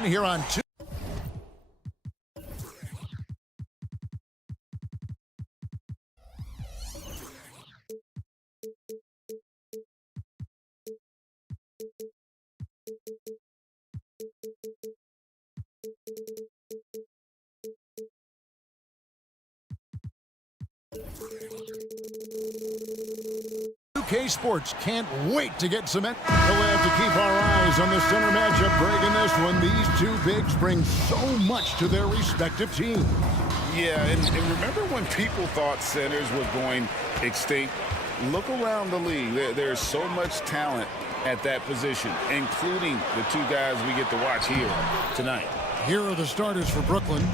Here on two. UK Sports can't wait to get cement. We'll have to keep our eyes on the center matchup break in this one. These two bigs bring so much to their respective teams. Yeah, and remember when people thought centers were going extinct? Look around the league. There's so much talent at that position, including the two guys we get to watch here tonight. Here are the starters for Brooklyn.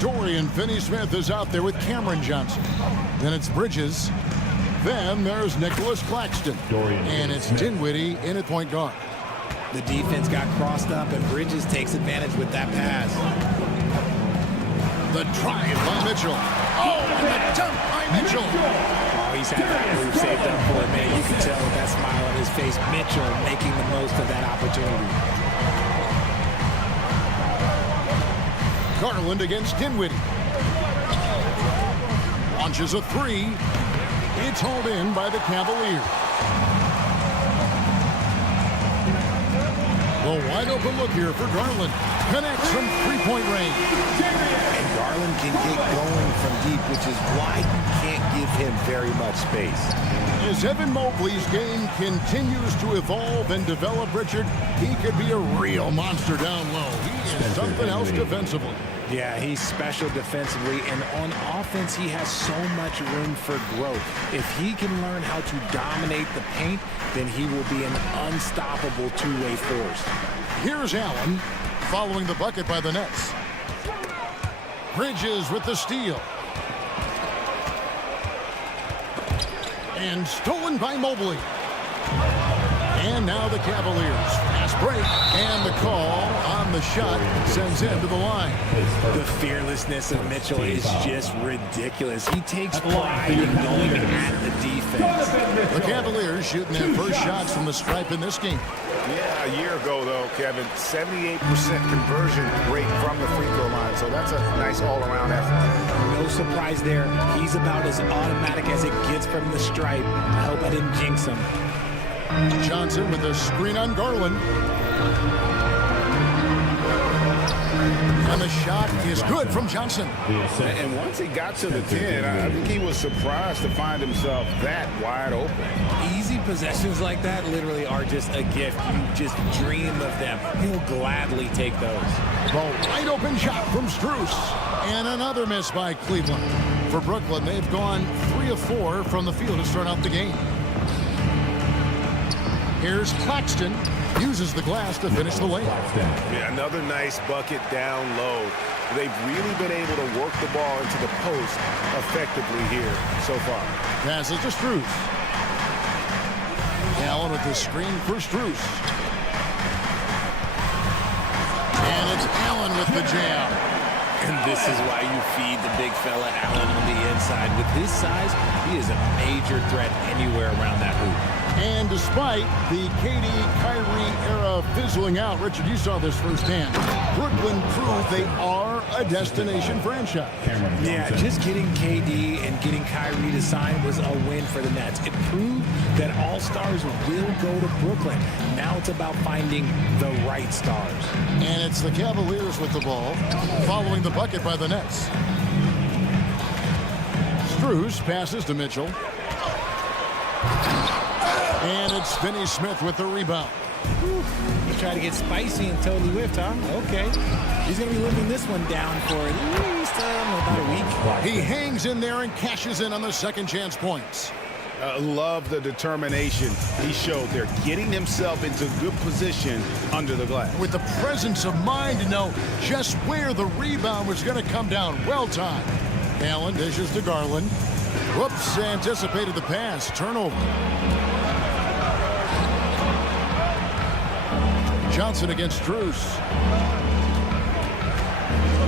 Dorian Finney-Smith is out there with Cameron Johnson. Then it's Bridges. Then there's Nicholas Claxton. And it's Dinwiddie in at point guard. The defense got crossed up, and Bridges takes advantage with that pass. The drive by Mitchell. Oh, and the dunk by Mitchell. Oh, he's had that move saved up for a minute. You can tell with that smile on his face. Mitchell making the most of that opportunity. Garland against Dinwiddie. Launches a three. It's hauled in by the Cavaliers. The wide open look here for Garland. Connects from three-point range. And Garland can get going from deep, which is why you can't give him very much space. As Evan Mobley's game continues to evolve and develop, Richard, he could be a real monster down low. He is something else defensively. Yeah, he's special defensively, and on offense, he has so much room for growth. If he can learn how to dominate the paint, then he will be an unstoppable two-way force. Here's Allen, following the bucket by the Nets. Bridges with the steal. And stolen by Mobley. And now the Cavaliers. Fast break. And the call on the shot sends him to the line. The fearlessness of Mitchell is just ridiculous. He takes pride in going at the defense. The Cavaliers shooting their first shots from the stripe in this game. Yeah, a year ago, though, Kevin, 78% conversion rate from the free throw line. So that's a nice all-around effort. No surprise there. He's about as automatic as it gets from the stripe. I hope I didn't jinx him. Johnson with a screen on Garland. And the shot is good from Johnson. And once he got to the 10, I think he was surprised to find himself that wide open. Easy possessions like that literally are just a gift. You just dream of them. He'll gladly take those. The wide open shot from Strus. And another miss by Cleveland. For Brooklyn, they've gone 3 of 4 from the field to start out the game. Here's Claxton. Uses the glass to finish the layup. Yeah, another nice bucket down low. They've really been able to work the ball into the post effectively here so far. Passes to Strus. Allen with the screen for Strus. And it's Allen with the jam. And this is why you feed the big fella Allen on the inside. With his size, he is a major threat anywhere around that hoop. And despite the KD-Kyrie era fizzling out, Richard, you saw this firsthand. Brooklyn proved they are a destination franchise. Yeah, just getting KD and getting Kyrie to sign was a win for the Nets. It proved that all stars will go to Brooklyn. Now it's about finding the right stars. And it's the Cavaliers with the ball, following the bucket by the Nets. Strus passes to Mitchell. And it's Finney-Smith with the rebound. You try to get spicy and totally whiffed, huh? Okay. He's going to be living this one down for at least about a week. He hangs in there and cashes in on the second chance points. Love the determination he showed there, getting himself into good position under the glass. With the presence of mind to know just where the rebound was going to come down. Well timed. Allen dishes to Garland. Whoops, anticipated the pass. Turnover. Johnson against Drews.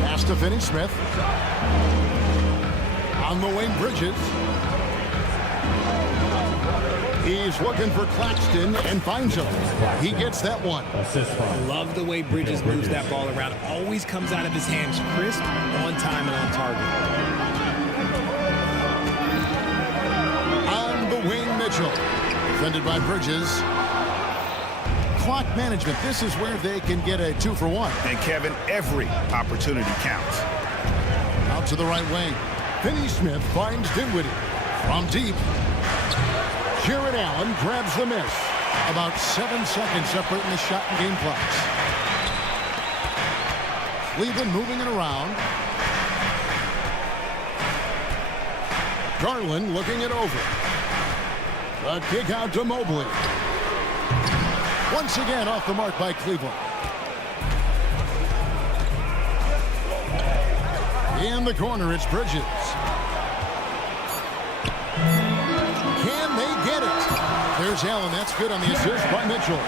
Pass to Finney-Smith. On the wing, Bridges. He's looking for Claxton and finds him. He gets that one. I love the way Bridges moves that ball around. Always comes out of his hands crisp, on time, and on target. On the wing, Mitchell. Defended by Bridges. Clock management. This is where they can get a 2-for-1. And Kevin, every opportunity counts. Out to the right wing. Finney-Smith finds Dinwiddie. From deep. Jared Allen grabs the miss. About 7 seconds separating the shot and game clocks. Cleveland moving it around. Garland looking it over. The kick out to Mobley. Once again off the mark by Cleveland. In the corner, it's Bridges. Can they get it? There's Allen. That's good on the assist by Mitchell.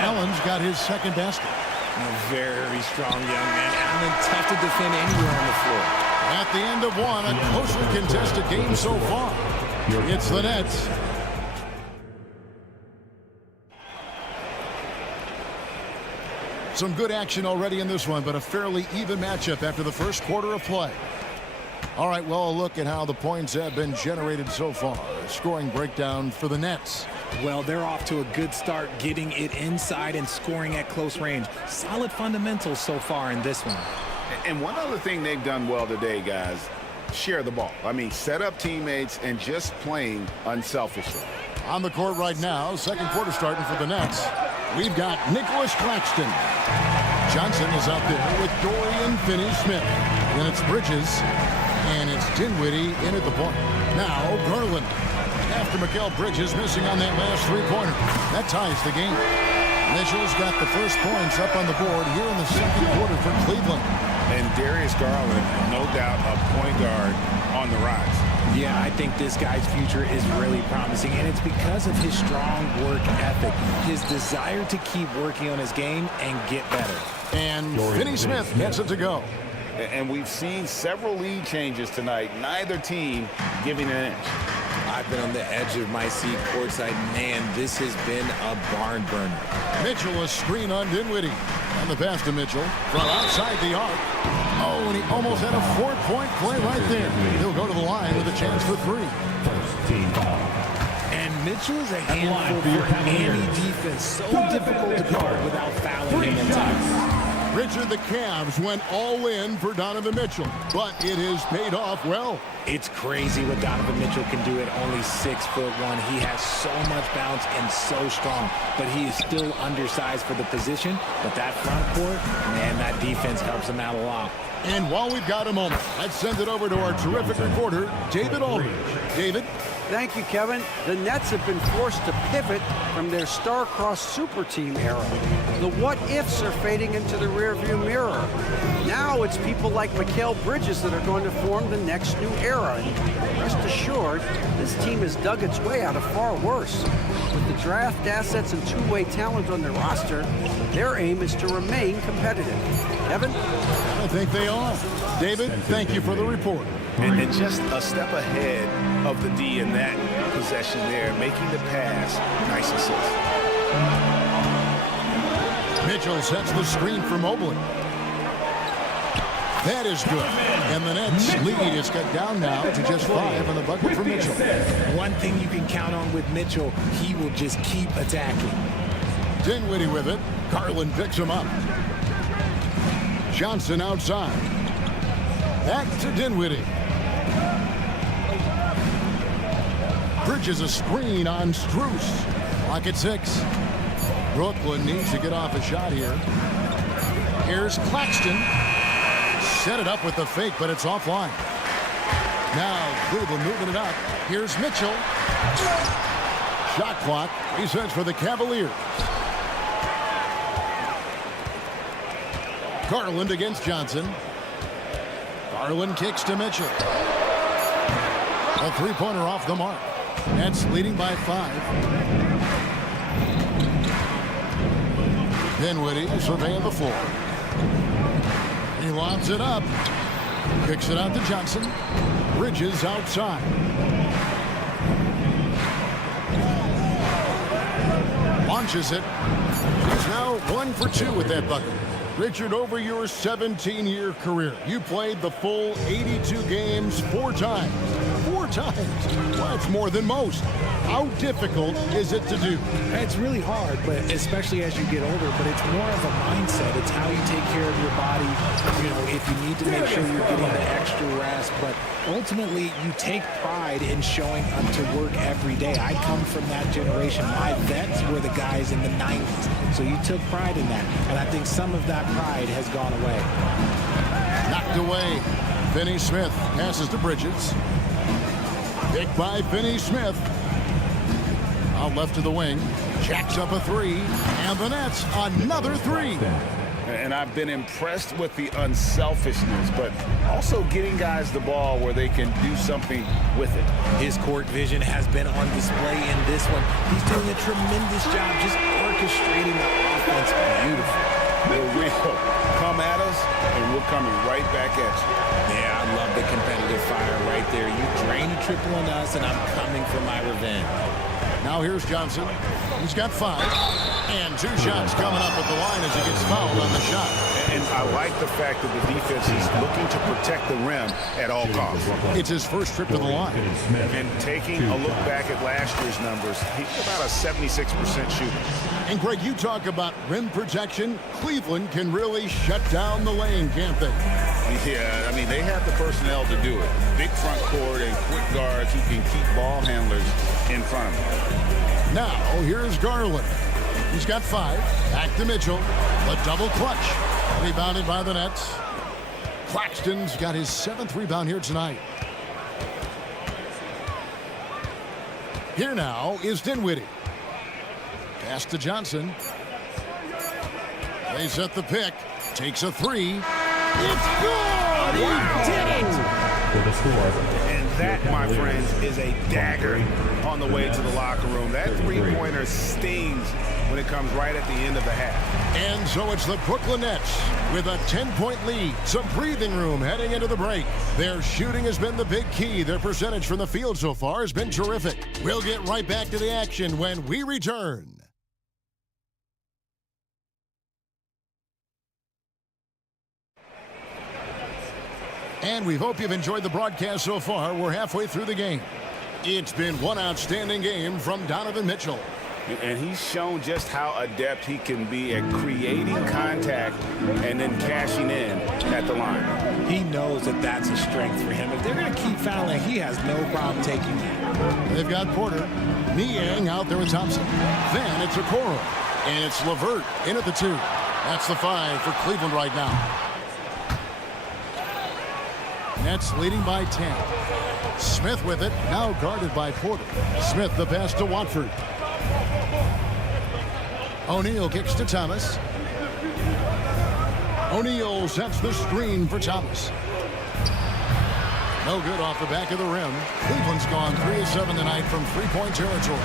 Allen's got his second basket. A very strong young man. Allen, tough to defend anywhere on the floor. At the end of one, a closely contested game so far. It's the Nets. Some good action already in this one, but a fairly even matchup after the first quarter of play. All right, well, a look at how the points have been generated so far. A scoring breakdown for the Nets. Well, they're off to a good start, getting it inside and scoring at close range. Solid fundamentals so far in this one. And one other thing they've done well today, guys, share the ball. I mean, set up teammates and just playing unselfishly. On the court right now, second quarter starting for the Nets. We've got Nicholas Claxton. Johnson is out there with Dorian Finney-Smith. Then it's Bridges, and it's Dinwiddie in at the point. Now Garland. After Mikal Bridges missing on that last three-pointer. That ties the game. Mitchell's got the first points up on the board here in the second quarter for Cleveland. And Darius Garland, no doubt, a point guard on the rise. Yeah, I think this guy's future is really promising, and it's because of his strong work ethic, his desire to keep working on his game and get better. And Finney-Smith gets it to go. And we've seen several lead changes tonight, neither team giving an inch. I've been on the edge of my seat courtside. Man, this has been a barn burner. Mitchell, a screen on Dinwiddie. And the pass to Mitchell from outside the arc. Oh, and he almost had a 4-point play right there. He'll go to the line with a chance for three. And Mitchell is a handful for any defense. So difficult to guard without fouling him in time. Richard, the Cavs went all in for Donovan Mitchell, but it has paid off well. It's crazy what Donovan Mitchell can do at only 6'1". He has so much bounce and so strong, but he is still undersized for the position. But that front court, man, that defense helps him out a lot. And while we've got a moment, let's send it over to our terrific reporter, David Aldridge. David? Thank you, Kevin. The Nets have been forced to pivot from their star-crossed super team era. The what-ifs are fading into the rearview mirror. Now it's people like Mikal Bridges that are going to form the next new era. And rest assured, this team has dug its way out of far worse. With the draft assets and two-way talent on their roster, their aim is to remain competitive. Kevin? I think they are. David, thank you for the report. And just a step ahead of the D in that possession there, making the pass. Nice assist. Mitchell sets the screen for Mobley. That is good. And the Nets lead is cut down now to just 5 on the bucket for Mitchell. One thing you can count on with Mitchell, he will just keep attacking. Dinwiddie with it. Garland picks him up. Johnson outside. Back to Dinwiddie. Bridges a screen on Strus. Clock at 6. Brooklyn needs to get off a shot here. Here's Claxton. Set it up with the fake, but it's offline. Now Cleveland moving it up. Here's Mitchell. Shot clock resets for the Cavaliers. Garland against Johnson. Garland kicks to Mitchell. A three-pointer off the mark. Nets leading by 5. Dinwiddie surveying the floor. He lobs it up. Kicks it out to Johnson. Bridges outside. Launches it. He's now 1 for 2 with that bucket. Richard, over your 17-year career, you played the full 82 games 4 times. 4 times. Well, that's more than most. How difficult is it to do? It's really hard, but especially as you get older, but it's more of a mindset. It's how you take care of your body. You know, if you need to make sure you're getting the extra rest, but ultimately you take pride in showing up to work every day. I come from that generation. My vets were the guys in the 90s, so you took pride in that, and I think some of that pride has gone away. Knocked away. Finney Smith passes to Bridges. Picked by Finney Smith. Out left to the wing. Jacks up a 3. And the Nets another 3. And I've been impressed with the unselfishness, but also getting guys the ball where they can do something with it. His court vision has been on display in this one. He's doing a tremendous job just orchestrating the offense beautifully. We'll come at us, and we're coming right back at you. Yeah, I love the competitive fire right there. You drain a triple on us, and I'm coming for my revenge. Now here's Johnson. He's got 5. And 2 shots coming up at the line as he gets fouled on the shot. And I like the fact that the defense is looking to protect the rim at all costs. It's his first trip to the line. And taking a look back at last year's numbers, he's about a 76% shooter. And Greg, you talk about rim protection. Cleveland can really shut down the lane, can't they? Yeah, I mean, they have the personnel to do it. Big front court and quick guards who can keep ball handlers in front of them. Now, here's Garland. He's got 5. Back to Mitchell. A double clutch. Rebounded by the Nets. Claxton's got his 7th rebound here tonight. Here now is Dinwiddie. Pass to Johnson. They set the pick. Takes a 3. It's good! He did it! And that, my friends, is a dagger on the way to the locker room. That three-pointer stings when it comes right at the end of the half. And so it's the Brooklyn Nets with a 10-point lead. Some breathing room heading into the break. Their shooting has been the big key. Their percentage from the field so far has been terrific. We'll get right back to the action when we return. And we hope you've enjoyed the broadcast so far. We're halfway through the game. It's been one outstanding game from Donovan Mitchell. And he's shown just how adept he can be at creating contact and then cashing in at the line. He knows that that's a strength for him. If they're going to keep fouling, he has no problem taking that. They've got Porter. Niang out there with Thompson. Then it's Okoro. And it's LeVert in at the 2. That's the 5 for Cleveland right now. Nets leading by 10. Smith with it, now guarded by Porter. Smith the pass to Watford. O'Neal kicks to Thomas. O'Neal sets the screen for Thomas. No good off the back of the rim. Cleveland's gone 3 of 7 tonight from three-point territory.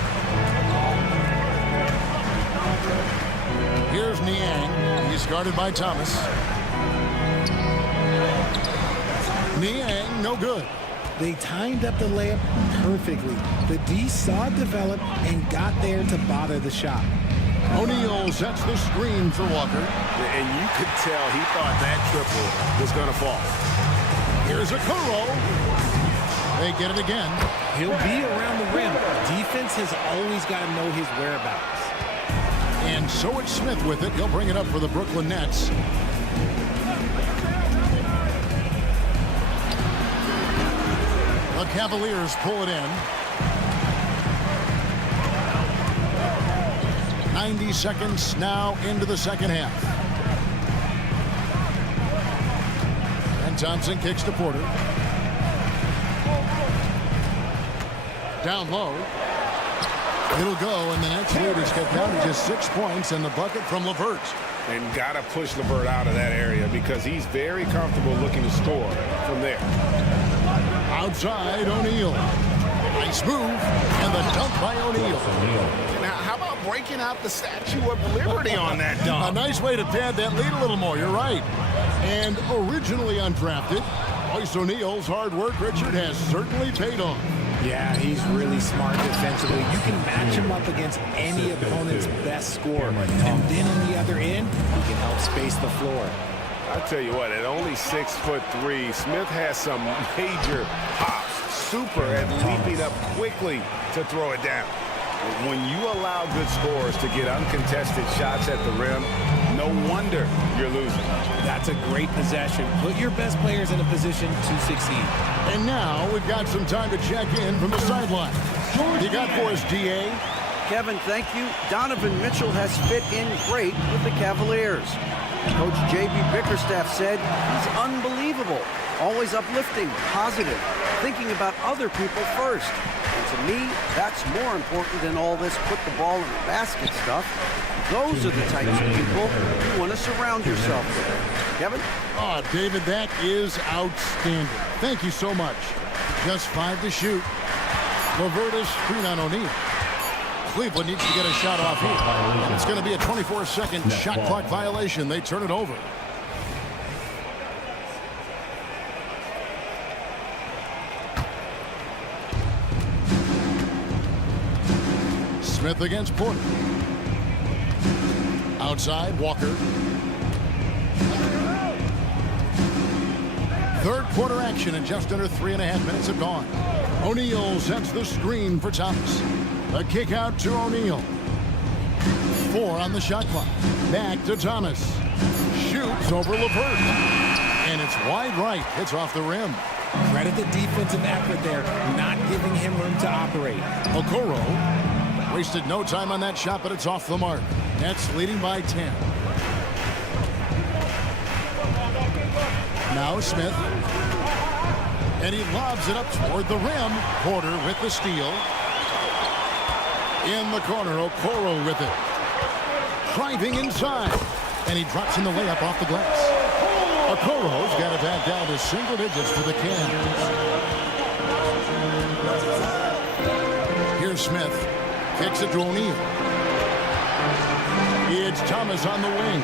Here's Niang. He's guarded by Thomas. Niang, no good. They timed up the layup perfectly. The D saw it develop and got there to bother the shot. O'Neal sets the screen for Walker. And you could tell he thought that triple was going to fall. Here's Okoro. They get it again. He'll be around the rim. Defense has always got to know his whereabouts. And so it's Smith with it. He'll bring it up for the Brooklyn Nets. The Cavaliers pull it in. 90 seconds now into the second half. And Thompson kicks to Porter. Down low. It'll go, and the Nets lead is cut down to just 6 points, and the bucket from LeVert. And got to push LeVert out of that area because he's very comfortable looking to score from there. Outside, O'Neal. Nice move, and the dunk by O'Neal. Now, how about breaking out the Statue of Liberty on that dunk? A nice way to pad that lead a little more, you're right. And originally undrafted, Royce O'Neal's hard work, Richard, has certainly paid off. Yeah, he's really smart defensively. You can match him up against any opponent's best scorer. And then on the other end, he can help space the floor. I tell you what, at only 6'3", Smith has some major pops. Super at leaping up quickly to throw it down. When you allow good scorers to get uncontested shots at the rim, no wonder you're losing. That's a great possession. Put your best players in a position to succeed. And now we've got some time to check in from the sideline. What you got for us, DA? Kevin, thank you. Donovan Mitchell has fit in great with the Cavaliers. Coach J.B. Bickerstaff said he's unbelievable, always uplifting, positive, thinking about other people first. And to me, that's more important than all this put the ball in the basket stuff. Those are the types of people you want to surround yourself with. Kevin? Oh, David, that is outstanding. Thank you so much. Just 5 to shoot. Lavertis screen on O'Neal. Cleveland needs to get a shot off here. And it's going to be a 24-second shot clock violation. They turn it over. Smith against Porter. Outside, Walker. Third quarter action, and just under 3.5 minutes have gone. O'Neal sets the screen for Thomas. A kick out to O'Neal. 4 on the shot clock. Back to Thomas. Shoots over LeVert. And it's wide right. It's off the rim. Credit the defensive effort there, not giving him room to operate. Okoro wasted no time on that shot, but it's off the mark. Nets leading by 10. Now Smith. And he lobs it up toward the rim. Porter with the steal. In the corner, Okoro with it. Driving inside. And he drops in the layup off the glass. Okoro's got it back down to single digits for the Cavs. Here's Smith. Kicks it to O'Neal. It's Thomas on the wing.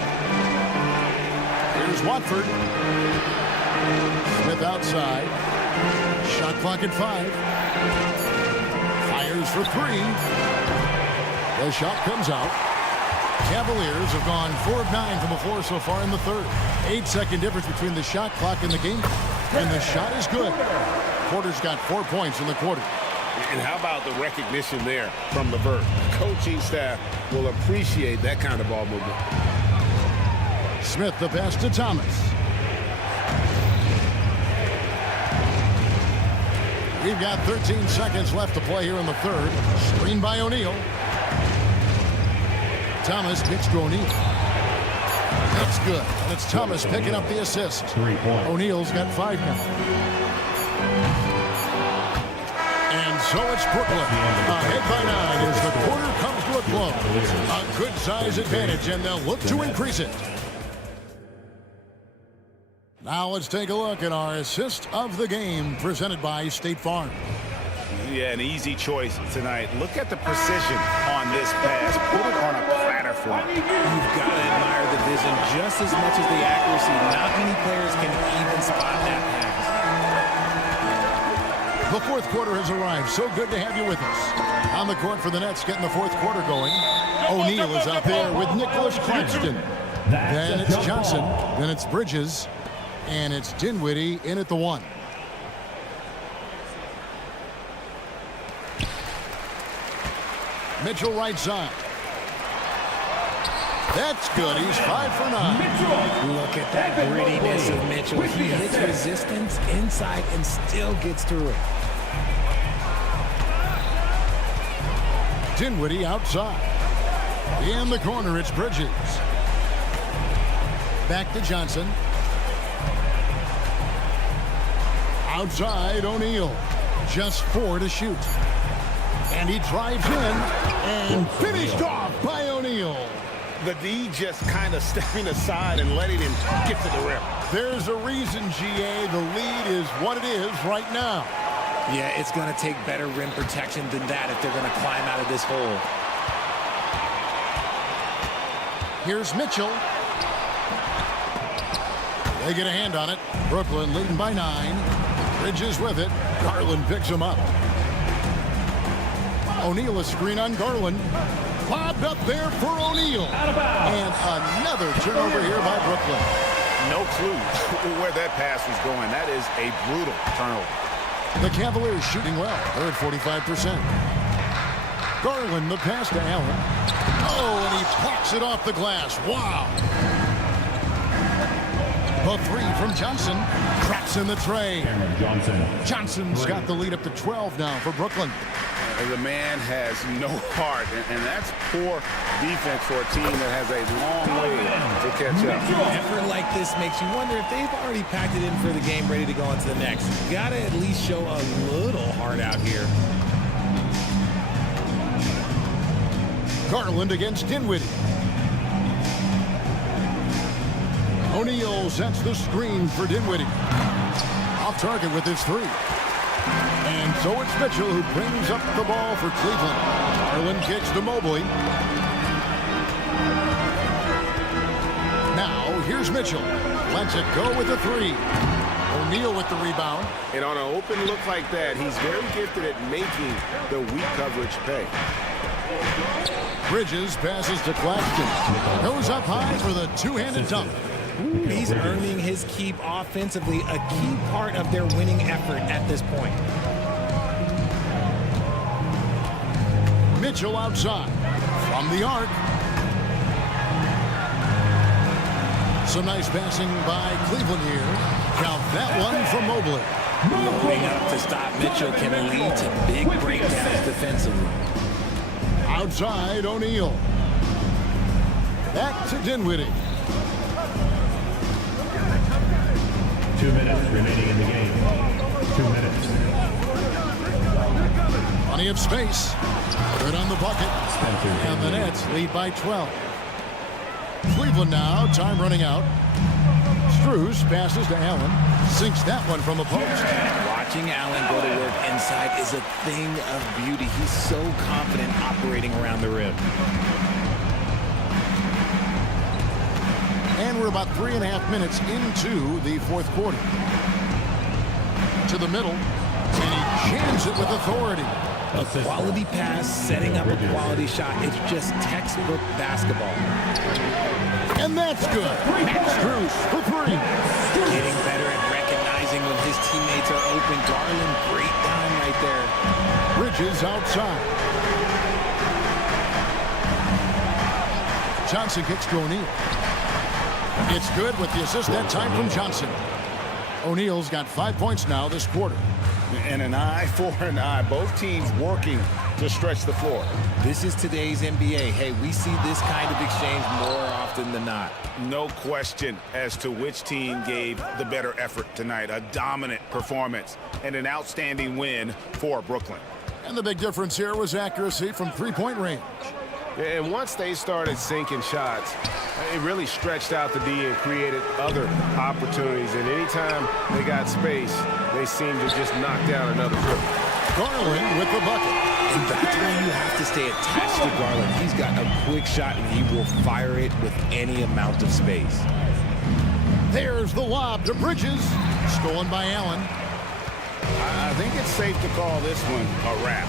Here's Watford. Smith outside. Shot clock at 5. Fires for 3. The shot comes out. Cavaliers have gone 4 of 9 from the floor so far in the third. 8-second difference between the shot clock and the game. And the shot is good. Porter's got 4 points in the quarter. And how about the recognition there from LeVert? The coaching staff will appreciate that kind of ball movement. Smith the pass to Thomas. We've got 13 seconds left to play here in the third. Screen by O'Neal. Thomas kicks to O'Neal. That's good. And it's Thomas picking up the assist. O'Neal's got 5 now. And so it's Brooklyn. Ahead by 9 as the quarter comes to a close. A good size advantage, and they'll look to increase it. Now let's take a look at our assist of the game presented by State Farm. Yeah, an easy choice tonight. Look at the precision on this pass. Put it on a platter for him. You've got to admire the vision just as much as the accuracy. Not many players can even spot that pass. The fourth quarter has arrived. So good to have you with us. On the court for the Nets, getting the fourth quarter going. O'Neal is out there with Nicholas Claxton. Then it's Johnson. Then it's Bridges. And it's Dinwiddie in at the 1. Mitchell right side. That's good. He's 5 for 9. Look at that grittiness of Mitchell. He hits resistance inside and still gets through it. Dinwiddie outside. In the corner, it's Bridges. Back to Johnson. Outside, O'Neal. Just 4 to shoot. And he drives in and finished off by O'Neal. The D just kind of stepping aside and letting him get to the rim. There's a reason, GA. The lead is what it is right now. Yeah, it's going to take better rim protection than that if they're going to climb out of this hole. Here's Mitchell. They get a hand on it. Brooklyn leading by 9. Bridges with it. Garland picks him up. O'Neal a screen on Garland. Lobbed up there for O'Neal. And another turnover here by Brooklyn. No clue where that pass was going. That is a brutal turnover. The Cavaliers shooting well. They're at 45%. Garland the pass to Allen. Oh, and he pops it off the glass. Wow. The 3 from Johnson. Traps in the tray. Johnson's got the lead up to 12 now for Brooklyn. The man has no heart, and that's poor defense for a team that has a long way to catch up. An effort like this makes you wonder if they've already packed it in for the game, ready to go on to the next. Got to at least show a little heart out here. Garland against Dinwiddie. O'Neal sets the screen for Dinwiddie. Off target with his 3. And so it's Mitchell who brings up the ball for Cleveland. Garland kicks to Mobley. Now here's Mitchell. Lets it go with the 3. O'Neal with the rebound. And on an open look like that, he's very gifted at making the weak coverage pay. Bridges passes to Claxton. Goes up high for the two-handed dunk. He's earning his keep offensively, a key part of their winning effort at this point. Mitchell outside from the arc. Some nice passing by Cleveland here. Count that one from Mobley. Loading up to stop Mitchell can lead to big breakdowns defensively. Outside O'Neal. Back to Dinwiddie. 2 minutes remaining in the game. 2 minutes. Plenty of space. Good on the bucket. And the Nets lead by 12. Cleveland now, time running out. Strus passes to Allen. Sinks that one from the post. Watching Allen go to work inside is a thing of beauty. He's so confident operating around the rim. And we're about 3.5 minutes into the fourth quarter. To the middle. And he jams it with authority. A quality pass, setting up a quality shot. It's just textbook basketball. And that's good. Strus for 3. Getting better at recognizing when his teammates are open. Garland, great time right there. Bridges outside. Johnson kicks to O'Neal. It's good with the assist that time from Johnson. O'Neal's got 5 points now this quarter. And an eye for an eye. Both teams working to stretch the floor. This is today's NBA. Hey, we see this kind of exchange more often than not. No question as to which team gave the better effort tonight. A dominant performance and an outstanding win for Brooklyn. And the big difference here was accuracy from three-point range. And once they started sinking shots, it really stretched out the D and created other opportunities. And anytime they got space, they seemed to just knock down another triple. Garland with the bucket. And that's where you have to stay attached to Garland. He's got a quick shot, and he will fire it with any amount of space. There's the lob to Bridges. Stolen by Allen. I think it's safe to call this one a wrap.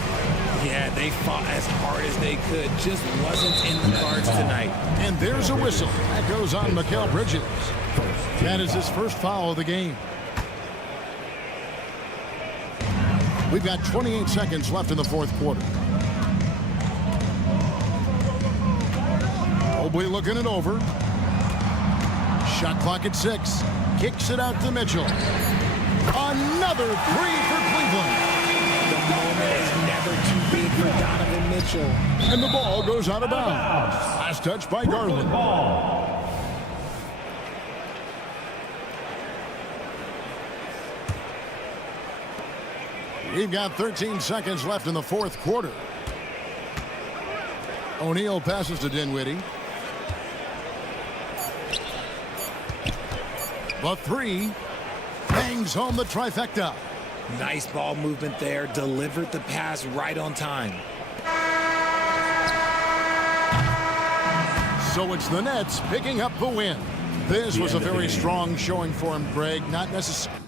Yeah, they fought as hard as they could. Just wasn't in the cards tonight. And there's a whistle. That goes on Mikal Bridges. That is his first foul of the game. We've got 28 seconds left in the fourth quarter. Mobley looking it over. Shot clock at 6. Kicks it out to Mitchell. Another 3 for Cleveland. The moment is never too big for Donovan Mitchell. And the ball goes out of bounds. Last touch by Garland. We've got 13 seconds left in the fourth quarter. O'Neal passes to Dinwiddie. The 3 bangs home the trifecta. Nice ball movement there. Delivered the pass right on time. So it's the Nets picking up the win. This was a very strong showing for him, Greg. Not necessarily.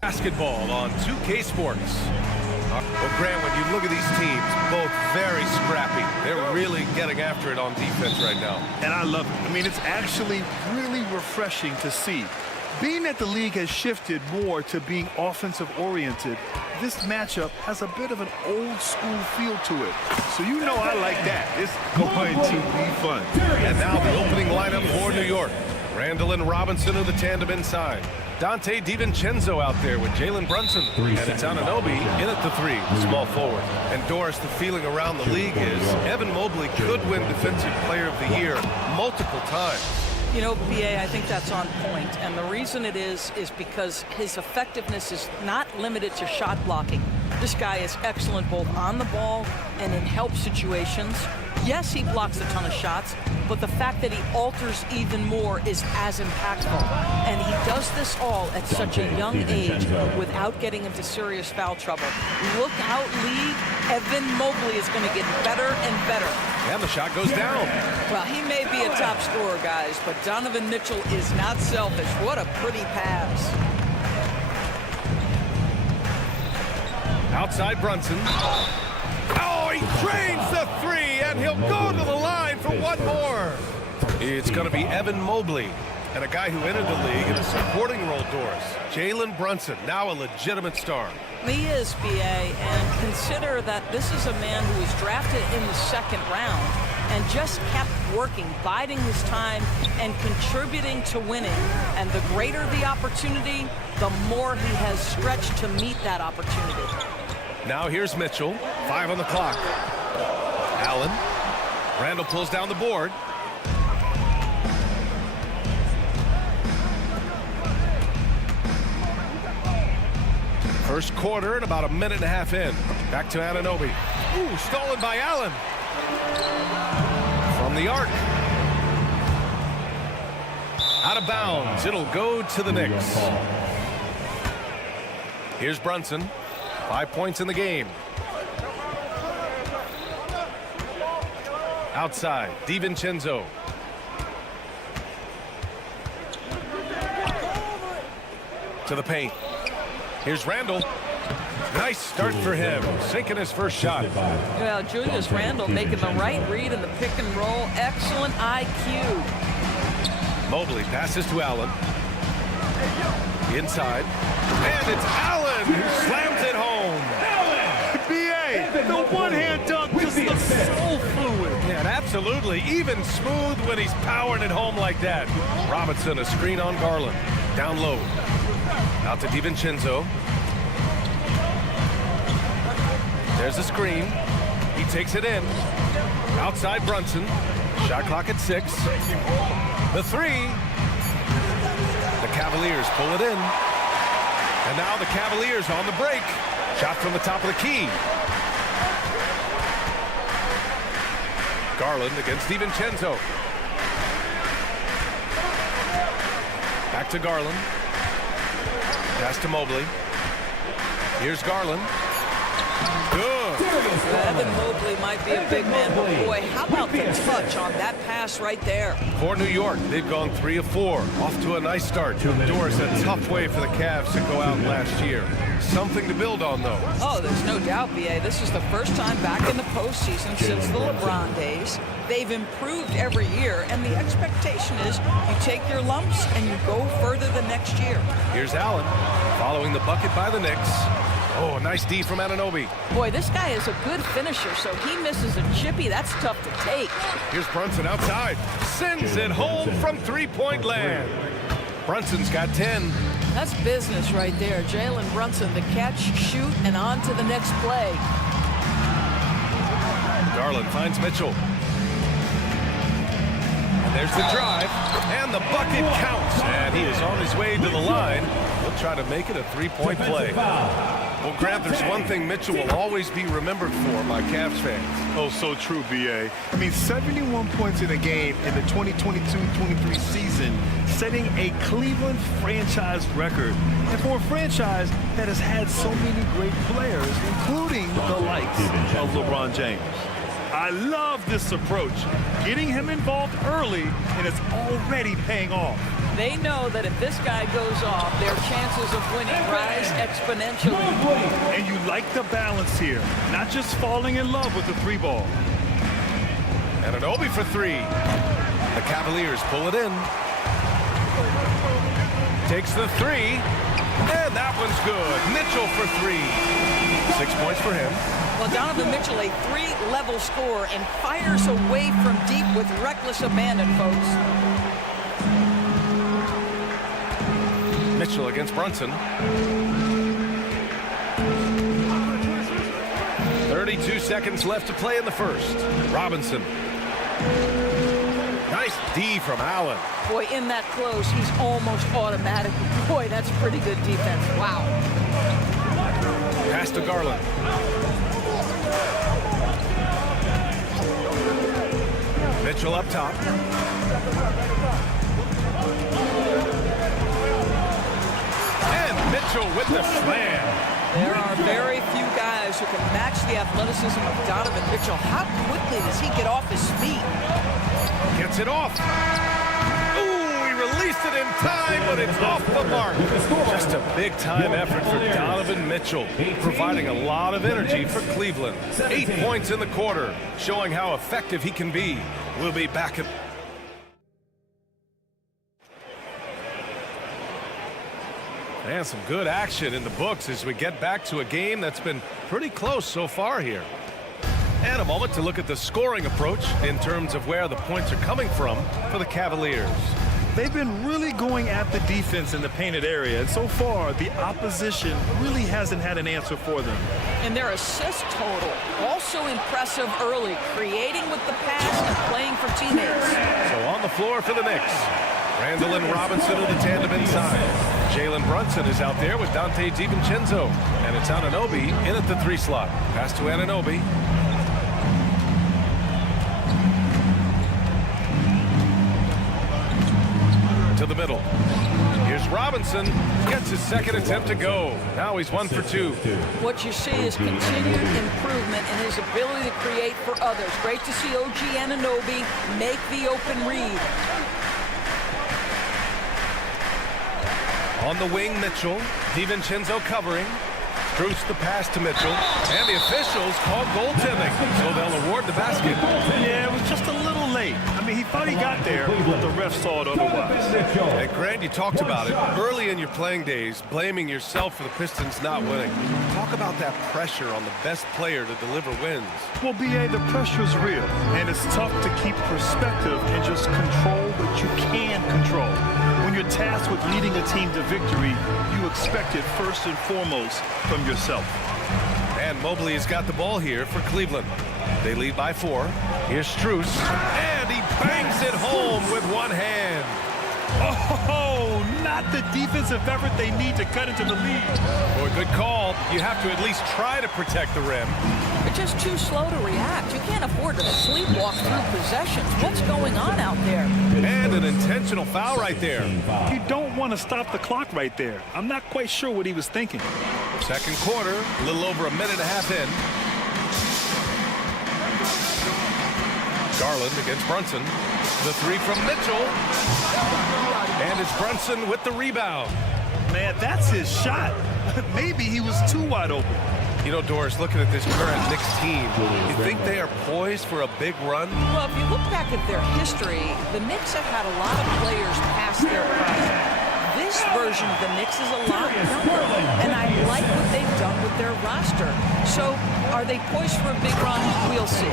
Basketball on 2K Sports. Well, Grant, when you look at these teams, both very scrappy. They're really getting after it on defense right now. And I love it. I mean, it's actually really refreshing to see. Being that the league has shifted more to being offensive-oriented, this matchup has a bit of an old-school feel to it. So you know I like that. It's going to be fun. And now the opening lineup for New York. Randall and Robinson are the tandem inside. Dante DiVincenzo out there with Jalen Brunson. And it's Anunoby in at the 3, small forward. And Doris, the feeling around the league is Evan Mobley could win Defensive Player of the Year multiple times. You know, BA, I think that's on point. And the reason it is because his effectiveness is not limited to shot blocking. This guy is excellent both on the ball and in help situations. Yes, he blocks a ton of shots, but the fact that he alters even more is as impactful. And he does this all at such a young age without getting into serious foul trouble. Look out, league. Evan Mobley is going to get better and better. And the shot goes down. Well, he may be a top scorer, guys, but Donovan Mitchell is not selfish. What a pretty pass. Outside Brunson. Oh, he drains the 3, and he'll go to the line for one more. It's going to be Evan Mobley, and a guy who entered the league in a supporting role, Doris. Jalen Brunson, now a legitimate star. He is, BA, and consider that this is a man who was drafted in the 2nd round and just kept working, biding his time, and contributing to winning. And the greater the opportunity, the more he has stretched to meet that opportunity. Now here's Mitchell, 5 on the clock. Allen. Randall pulls down the board. First quarter and about a minute and a half in. Back to Anunoby. Ooh, stolen by Allen. From the arc. Out of bounds. It'll go to the Knicks. Here's Brunson. 5 points in the game. Outside, DiVincenzo. To the paint. Here's Randall. Nice start for him, sinking his first shot. Well, Julius Randle making the right read in the pick and roll. Excellent IQ. Mobley passes to Allen. Inside. And it's Allen who slams it home. B.A., the one-hand dunk just looks so fluid. Yeah, absolutely. Even smooth when he's powering it home like that. Robinson, a screen on Garland. Down low. Out to DiVincenzo. There's a screen. He takes it in. Outside Brunson. Shot clock at 6. The 3. The Cavaliers pull it in. And now the Cavaliers on the break. Shot from the top of the key. Garland against DiVincenzo. Back to Garland. Pass to Mobley. Here's Garland. Good. Evan Mobley might be a big man, but boy, how about the touch on that pass right there? For New York, they've gone 3 of 4. Off to a nice start. Doris, a tough way for the Cavs to go out last year. Something to build on, though. Oh, there's no doubt, B.A. This is the first time back in the postseason since the LeBron days. They've improved every year, and the expectation is you take your lumps and you go further the next year. Here's Allen, following the bucket by the Knicks. Oh, nice D from Anunoby. Boy, this guy is a good finisher, so he misses a chippy. That's tough to take. Here's Brunson outside. Sends it home from three-point land. Brunson's got 10. That's business right there. Jalen Brunson, the catch, shoot, and on to the next play. Garland finds Mitchell. And there's the drive, and the bucket counts. And he is on his way to the line. He'll try to make it a three-point play. Well, Grant, there's one thing Mitchell will always be remembered for by Cavs fans. Oh, so true, B.A. I mean, 71 points in a game in the 2022-23 season, setting a Cleveland franchise record. And for a franchise that has had so many great players, including the likes of LeBron James. I love this approach. Getting him involved early, and it's already paying off. They know that if this guy goes off, their chances of winning rise exponentially. And you like the balance here, not just falling in love with the 3-ball. Anunoby for 3. The Cavaliers pull it in. Takes the 3. And that one's good. Mitchell for 3. 6 points for him. Well, Donovan Mitchell, a 3-level scorer, and fires away from deep with reckless abandon, folks. Mitchell against Brunson. 32 seconds left to play in the first. Robinson. Nice D from Allen. Boy, in that close, he's almost automatic. Boy, that's pretty good defense. Wow. Pass to Garland. Mitchell up top. And Mitchell with the slam. There are very few guys who can match the athleticism of Donovan Mitchell. How quickly does he get off his feet? Gets it off. Ooh, he released it in time, but it's off the mark. Just a big-time effort for Donovan Mitchell, providing a lot of energy for Cleveland. 8 points in the quarter, showing how effective he can be. We'll be back at... And some good action in the books as we get back to a game that's been pretty close so far here. And a moment to look at the scoring approach in terms of where the points are coming from for the Cavaliers. They've been really going at the defense in the painted area, and so far the opposition really hasn't had an answer for them. And their assist total, also impressive early, creating with the pass and playing for teammates. So on the floor for the Knicks, Randall and Robinson are the tandem inside. Jalen Brunson is out there with Donte DiVincenzo. And it's Anunoby in at the 3 slot. Pass to Anunoby. To the middle. Here's Robinson. Gets his second attempt to go. Now he's 1 for 2. What you see is continued improvement in his ability to create for others. Great to see OG Anunoby make the open read. On the wing, Mitchell. DiVincenzo covering. Bruce the pass to Mitchell. And the officials call goaltending, so they'll award the basket. Yeah, it was just a little late. I mean, he thought he got there, but the ref saw it otherwise. Hey, Grant, you talked about it early in your playing days, blaming yourself for the Pistons not winning. Talk about that pressure on the best player to deliver wins. Well, B.A., the pressure's real, and it's tough to keep perspective and just control what you can control. When you're tasked with leading a team to victory, you expect it first and foremost from yourself. And Mobley has got the ball here for Cleveland. They lead by 4. Here's Strus, and he bangs it home with one hand. Oh, not the defensive effort they need to cut into the lead. Boy, good call. You have to at least try to protect the rim. They're just too slow to react. You can't afford to sleepwalk through possessions. What's going on out there? And an intentional foul right there. You don't want to stop the clock right there. I'm not quite sure what he was thinking. Second quarter, a little over a minute and a half in. Garland against Brunson. The 3 from Mitchell. And it's Brunson with the rebound. Man, that's his shot. Maybe he was too wide open. You know, Doris, looking at this current Knicks team, you think they are poised for a big run? Well, if you look back at their history, the Knicks have had a lot of players past their prime. This version of the Knicks is a lot younger, and I like what they've done with their roster. So, are they poised for a big run? We'll see.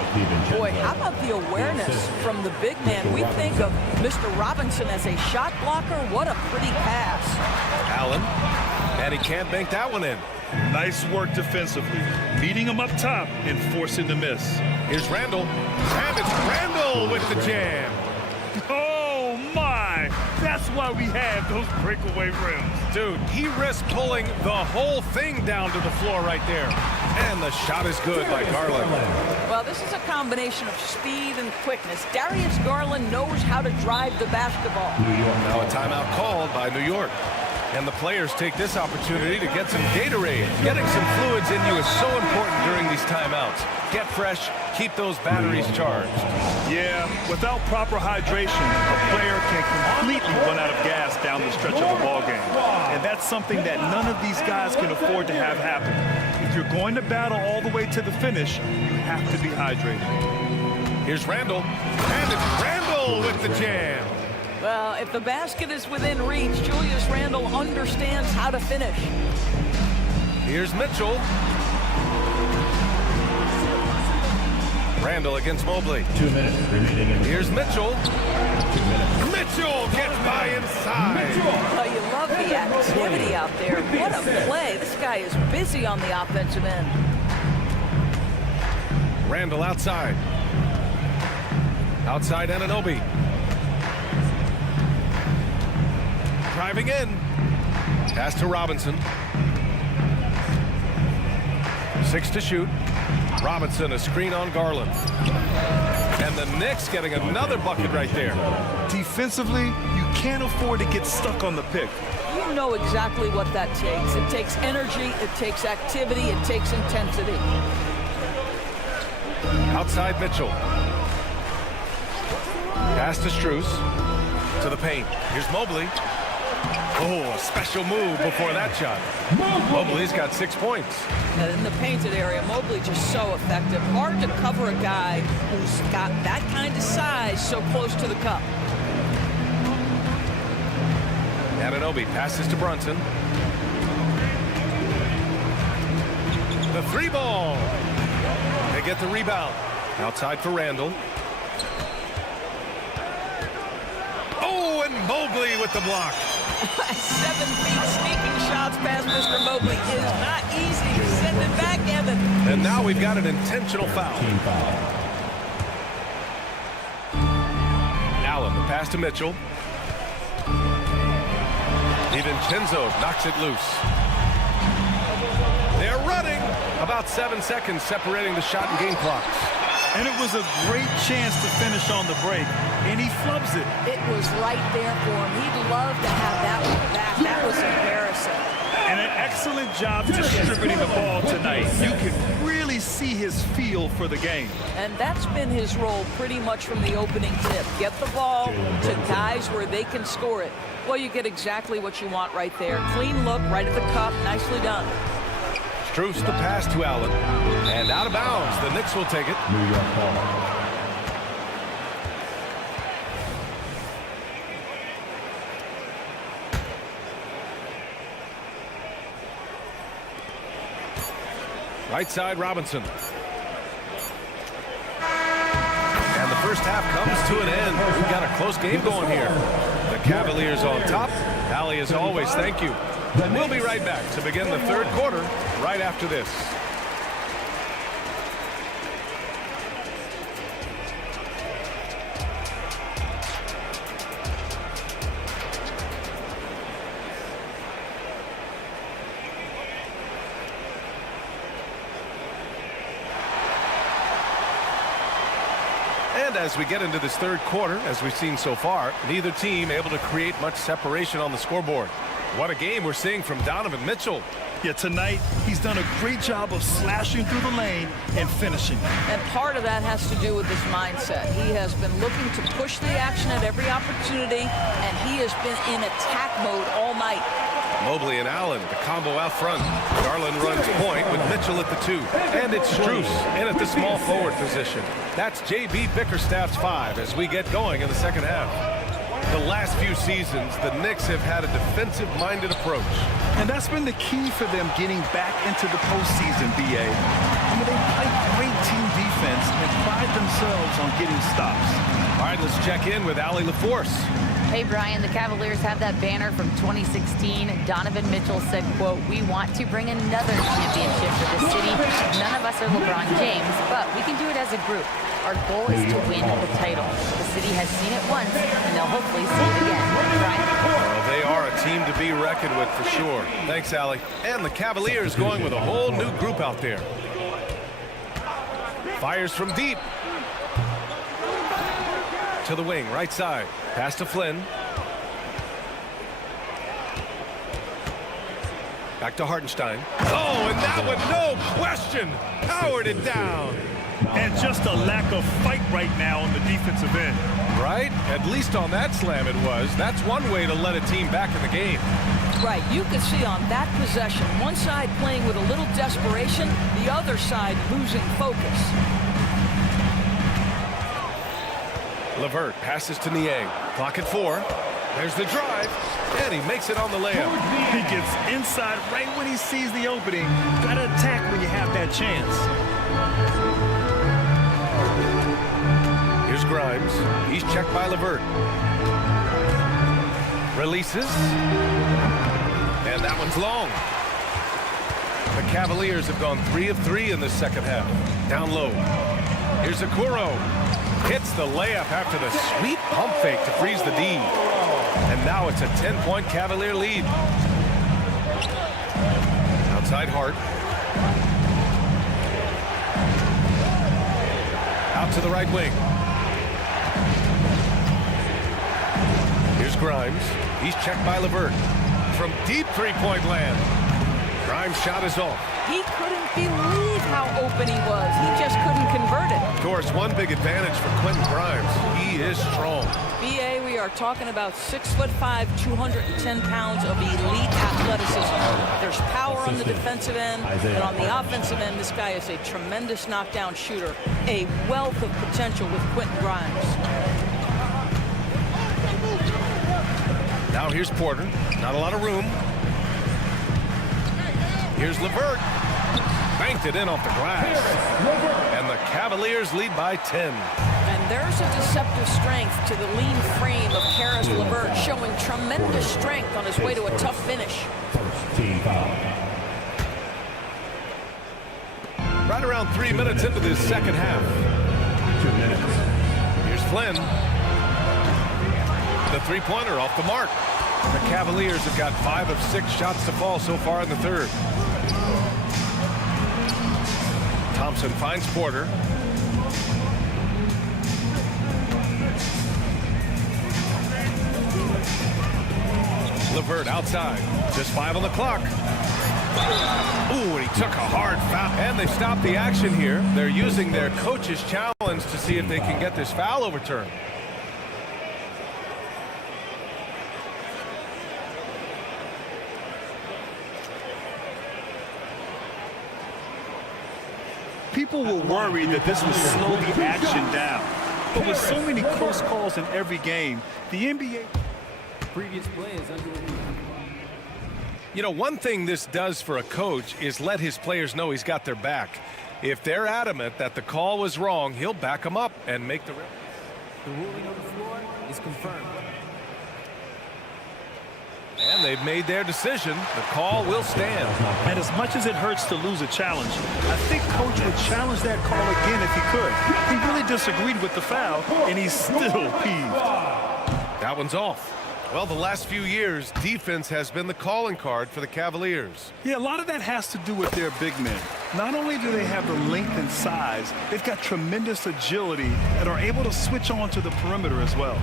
Boy, how about the awareness from the big man? We think of Mr. Robinson as a shot blocker. What a pretty pass. Allen, and he can't bank that one in. Nice work defensively, meeting him up top and forcing the miss. Here's Randall, and it's Randall with the jam. Oh, my! That's why we have those breakaway rims. Dude, he risked pulling the whole thing down to the floor right there. And the shot is good by Garland. Well, this is a combination of speed and quickness. Darius Garland knows how to drive the basketball. Now a timeout called by New York. And the players take this opportunity to get some Gatorade. Getting some fluids in you is so important during these timeouts. Get fresh, keep those batteries charged. Yeah, without proper hydration, a player can completely run out of gas down the stretch of a ball game. And that's something that none of these guys can afford to have happen. If you're going to battle all the way to the finish, you have to be hydrated. Here's Randall. And it's Randall with the jam. Well, if the basket is within reach, Julius Randle understands how to finish. Here's Mitchell. Randall against Mobley. 2 minutes remaining. Here's Mitchell. 2 minutes. Mitchell gets by inside. Well, you love the activity out there. What a play. This guy is busy on the offensive end. Randall outside. Outside Anunoby. Driving in. Pass to Robinson. 6 to shoot. Robinson, a screen on Garland. And the Knicks getting another bucket right there. Defensively, you can't afford to get stuck on the pick. You know exactly what that takes. It takes energy, it takes activity, it takes intensity. Outside Mitchell. Pass to Strus. To the paint. Here's Mobley. Oh, a special move before that shot. Mobley's got 6 points. And in the painted area, Mobley just so effective. Hard to cover a guy who's got that kind of size so close to the cup. Anunoby passes to Brunson. The 3 ball. They get the rebound. Outside for Randall. Oh, and Mobley with the block. 7 feet sneaking shots past Mr. Mobley is not easy. Send it back, Evan. And now we've got an intentional foul. Team foul. Allen, the pass to Mitchell. DiVincenzo knocks it loose. They're running. About 7 seconds separating the shot and game clocks. And it was a great chance to finish on the break, and he flubs it. It was right there for him. He'd love to have that one back. That was embarrassing. And an excellent job distributing the ball tonight. You can really see his feel for the game. And that's been his role pretty much from the opening tip. Get the ball to guys where they can score it. Well, you get exactly what you want right there. Clean look, right at the cup. Nicely done. Strus the pass to Allen. And out of bounds. The Knicks will take it. New York ball. Right side, Robinson. And the first half comes to an end. We've got a close game going here. The Cavaliers on top. Allie, as always, thank you. We'll be right back to begin the third quarter right after this. And as we get into this third quarter, as we've seen so far, neither team able to create much separation on the scoreboard. What a game we're seeing from Donovan Mitchell. Yeah, tonight he's done a great job of slashing through the lane and finishing. And part of that has to do with his mindset. He has been looking to push the action at every opportunity, and he has been in attack mode all night. Mobley and Allen, the combo out front. Garland runs point with Mitchell at the 2. And it's Strus in at the small forward position. That's J.B. Bickerstaff's 5 as we get going in the second half. The last few seasons, the Knicks have had a defensive-minded approach. And that's been the key for them getting back into the postseason, B.A. They play great team defense and pride themselves on getting stops. All right, let's check in with Allie LaForce. Hey, Brian, the Cavaliers have that banner from 2016. Donovan Mitchell said, quote, "We want to bring another championship for the city. None of us are LeBron James, but we can do it as a group. Our goal is to win the title. The city has seen it once, and they'll hopefully see it again." Brian. Well, they are a team to be reckoned with for sure. Thanks, Allie. And the Cavaliers going with a whole new group out there. Fires from deep. To the wing, right side. Pass to Flynn. Back to Hartenstein. Oh, and that one, no question, powered it down. And just a lack of fight right now on the defensive end. Right? At least on that slam it was. That's one way to let a team back in the game. Right, you can see on that possession, one side playing with a little desperation, the other side losing focus. LeVert passes to Niang. Clock at 4. There's the drive, and he makes it on the layup. He gets inside right when he sees the opening. Gotta attack when you have that chance. Here's Grimes. He's checked by LeVert. Releases. And that one's long. The Cavaliers have gone 3 of 3 in the second half. Down low. Here's Okoro. Hits the layup after the sweet pump fake to freeze the D. And now it's a 10-point Cavalier lead. Outside Hart. Out to the right wing. Here's Grimes. He's checked by LeVert. From deep three-point land. Grimes' shot is off. He couldn't believe how open he was. He just couldn't convert it. Of course, one big advantage for Quentin Grimes. He is strong. BA, we are talking about 6'5", 210 pounds of elite athleticism. There's power on the defensive end, and on the offensive end, this guy is a tremendous knockdown shooter. A wealth of potential with Quentin Grimes. Now here's Porter. Not a lot of room. Here's LeVert. Banked it in off the glass. And the Cavaliers lead by 10. And there's a deceptive strength to the lean frame of Caris LeVert, showing tremendous strength on his way to a tough finish. Team foul. Right around 3 minutes into this second half. 2 minutes. Here's Flynn. The three-pointer off the mark. The Cavaliers have got 5 of 6 shots to fall so far in the third. Thompson finds Porter. LeVert outside. Just 5 on the clock. Ooh, and he took a hard foul. And they stopped the action here. They're using their coach's challenge to see if they can get this foul overturned. People were worried that this would slow the action down. But with so many close calls in every game, the NBA... Previous play is under review. You know, one thing this does for a coach is let his players know he's got their back. If they're adamant that the call was wrong, he'll back them up and make the... The ruling on the floor is confirmed. And they've made their decision. The call will stand. And as much as it hurts to lose a challenge, I think Coach would challenge that call again if he could. He really disagreed with the foul, and he's still peeved. That one's off. Well, the last few years, defense has been the calling card for the Cavaliers. Yeah, a lot of that has to do with their big men. Not only do they have the length and size, they've got tremendous agility and are able to switch on to the perimeter as well.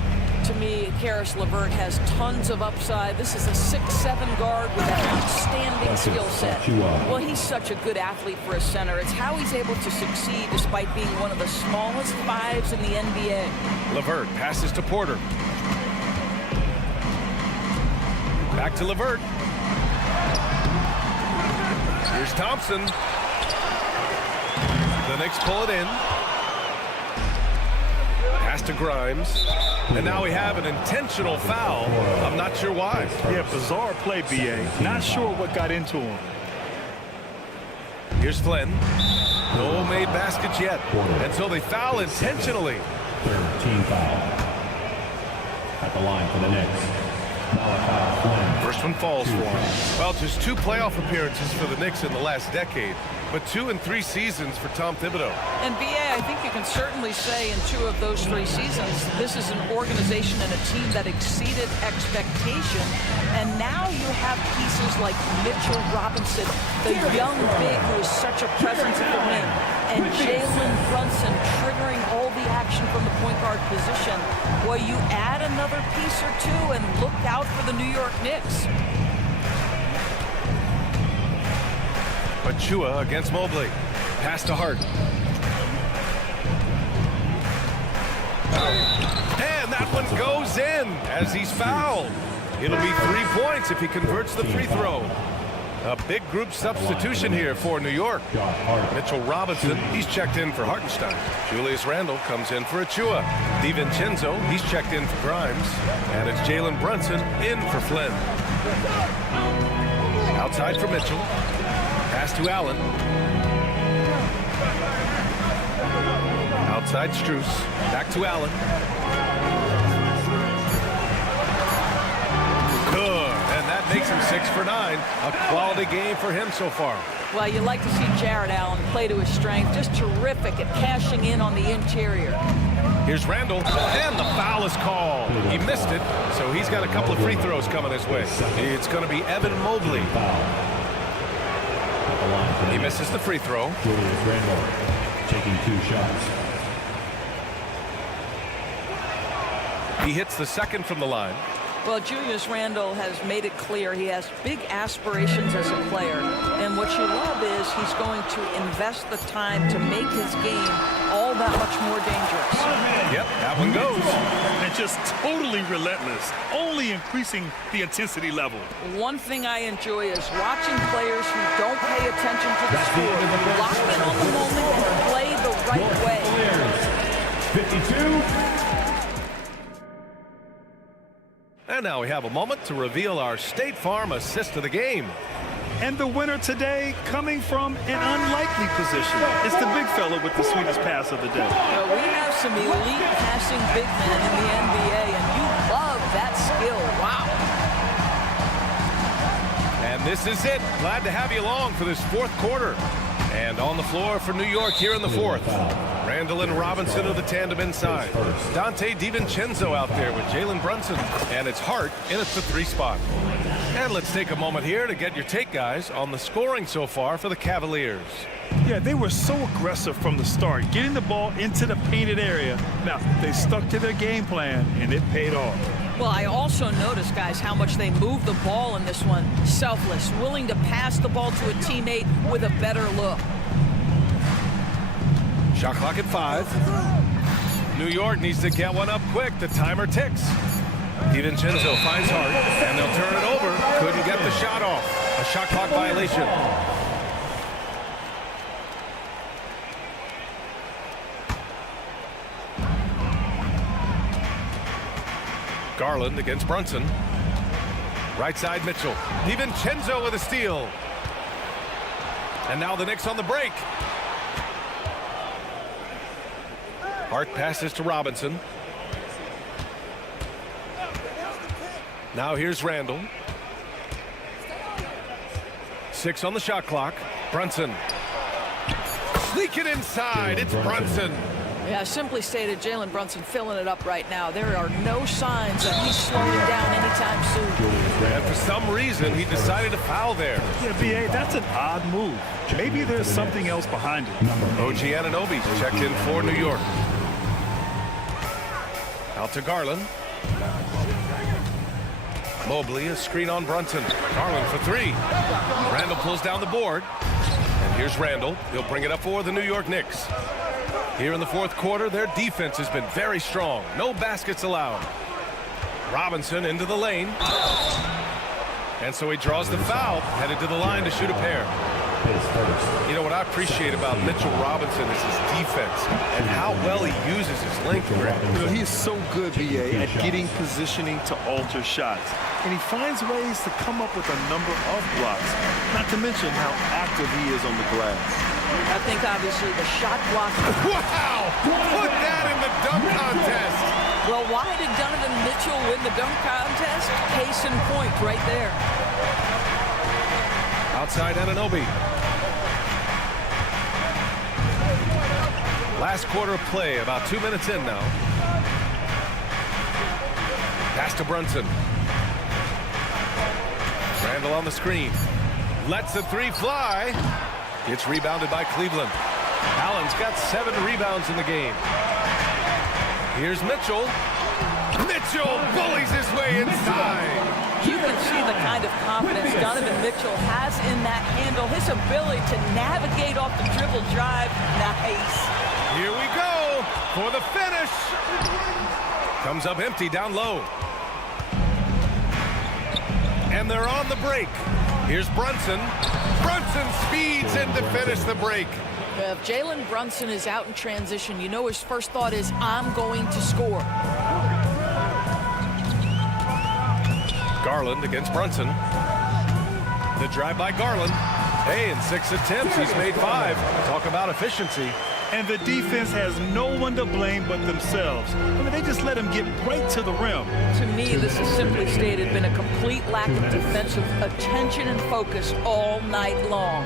To me, Caris LeVert has tons of upside. This is a 6'7" guard with an outstanding skill set. Well, he's such a good athlete for a center. It's how he's able to succeed despite being one of the smallest 5s in the NBA. LeVert passes to Porter. Back to LeVert. Here's Thompson. The Knicks pull it in. Pass to Grimes. And now we have an intentional foul. I'm not sure why. Yeah, bizarre play, B.A. Not sure what got into him. Here's Flynn. No made baskets yet. And so they foul intentionally. Third team foul. At the line for the Knicks. First one falls for him. Well, just 2 playoff appearances for the Knicks in the last decade, but 2 in 3 seasons for Tom Thibodeau. And B.A., I think you can certainly say in 2 of those 3 seasons, this is an organization and a team that exceeded expectation. And now you have pieces like Mitchell Robinson, the young big who is such a presence at the rim, and Jalen Brunson triggering all the action from the point guard position. Well, you add another piece or 2 and look out for the New York Knicks. Achua against Mobley. Pass to Hart. And that one goes in as he's fouled. It'll be 3 points if he converts the free throw. A big group substitution here for New York. Mitchell Robinson, he's checked in for Hartenstein. Julius Randle comes in for Achua. DiVincenzo, he's checked in for Grimes. And it's Jalen Brunson in for Flynn. Outside for Mitchell. Pass to Allen. Outside Strus. Back to Allen. Good. And that makes him 6 for 9. A quality game for him so far. Well, you like to see Jared Allen play to his strength. Just terrific at cashing in on the interior. Here's Randle, and the foul is called. He missed it, so he's got a couple of free throws coming his way. It's going to be Evan Mobley. He misses the free throw. Julius Randle taking 2 shots. He hits the second from the line. Well, Julius Randle has made it clear he has big aspirations as a player. And what you love is he's going to invest the time to make his game all that much more dangerous. Yep, that one goes. And just totally relentless, only increasing the intensity level. One thing I enjoy is watching players who don't pay attention to the score, lock in on the moment, and play the right way. 52. And now we have a moment to reveal our State Farm assist of the game. And the winner today coming from an unlikely position. It's the big fella with the sweetest pass of the day. Well, we have some elite passing big men in the NBA, and you love that skill. Wow. And this is it. Glad to have you along for this 4th quarter. And on the floor for New York here in the 4th. Randle and Robinson of the tandem inside. Dante DiVincenzo out there with Jalen Brunson. And it's Hart in at the 3 spot. And let's take a moment here to get your take, guys, on the scoring so far for the Cavaliers. Yeah, they were so aggressive from the start, getting the ball into the painted area. Now, they stuck to their game plan, and it paid off. Well, I also noticed, guys, how much they moved the ball in this one. Selfless, willing to pass the ball to a teammate with a better look. Shot clock at 5. New York needs to get one up quick. The timer ticks. DiVincenzo finds Hart, and they'll turn it over. Couldn't get the shot off. A shot clock violation. Garland against Brunson. Right side Mitchell. DiVincenzo with a steal. And now the Knicks on the break. Hart passes to Robinson. Now here's Randle. 6 on the shot clock. Brunson. Sneaking inside. It's Brunson. Yeah, simply stated, Jalen Brunson filling it up right now. There are no signs that he's slowing down anytime soon. And for some reason, he decided to foul there. Yeah, B.A., that's an odd move. Maybe there's something else behind it. OG Anunoby checked in for New York. Out to Garland. Mobley, a screen on Brunson. Garland for 3. Randle pulls down the board. And here's Randle. He'll bring it up for the New York Knicks. Here in the 4th quarter, their defense has been very strong. No baskets allowed. Robinson into the lane. And so he draws the foul, headed to the line to shoot a pair. You know, what I appreciate about Mitchell Robinson is his defense and how well he uses his length. You know, he is so good, B.A., at getting positioning to alter shots. And he finds ways to come up with a number of blocks, not to mention how active he is on the glass. I think, obviously, the shot block. Wow! Put that in the dunk contest! Well, why did Donovan Mitchell win the dunk contest? Case in point right there. Outside Anunoby. Last quarter of play, about 2 minutes in now. Pass to Brunson. Randle on the screen. Lets the 3 fly. It's rebounded by Cleveland. Allen's got 7 rebounds in the game. Here's Mitchell. Mitchell bullies his way inside. You can see the kind of confidence Donovan Mitchell has in that handle. His ability to navigate off the dribble drive. Nice. Here we go for the finish. Comes up empty down low. And they're on the break. Here's Brunson. Brunson speeds in to finish the break. If Jalen Brunson is out in transition, you know his first thought is, I'm going to score. Garland against Brunson. The drive by Garland. Hey, in 6 attempts, he's made 5. Talk about efficiency. And the defense has no one to blame but themselves. I mean, they just let him get right to the rim. To me, this has simply stated been a complete lack of defensive attention and focus all night long.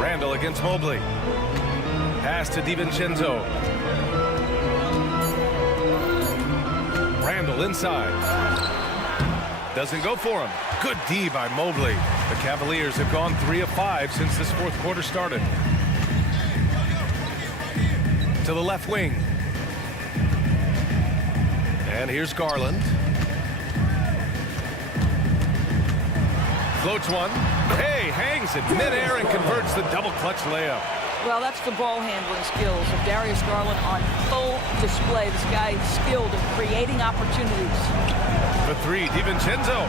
Randall against Mobley. Pass to DiVincenzo. Randall inside. Doesn't go for him. Good D by Mobley. The Cavaliers have gone 3 of 5 since this fourth quarter started. To the left wing. And here's Garland. Floats one. Hey, hangs it midair and converts the double clutch layup. Well, that's the ball handling skills of Darius Garland on full display. This guy is skilled in creating opportunities. The 3, DiVincenzo.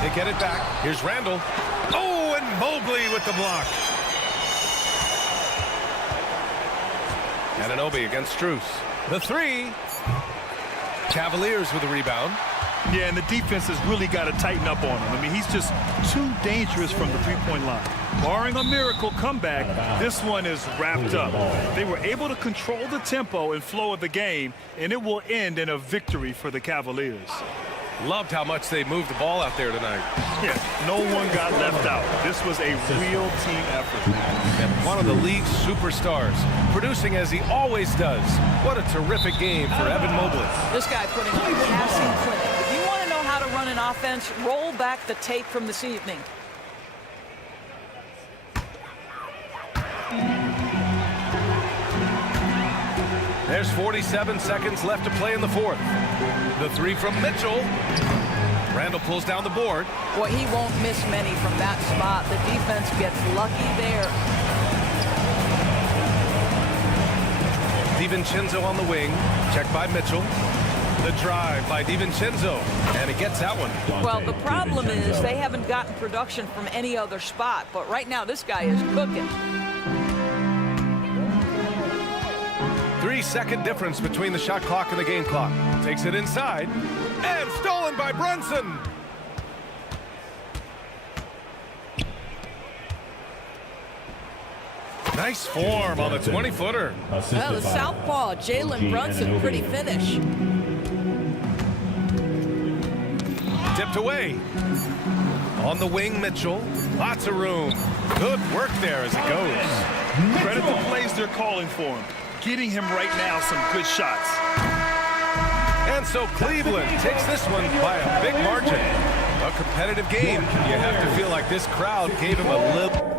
They get it back. Here's Randall. Oh, and Mobley with the block. Anunoby against Strus. The 3. Cavaliers with a rebound. Yeah, and the defense has really got to tighten up on him. I mean, he's just too dangerous from the three-point line. Barring a miracle comeback, this one is wrapped up. They were able to control the tempo and flow of the game, and it will end in a victory for the Cavaliers. Loved how much they moved the ball out there tonight. Yeah, no one got left out. This was a real team effort. And one of the league's superstars, producing as he always does. What a terrific game for Evan Mobley. This guy putting on a passing clinic. If you want to know how to run an offense, roll back the tape from this evening. There's 47 seconds left to play in the fourth. The 3 from Mitchell. Randall pulls down the board. Boy, he won't miss many from that spot. The defense gets lucky there. DiVincenzo on the wing. Checked by Mitchell. The drive by DiVincenzo. And he gets that one. Well, the problem is they haven't gotten production from any other spot. But right now, this guy is cooking. 3-second difference between the shot clock and the game clock. Takes it inside. And stolen by Brunson. Nice form on the 20-footer. Well, the southpaw, Jalen Brunson, pretty finish. Tipped away. On the wing, Mitchell. Lots of room. Good work there as it goes. Credit the plays they're calling for him. Getting him right now some good shots. And so Cleveland takes this one by a big margin. A competitive game. You have to feel like this crowd gave him a little...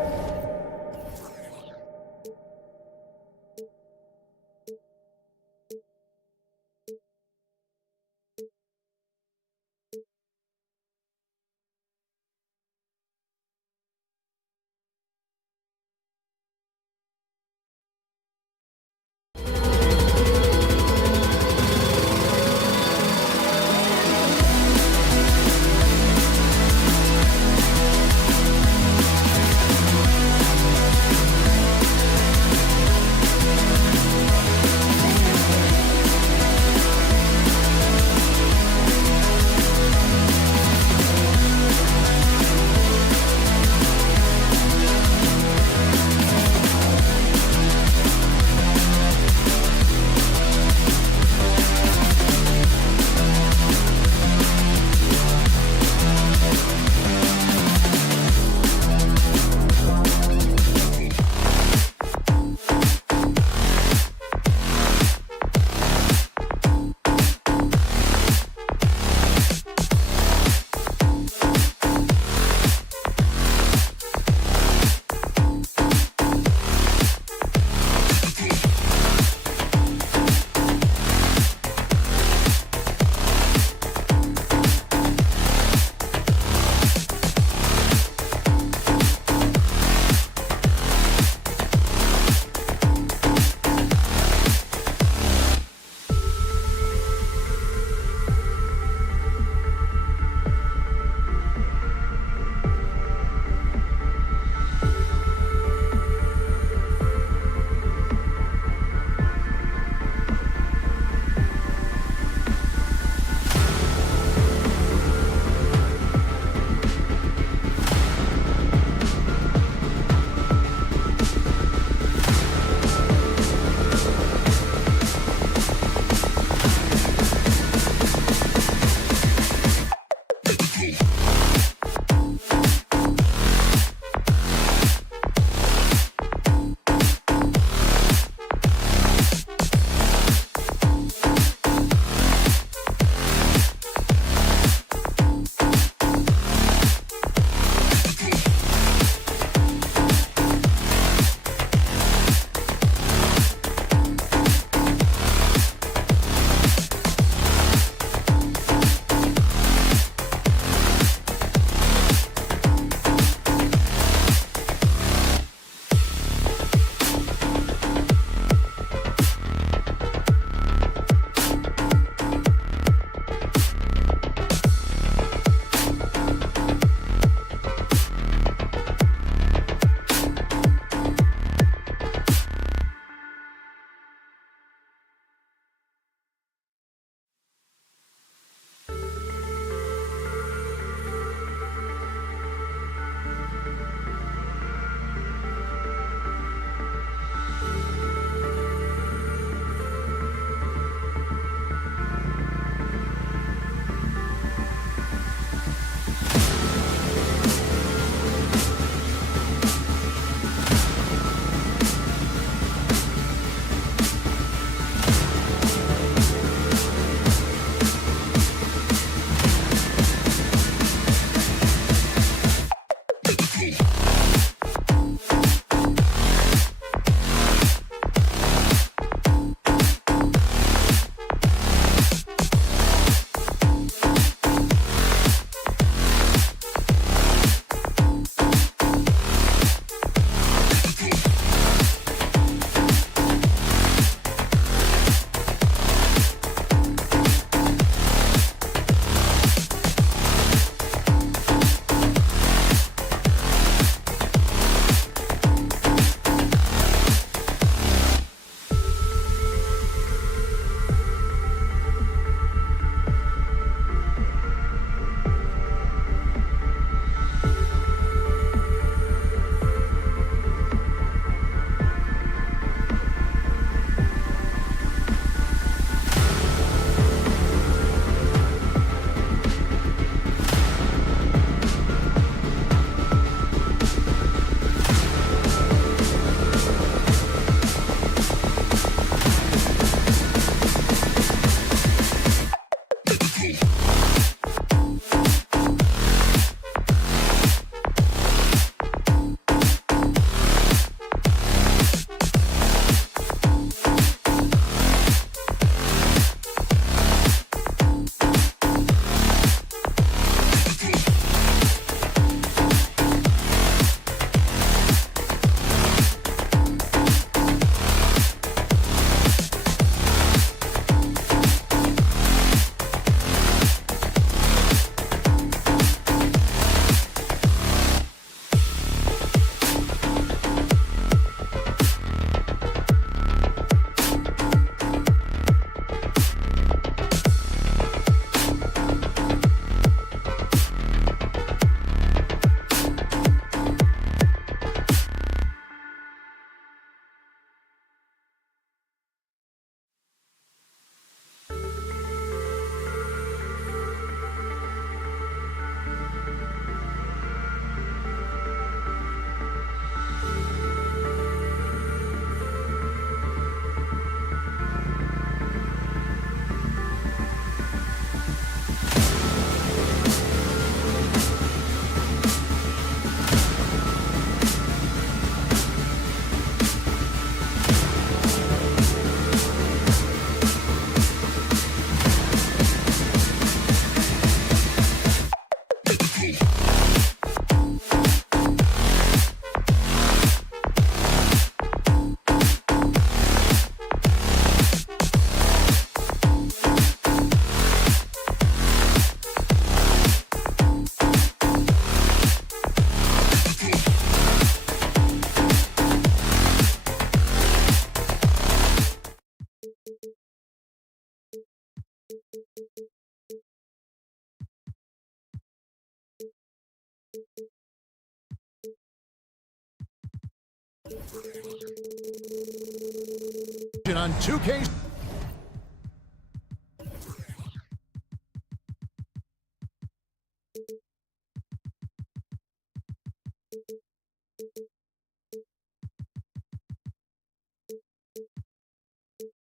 On 2K.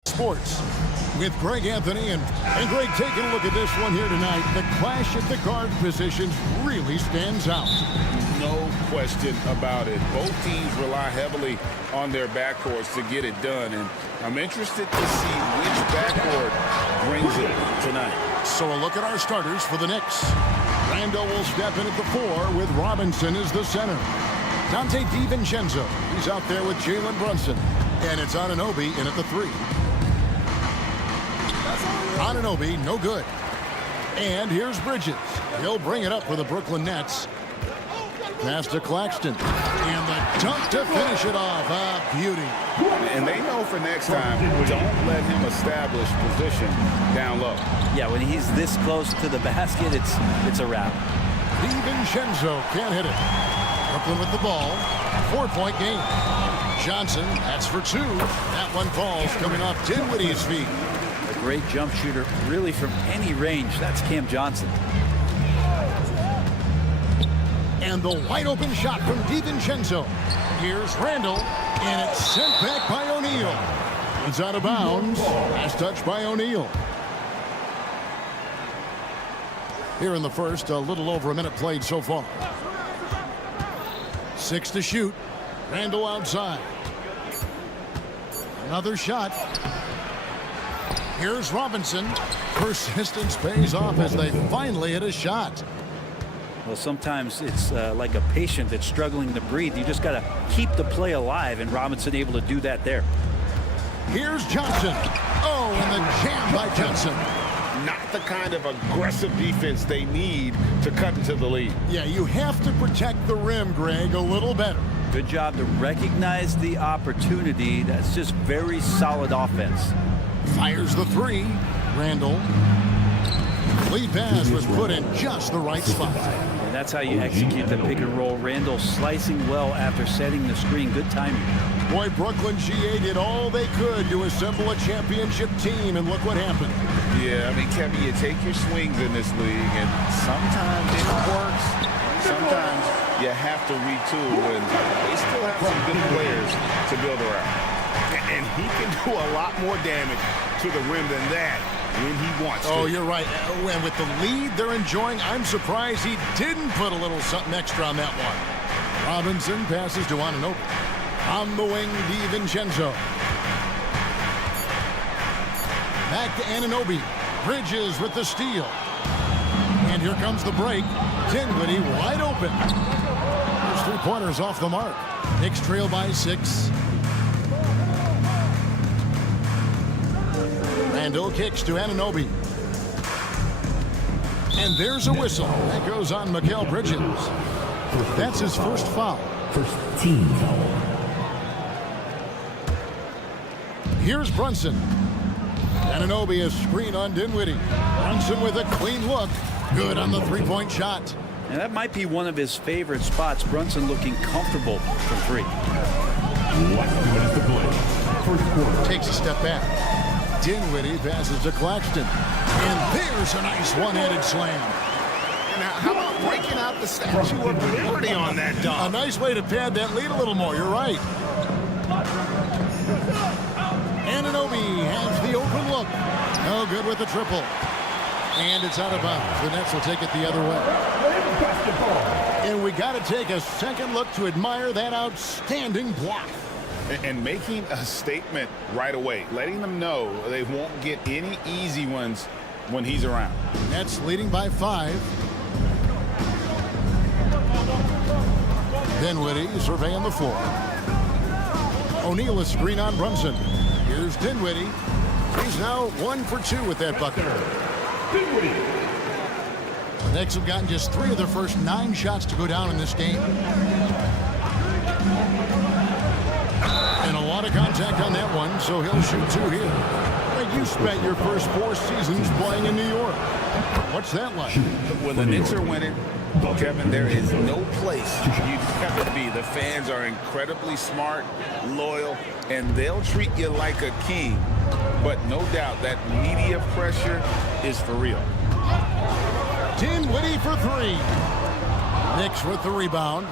Sports with Greg Anthony and Greg, taking a look at this one here tonight. The clash at the guard positions really stands out. No question about it. Both teams rely heavily on their backcourts to get it done, and I'm interested to see which backcourt brings it tonight. So a look at our starters for the Knicks. Randall will step in at the 4 with Robinson as the center. Donte DiVincenzo, he's out there with Jalen Brunson. And it's Anunoby in at the 3. Anunoby, no good. And here's Bridges. He'll bring it up for the Brooklyn Nets. Pass to Claxton. And the dunk to finish it off. A beauty. And they know for next time, don't let him establish position down low. Yeah, when he's this close to the basket, it's a wrap. DiVincenzo can't hit it. Brooklyn with the ball. 4-point game. Johnson, that's for 2. That one falls coming off Dinwiddie's feet. A great jump shooter, really from any range. That's Cam Johnson. And the wide open shot from DiVincenzo. Here's Randall, and it's sent back by O'Neal. It's out of bounds. Last touch by O'Neal. Here in the first, a little over a minute played so far. 6 to shoot. Randall outside. Another shot. Here's Robinson. Persistence pays off as they finally hit a shot. Well, sometimes it's like a patient that's struggling to breathe. You just got to keep the play alive, and Robinson able to do that there. Here's Johnson. Oh, and the jam by Johnson. Not the kind of aggressive defense they need to cut into the lead. Yeah, you have to protect the rim, Greg, a little better. Good job to recognize the opportunity. That's just very solid offense. Fires the 3. Randall. Lead pass was put in just the right spot. And that's how you execute the pick and roll. Randall slicing well after setting the screen. Good timing. Boy, Brooklyn GA did all they could to assemble a championship team, and look what happened. Yeah, I mean, Kevin, you take your swings in this league, and sometimes it works. Sometimes you have to retool, and they still have some good players to build around. And he can do a lot more damage to the rim than that when he wants to. Oh, you're right. And with the lead they're enjoying, I'm surprised he didn't put a little something extra on that one. Robinson passes to Anunoby. On the wing, DiVincenzo. Back to Anunoby. Bridges with the steal. And here comes the break. Dinwiddie wide open. Those 3-pointers off the mark. Knicks trail by 6. Randall kicks to Anunoby. And there's a whistle. That goes on Mikal Bridges. That's his first foul. First team foul. Here's Brunson. Anunoby, a screen on Dinwiddie. Brunson with a clean look. Good on the 3-point shot. And that might be one of his favorite spots. Brunson looking comfortable from 3. Less than 2 minutes to play. First quarter. Takes a step back. Dinwiddie passes to Claxton. And there's a nice one-handed slam. Now, how about breaking out the Statue of Liberty on that dunk? A nice way to pad that lead a little more. You're right. Anunoby has the open look. No good with the triple. And it's out of bounds. The Nets will take it the other way. And we got to take a second look to admire that outstanding block. And making a statement right away, letting them know they won't get any easy ones when he's around. Nets leading by 5. Dinwiddie surveying the floor. O'Neal a screen on Brunson. Here's Dinwiddie. He's now 1 for 2 with that bucket. Dinwiddie. The Knicks have gotten just 3 of their first 9 shots to go down in this game. And a lot of contact on that one, so he'll shoot 2 here. Hey, you spent your first 4 seasons playing in New York. What's that like? When the Knicks are winning, Kevin, there is no place you'd have to be. The fans are incredibly smart, loyal, and they'll treat you like a king. But no doubt that media pressure is for real. Dinwiddie for 3. Knicks with the rebound.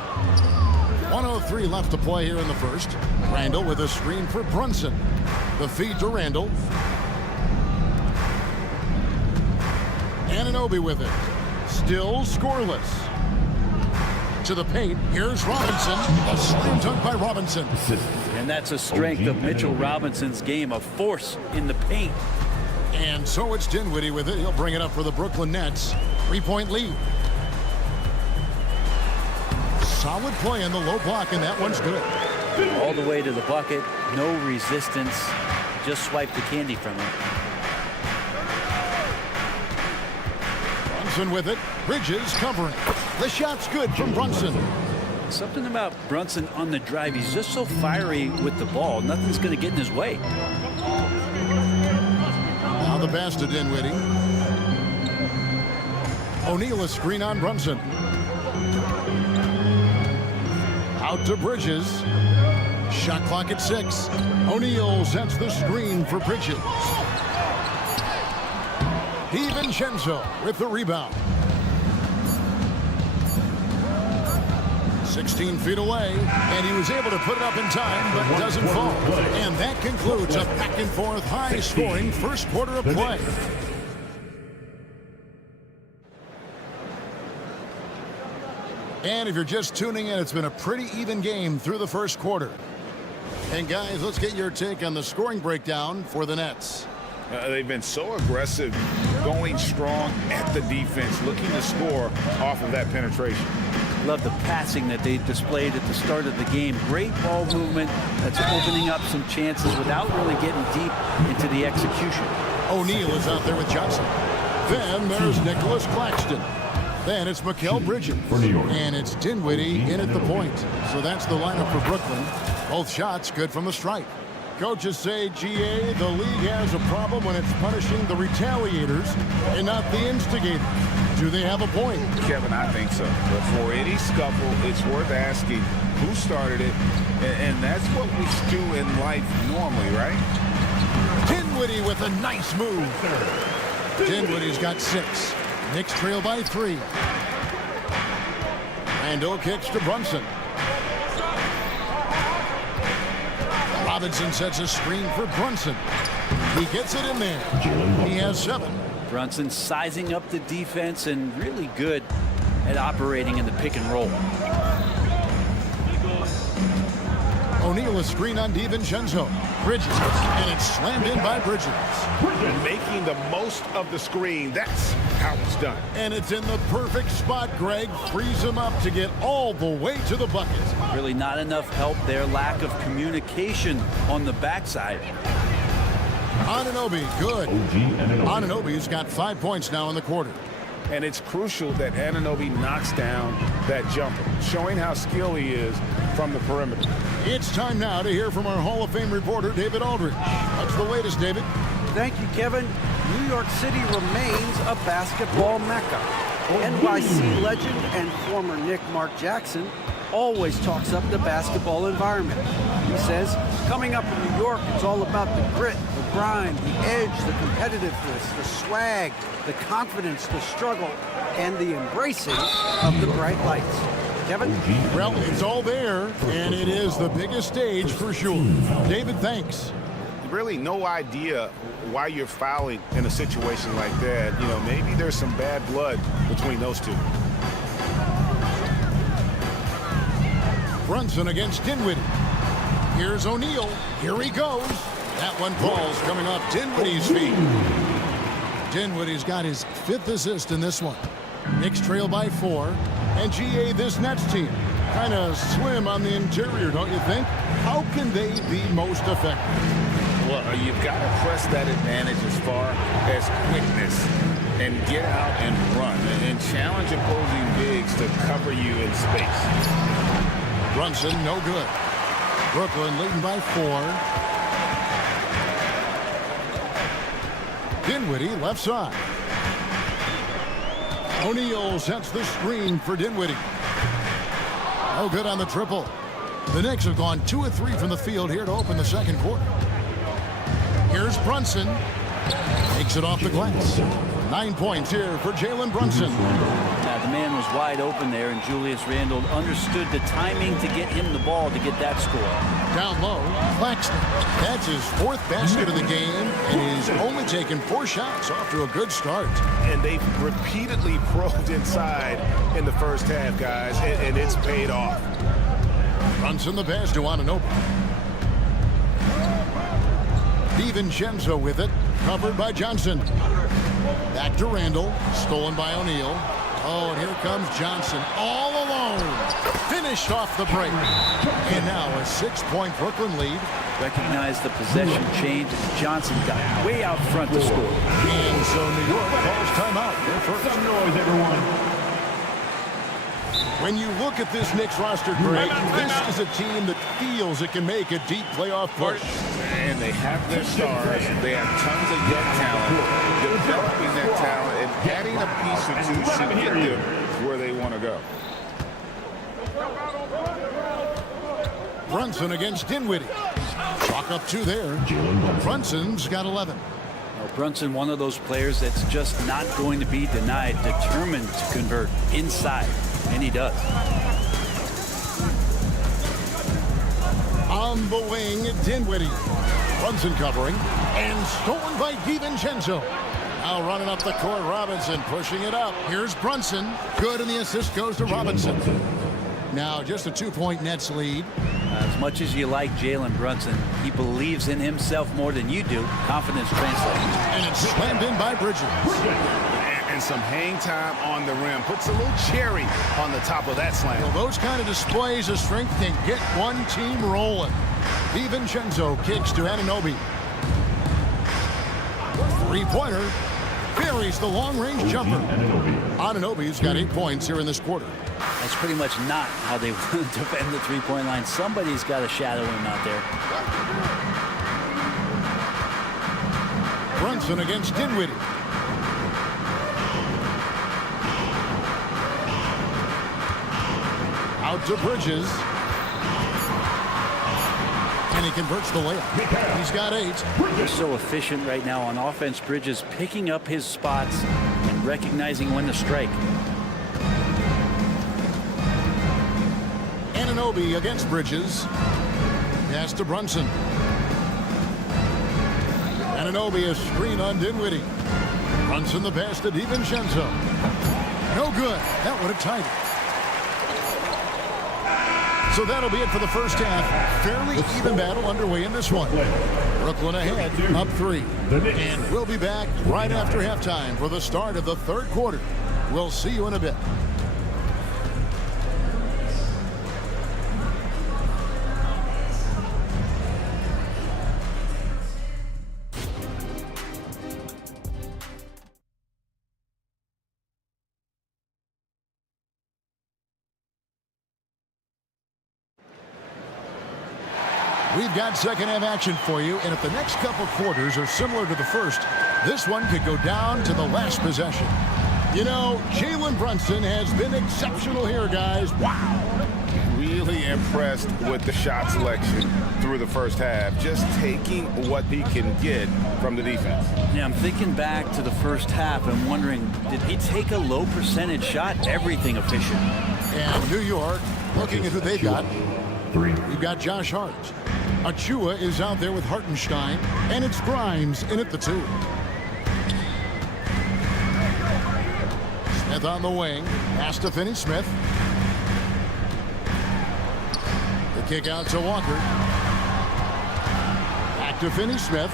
1:03 left to play here in the first. Randall with a screen for Brunson. The feed to Randall. Anunoby with it. Still scoreless. To the paint. Here's Robinson. A slam dunk by Robinson. And that's a strength of Mitchell Robinson's game, a force in the paint. And so it's Dinwiddie with it. He'll bring it up for the Brooklyn Nets. 3-point lead. Solid play in the low block, and that one's good. All the way to the bucket. No resistance. Just swipe the candy from him. Brunson with it. Bridges covering. The shot's good from Brunson. Something about Brunson on the drive. He's just so fiery with the ball. Nothing's going to get in his way. Now the pass to Dinwiddie. O'Neal a screen on Brunson. Out to Bridges. Shot clock at 6. O'Neal sets the screen for Bridges. DiVincenzo with the rebound. 16 feet away, and he was able to put it up in time, but doesn't fall. And that concludes a back-and-forth, high-scoring first quarter of play. And if you're just tuning in, it's been a pretty even game through the first quarter. And guys, let's get your take on the scoring breakdown for the Nets. They've been so aggressive, going strong at the defense, looking to score off of that penetration. Love the passing that they displayed at the start of the game. Great ball movement that's opening up some chances without really getting deep into the execution. O'Neal is out there with Johnson. Then there's Nicholas Claxton. Then it's Mikal Bridges. And it's Dinwiddie in at the point. So that's the lineup for Brooklyn. Both shots good from the stripe. Coaches say, GA, the league has a problem when it's punishing the retaliators and not the instigators. Do they have a point? Kevin, I think so. But for any scuffle, it's worth asking who started it. And that's what we do in life normally, right? Dinwiddie with a nice move. Dinwiddie's got 6. Knicks trail by 3. Randall kicks to Brunson. Robinson sets a screen for Brunson. He gets it in there. He has 7. Brunson sizing up the defense and really good at operating in the pick and roll. O'Neal a screen on DiVincenzo. Bridges, and it's slammed in by Bridges. Making the most of the screen. That's how it's done. And it's in the perfect spot, Greg. Frees him up to get all the way to the bucket. Really not enough help there. Lack of communication on the backside. Anunoby, good. Anunoby's got 5 points now in the quarter. And it's crucial that Anunoby knocks down that jumper, showing how skilled he is from the perimeter. It's time now to hear from our Hall of Fame reporter, David Aldridge. What's the latest, David? Thank you, Kevin. New York City remains a basketball mecca. NYC legend and former Knick Mark Jackson always talks up the basketball environment. He says, coming up in New York, it's all about the grit, the grind, the edge, the competitiveness, the swag, the confidence, the struggle, and the embracing of the bright lights. Kevin? Well, it's all there, and it is the biggest stage for sure. David, thanks. Really no idea why you're fouling in a situation like that. You know, maybe there's some bad blood between those two. Brunson against Dinwiddie. Here's O'Neal. Here he goes. That one falls coming off Dinwiddie's feet. Dinwiddie's got his 5th assist in this one. Knicks trail by 4. And GA, this Nets team, kind of slim on the interior, don't you think? How can they be most effective? Well, you've got to press that advantage as far as quickness and get out and run and challenge opposing bigs to cover you in space. Brunson, no good. Brooklyn leading by 4. Dinwiddie left side. O'Neal sets the screen for Dinwiddie. No good on the triple. The Knicks have gone 2 of 3 from the field here to open the second quarter. Here's Brunson. Takes it off the glass. 9 points here for Jalen Brunson. The man was wide open there, and Julius Randle understood the timing to get him the ball to get that score. Down low, Claxton. That's his 4th basket of the game, and he's only taken 4 shots. Off to a good start. And they've repeatedly probed inside in the first half, guys, and it's paid off. Brunson the pass to Anunoby. DiVincenzo with it, covered by Johnson. Back to Randle, stolen by O'Neal. Oh, and here comes Johnson all alone. Finished off the break. And now a 6-point Brooklyn lead. Recognize the possession change. Johnson got way out front to score. And so New York calls timeout. Their first. Some noise, everyone. When you look at this Knicks roster, Greg, this is a team that feels it can make a deep playoff push. And they have their stars. They have tons of young talent. Developing that talent and adding a piece or two should get them where they want to go. Brunson against Dinwiddie. Chalk up 2 there. Brunson's got 11. Brunson, one of those players that's just not going to be denied, determined to convert inside, and he does. On the wing, Dinwiddie. Brunson covering, and stolen by DiVincenzo. Now running up the court, Robinson pushing it up. Here's Brunson. Good, and the assist goes to Robinson. Now just a 2-point Nets lead. As much as you like Jalen Brunson, he believes in himself more than you do. Confidence translates. And it's slammed in by Bridges. And some hang time on the rim. Puts a little cherry on the top of that slam. Well, those kind of displays of strength can get one team rolling. DiVincenzo kicks to Anunoby. 3-pointer. Buries the long-range jumper. Anunoby's got 8 points here in this quarter. That's pretty much not how they want to defend the 3-point line. Somebody's got to shadow him out there. Brunson against Dinwiddie. Out to Bridges. And he converts the layup. He's got 8. He's so efficient right now on offense. Bridges picking up his spots and recognizing when to strike. Anunoby against Bridges. Pass to Brunson. Anunoby a screen on Dinwiddie. Brunson the pass to DiVincenzo. No good. That would have tied it. So that'll be it for the first half. Fairly even battle underway in this one. Brooklyn ahead, up 3. And we'll be back right after halftime for the start of the 3rd quarter. We'll see you in a bit. We've got second half action for you, and if the next couple quarters are similar to the first, this one could go down to the last possession. You know, Jalen Brunson has been exceptional here, guys. Wow. Really impressed with the shot selection through the first half, just taking what he can get from the defense. Yeah, I'm thinking back to the first half and wondering, did he take a low percentage shot? Everything efficient. And New York, looking at who they've got. We've got Josh Hart. Achua is out there with Hartenstein, and it's Grimes in at the 2. Smith on the wing, pass to Finney-Smith. The kick out to Walker. Back to Finney-Smith.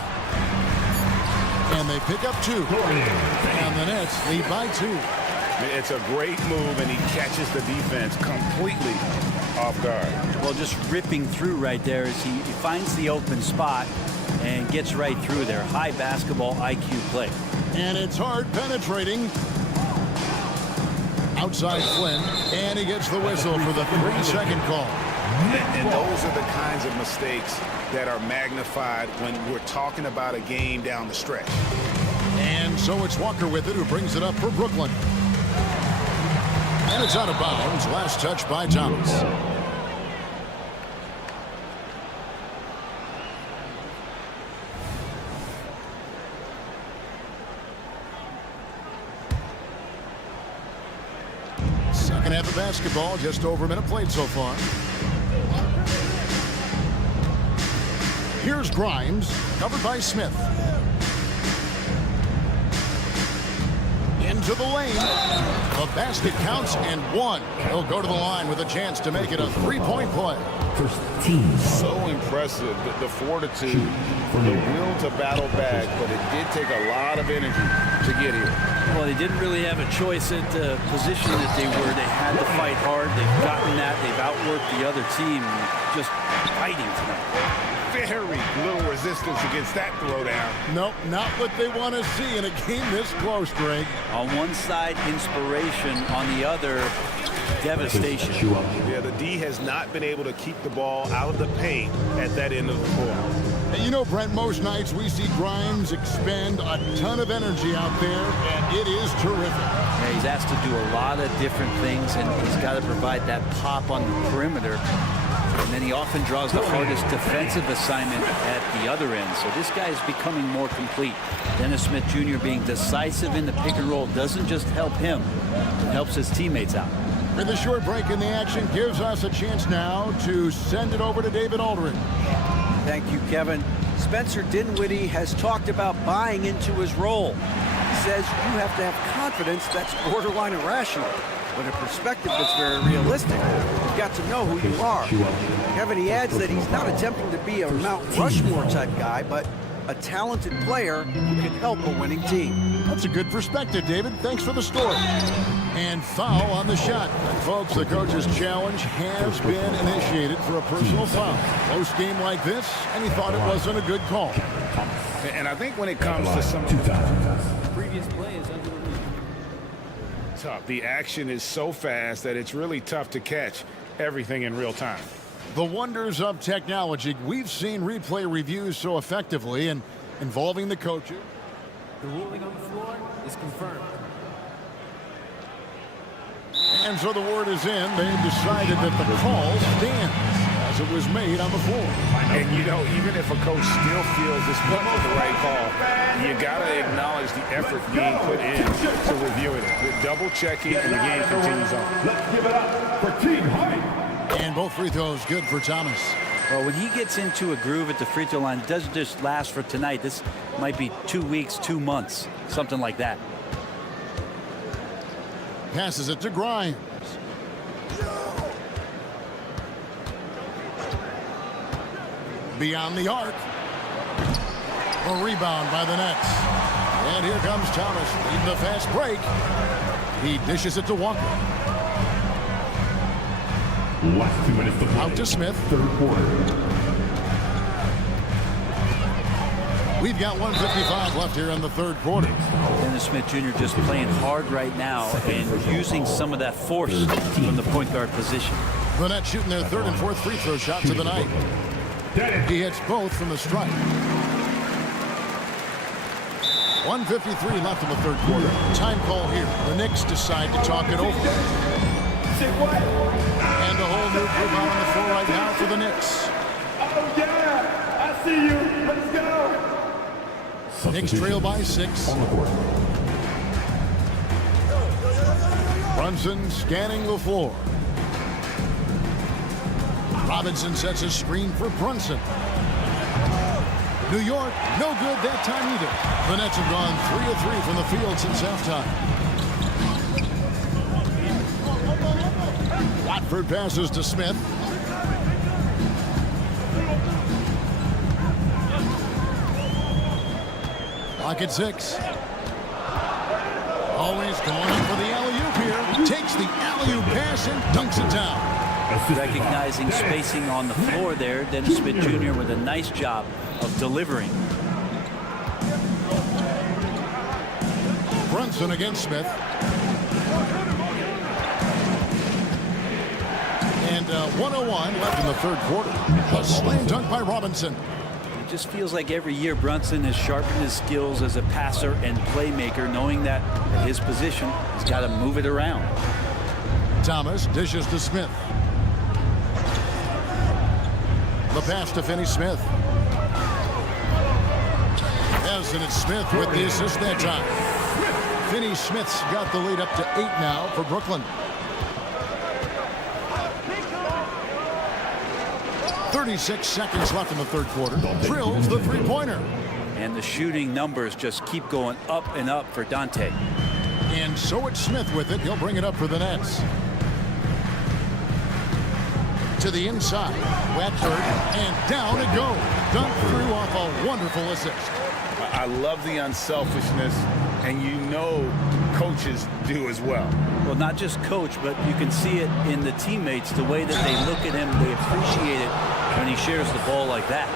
And they pick up 2. And the Nets lead by 2. It's a great move, and he catches the defense completely off guard. Well, just ripping through right there as he finds the open spot and gets right through there. High basketball IQ play. And it's Hart penetrating. Outside Flynn, and he gets the whistle for the 3-second call. And those are the kinds of mistakes that are magnified when we're talking about a game down the stretch. And so it's Walker with it, who brings it up for Brooklyn. And it's out of bounds. Last touch by Thomas. basketball. Just over a minute played so far. Here's Grimes, covered by Smith. Into the lane. The basket counts and one. He'll go to the line with a chance to make it a three-point play. First team. So impressive, the fortitude, the will to battle back, but it did take a lot of energy to get here. Well, they didn't really have a choice at the position that they were. They had to fight hard. They've gotten that. They've outworked the other team. Just fighting tonight. Very little resistance against that throwdown. Nope, not what they want to see in a game this close, Greg. On one side, inspiration. On the other, devastation. Yeah, the D has not been able to keep the ball out of the paint at that end of the court. And you know, Brent, most nights we see Grimes expend a ton of energy out there, and it is terrific. Yeah, he's asked to do a lot of different things, and he's got to provide that pop on the perimeter. And then he often draws the hardest defensive assignment at the other end. So this guy is becoming more complete. Dennis Smith Jr. being decisive in the pick and roll doesn't just help him, it helps his teammates out. And the short break in the action gives us a chance now to send it over to David Aldridge. Thank you, Kevin. Spencer Dinwiddie has talked about buying into his role. He says you have to have confidence that's borderline irrational, but a perspective that's very realistic. You've got to know who you are. Kevin, he adds that he's not attempting to be a Mount Rushmore type guy, but a talented player who can help a winning team. That's a good perspective, David. Thanks for the story. And foul on the shot. And folks, the coach's challenge has been initiated for a personal foul. Close game like this, and he thought it wasn't a good call. And I think when it comes to some Previous play is under review. tough, the action is so fast that it's really tough to catch everything in real time. The wonders of technology. We've seen replay reviews so effectively and involving the coaches. The ruling on the floor is confirmed. And so the word is in. They've decided that the call stands as it was made on the floor. And you know, even if a coach still feels this wasn't the right call, you got to acknowledge the effort being put in to reviewing it. The double checking, and the game continues on. Let's give it up for Team Height. And both free throws good for Thomas. Well, when he gets into a groove at the free throw line, it doesn't just last for tonight. This might be 2 weeks, 2 months, something like that. Passes it to Grimes. Beyond the arc. A rebound by the Nets. And here comes Thomas leading the fast break. He dishes it to Walker. Last 2 minutes to play. Out to Smith. Third quarter. We've got 1:55 left here in the third quarter. Dennis Smith Jr. just playing hard right now and using some of that force from the point guard position. The Nets shooting their third and fourth free throw shots of the night. He hits both from the stripe. 1:53 left in the third quarter. Time call here. The Knicks decide to talk it over. And a whole new group out on the floor right now for the Knicks. Oh, yeah! I see you! Let's go! Knicks trail by 6. On the court. Brunson scanning the floor. Robinson sets a screen for Brunson. New York, no good that time either. The Nets have gone 3 of 3 from the field since halftime. Watford passes to Smith. Clock at 6. Always going up for the alley-oop here. Takes the alley-oop pass and dunks it down. Recognizing spacing on the floor there, Dennis Smith Jr. with a nice job of delivering. Brunson against Smith. And 1:01 left in the third quarter. A slam dunk by Robinson. It just feels like every year Brunson has sharpened his skills as a passer and playmaker, knowing that at his position, he's got to move it around. Thomas dishes to Smith. The pass to Finney Smith. Yes, and it's Smith with the assist that time. Finney Smith's got the lead up to 8 now for Brooklyn. 36 seconds left in the third quarter. Drills the three-pointer. And the shooting numbers just keep going up and up for Dante. And so it's Smith with it. He'll bring it up for the Nets. To the inside. Watford, and down it goes. Dunk through off a wonderful assist. I love the unselfishness, and you know coaches do as well. Well, not just coach, but you can see it in the teammates, the way that they look at him. They appreciate it when he shares the ball like that.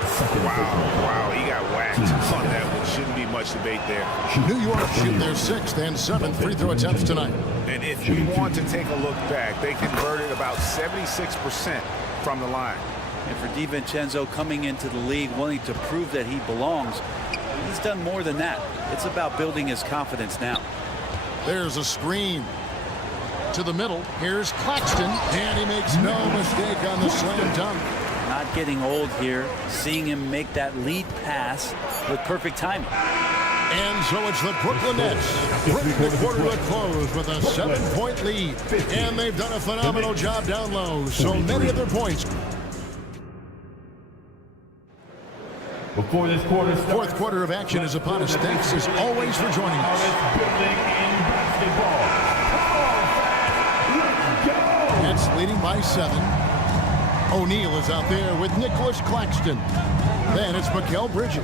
Wow, he got whacked on that one. Shouldn't be much debate there. New York shooting their 6th and 7th free throw attempts tonight. And if you want to take a look back, they converted about 76% from the line. And for DiVincenzo coming into the league wanting to prove that he belongs, he's done more than that. It's about building his confidence now. There's a screen. To the middle. Here's Claxton, and he makes no mistake on the slam dunk. Not getting old here. Seeing him make that lead pass with perfect timing. And so it's the Brooklyn Nets bringing the quarter to a close with a 7-point lead. And they've done a phenomenal job down low. So many of their points. Before this quarter starts, Fourth quarter of action is upon us. Thanks as always for joining us. Nets leading by 7. O'Neal is out there with Nicholas Claxton. Then it's Mikal Bridges.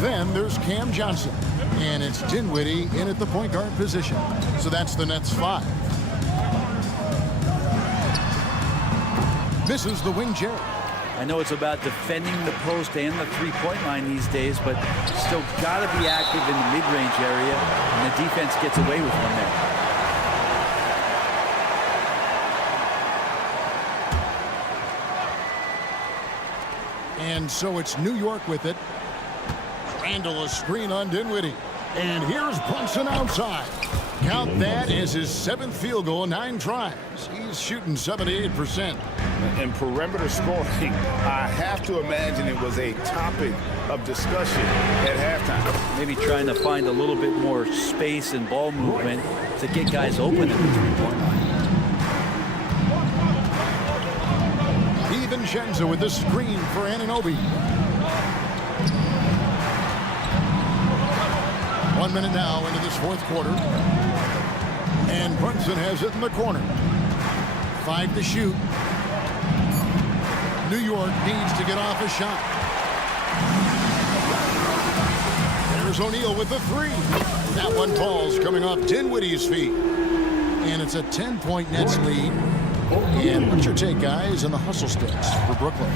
Then there's Cam Johnson. And it's Dinwiddie in at the point guard position. So that's the Nets 5. Misses the wing Jerry. I know it's about defending the post and the three-point line these days, but still got to be active in the mid-range area, and the defense gets away with one there. And so it's New York with it. Randall a screen on Dinwiddie. And here's Brunson outside. Count that as his 7th field goal, 9 tries. He's shooting 78%. And perimeter scoring, I have to imagine it was a topic of discussion at halftime. Maybe trying to find a little bit more space and ball movement to get guys open at the three-point line. DiVincenzo with the screen for Anunoby. 1 minute now into this fourth quarter. And Brunson has it in the corner. 5 to shoot. New York needs to get off a shot. There's O'Neal with the 3. That one falls coming off Dinwiddie's feet. And it's a 10-point Nets lead. And what's your take, guys, on the hustle stats for Brooklyn?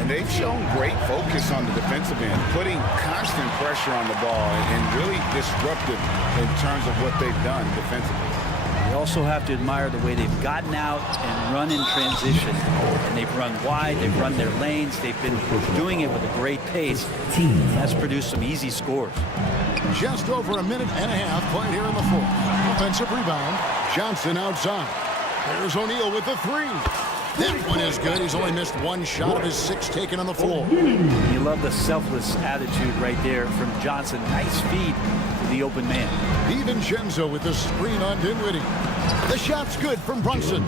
And they've shown great focus on the defensive end, putting constant pressure on the ball and really disruptive in terms of what they've done defensively. You also have to admire the way they've gotten out and run in transition. And they've run wide, they've run their lanes, they've been doing it with a great pace. That's produced some easy scores. Just over a minute and a half played here in the fourth. Offensive rebound. Johnson outside. There's O'Neal with the 3. That one is good. He's only missed 1 shot of his 6 taken on the floor. You love the selfless attitude right there from Johnson. Nice feed to the open man. DiVincenzo with the screen on Dinwiddie. The shot's good from Brunson.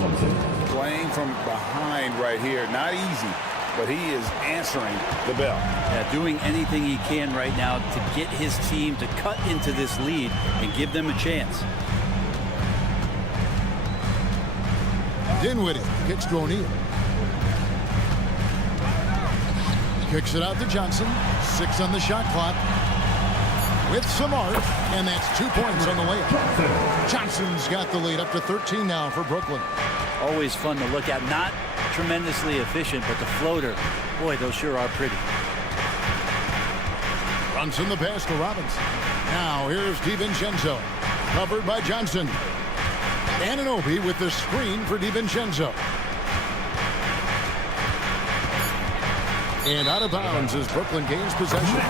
Playing from behind right here, not easy, but he is answering the bell. Yeah, doing anything he can right now to get his team to cut into this lead and give them a chance. Dinwiddie kicks to O'Neal. Kicks it out to Johnson. 6 on the shot clock. With some art, and that's 2 points on the layup. Johnson's got the lead up to 13 now for Brooklyn. Always fun to look at. Not tremendously efficient, but the floater, boy, those sure are pretty. Brunson the pass to Robinson. Now here's DiVincenzo. Covered by Johnson. Anunoby with the screen for DiVincenzo. And out of bounds as Brooklyn gains possession.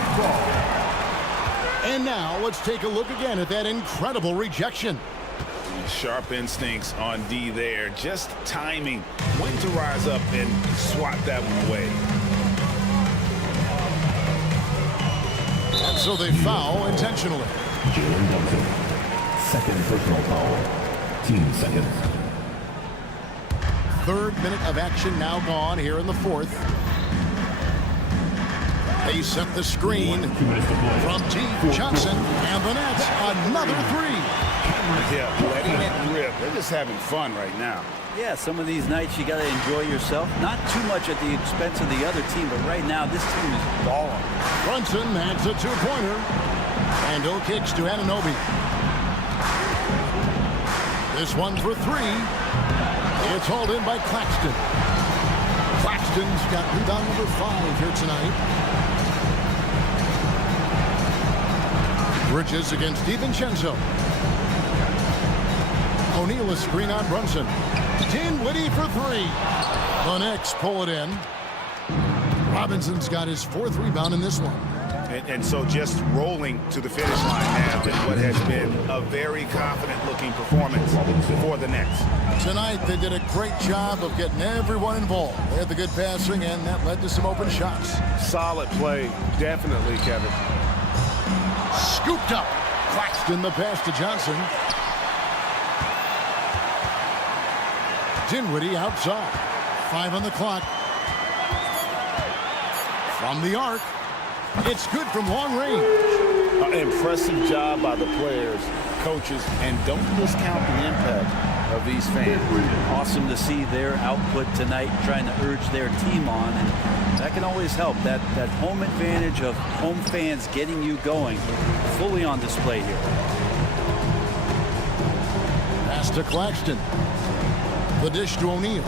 And now let's take a look again at that incredible rejection. Sharp instincts on D there. Just timing when to rise up and swat that one away. And so they foul intentionally. Jalen Brunson, 2nd personal foul. Team seconds. 3rd minute of action now gone here in the 4th. They set the screen from deep. Johnson and the Nets. Another three. Yeah, letting it rip. They're just having fun right now. Yeah, some of these nights you got to enjoy yourself. Not too much at the expense of the other team, but right now this team is balling. Brunson adds a two-pointer. And no kicks to Anunoby. This one for three. It's hauled in by Claxton. Claxton's got rebound number 5 here tonight. Bridges against DiVincenzo. O'Neal a screen on Brunson. Dinwiddie for three. The Knicks pull it in. Robinson's got his 4th rebound in this one. And so just rolling to the finish line now in what has been a very confident-looking performance for the Nets. Tonight, they did a great job of getting everyone involved. They had the good passing, and that led to some open shots. Solid play, definitely, Kevin. Scooped up. Claxton the pass to Johnson. Dinwiddie outside. 5 on the clock. From the arc. It's good from long range. Impressive job by the players, coaches, and don't discount the impact of these fans. Awesome to see their output tonight, trying to urge their team on, and that can always help. That home advantage of home fans getting you going, fully on display here. Pass to Claxton. The dish to O'Neal.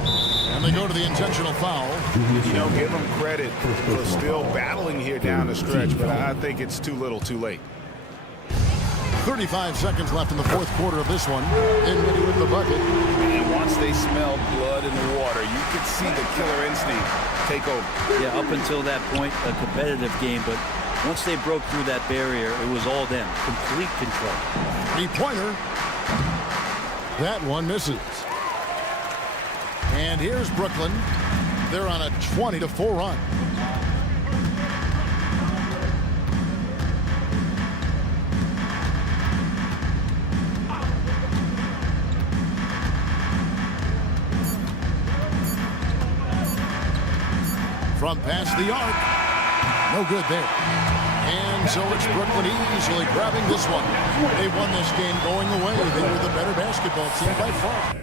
And they go to the intentional foul. You know, give them credit for still battling here down the stretch, but I think it's too little too late. 35 seconds left in the 4th quarter of this one. Dinwiddie with the bucket. And once they smell blood in the water, you could see the killer instinct take over. Yeah, up until that point, a competitive game, but once they broke through that barrier, it was all them. Complete control. 3-pointer. That one misses. And here's Brooklyn. They're on a 20-4 run. From past the arc. No good there. And so it's Brooklyn easily grabbing this one. They won this game going away. They were the better basketball team by far.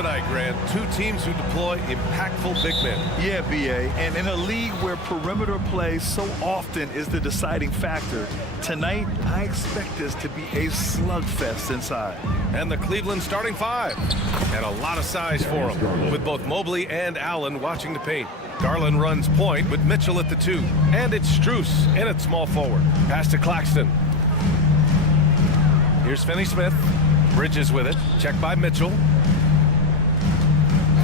tonight, Grant. Two teams who deploy impactful big men. Yeah, B.A. And in a league where perimeter play so often is the deciding factor, tonight I expect this to be a slugfest inside. And the Cleveland starting five. And a lot of size for them, with both Mobley and Allen watching the paint. Garland runs point with Mitchell at the 2. And it's Strus in at small forward. Pass to Claxton. Here's Finney-Smith. Bridges with it. Checked by Mitchell.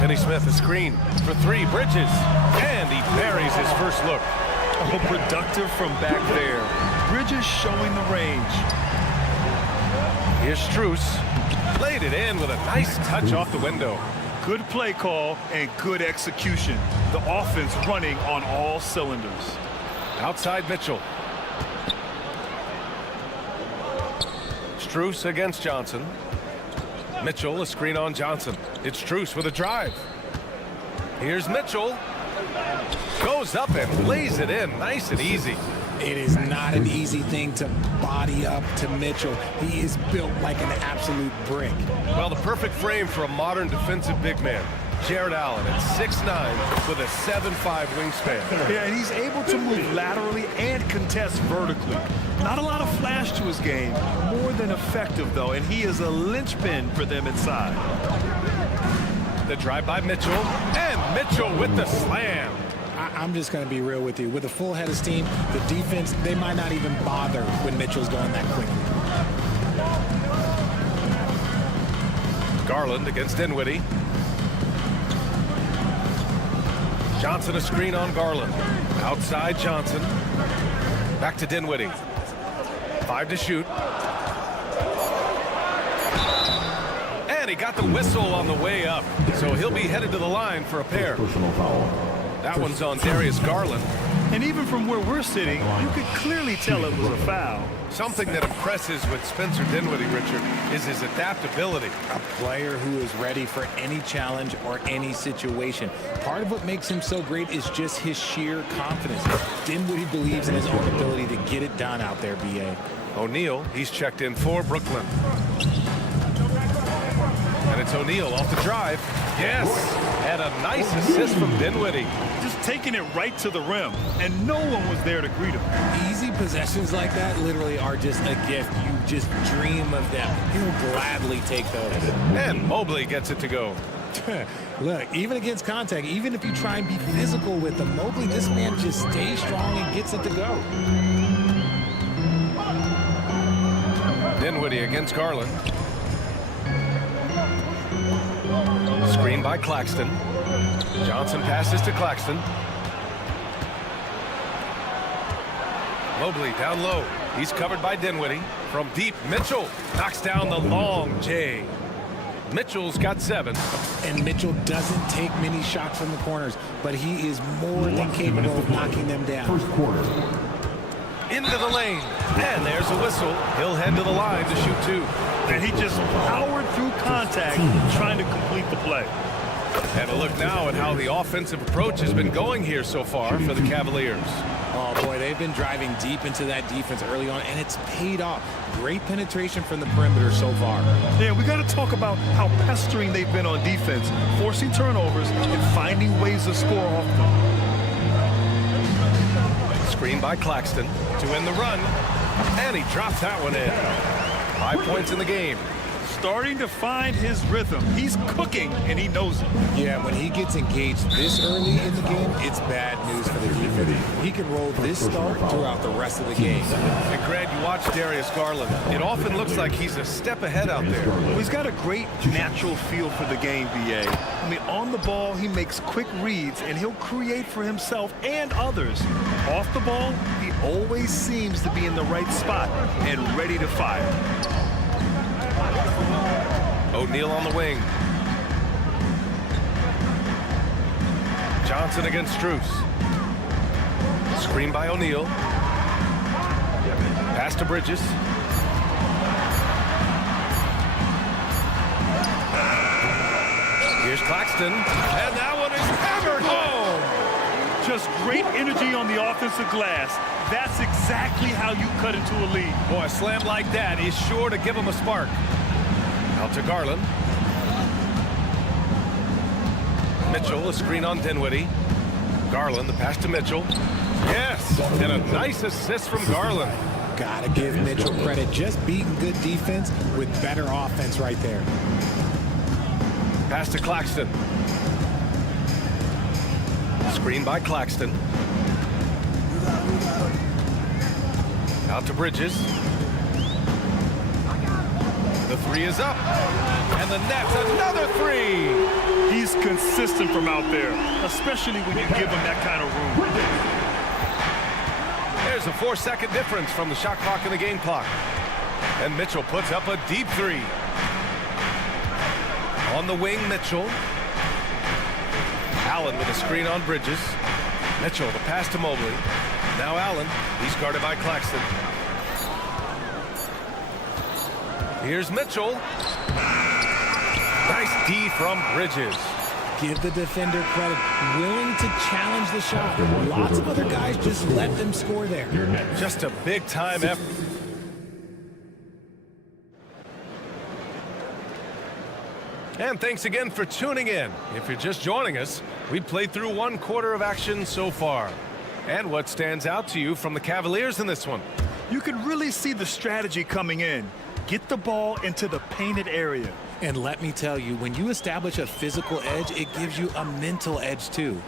Finney-Smith a screen for 3. Bridges. And he buries his first look. Oh, productive from back there. Bridges showing the range. Here's Strus. Laid it in with a nice touch off the window. Good play call and good execution. The offense running on all cylinders. Outside Mitchell. Strus against Johnson. Mitchell a screen on Johnson. It's Strus with a drive. Here's Mitchell. Goes up and lays it in nice and easy. It is not an easy thing to body up to Mitchell. He is built like an absolute brick. Well, the perfect frame for a modern defensive big man. Jared Allen at 6'9" with a 7'5" wingspan. Yeah, and he's able to move laterally and contest vertically. Not a lot of flash to his game. More than effective, though, and he is a linchpin for them inside. The drive by Mitchell, and Mitchell with the slam. I'm just going to be real with you. With a full head of steam, the defense, they might not even bother when Mitchell's going that quickly. Garland against Dinwiddie. Johnson a screen on Garland. Outside Johnson. Back to Dinwiddie. 5 to shoot. And he got the whistle on the way up. So he'll be headed to the line for a pair. Personal foul. That one's on Darius Garland. And even from where we're sitting, you could clearly tell it was a foul. Something that impresses with Spencer Dinwiddie, Richard, is his adaptability. A player who is ready for any challenge or any situation. Part of what makes him so great is just his sheer confidence. Dinwiddie believes in his own ability to get it done out there, B.A. O'Neal, he's checked in for Brooklyn. And it's O'Neal off the drive. Yes, and a nice assist from Dinwiddie. Just taking it right to the rim, and no one was there to greet him. Easy possessions like that literally are just a gift. You just dream of them. He'll gladly take those. And Mobley gets it to go. Look, even against contact, even if you try and be physical with him, Mobley, this man just stays strong and gets it to go. Dinwiddie against Garland. Screen by Claxton. Johnson passes to Claxton. Mobley down low. He's covered by Dinwiddie. From deep, Mitchell knocks down the long J. Mitchell's got 7. And Mitchell doesn't take many shots from the corners, but he is more than capable of knocking them down. First quarter. Into the lane. And there's a whistle. He'll head to the line to shoot 2. And he just powered through contact, trying to complete the play. And a look now at how the offensive approach has been going here so far for the Cavaliers. Oh, boy, they've been driving deep into that defense early on, and it's paid off. Great penetration from the perimeter so far. Yeah, we got to talk about how pestering they've been on defense, forcing turnovers and finding ways to score off them. Screen by Claxton to end the run, and he drops that one in. 5 points in the game. Starting to find his rhythm. He's cooking, and he knows it. Yeah, when he gets engaged this early in the game, it's bad news for the defense. He can roll this start throughout the rest of the game. And Grant, you watch Darius Garland. It often looks like he's a step ahead out there. Well, he's got a great natural feel for the game, B.A. I mean, on the ball, he makes quick reads, and he'll create for himself and others. Off the ball, he always seems to be in the right spot and ready to fire. O'Neal on the wing. Johnson against Strus. Screen by O'Neal. Pass to Bridges. Here's Claxton. And that one is hammered home. Just great energy on the offensive glass. That's exactly how you cut into a lead. Boy, a slam like that is sure to give him a spark. Out to Garland. Mitchell, a screen on Dinwiddie. Garland, the pass to Mitchell. Yes, and a nice assist from Garland. Gotta give Mitchell credit. Just beating good defense with better offense right there. Pass to Claxton. Screen by Claxton. Out to Bridges. The three is up. And the net's another three. He's consistent from out there, especially when you give him that kind of room. There's a 4-second difference from the shot clock and the game clock. And Mitchell puts up a deep three. On the wing, Mitchell. Allen with a screen on Bridges. Mitchell, the pass to Mobley. Now Allen. He's guarded by Claxton. Here's Mitchell. Nice D from Bridges. Give the defender credit. Willing to challenge the shot. Lots of other guys just let them score there. Just a big-time effort. And thanks again for tuning in. If you're just joining us, we played through 1 quarter of action so far. And what stands out to you from the Cavaliers in this one? You can really see the strategy coming in. Get the ball into the painted area. And let me tell you, when you establish a physical edge, it gives you a mental edge too.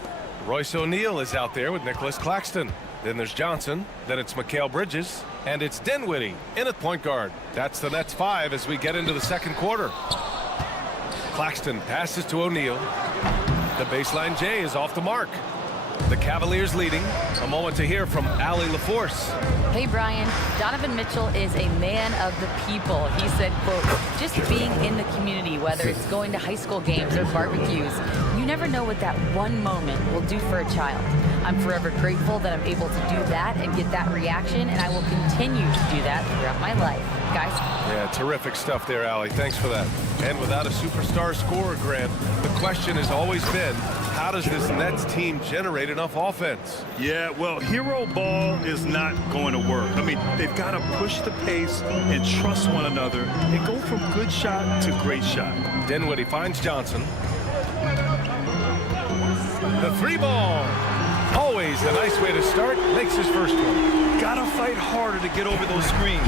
Royce O'Neal is out there with Nicholas Claxton. Then there's Johnson. Then it's Mikal Bridges. And it's Dinwiddie in at point guard. That's the Nets 5 as we get into the second quarter. Claxton passes to O'Neal. The baseline J is off the mark. The Cavaliers leading. A moment to hear from Allie LaForce. Hey, Brian. Donovan Mitchell is a man of the people. He said, quote, just being in the community, whether it's going to high school games or barbecues, you never know what that one moment will do for a child. I'm forever grateful that I'm able to do that and get that reaction, and I will continue to do that throughout my life. Guys? Yeah, terrific stuff there, Allie. Thanks for that. And without a superstar scorer, Grant, the question has always been, how does this Nets team generate enough offense? Yeah, well, hero ball is not going to work. I mean, they've got to push the pace and trust one another and go from good shot to great shot. Dinwiddie finds Johnson. The three ball. Always a nice way to start. Makes his first one. Gotta fight harder to get over those screens.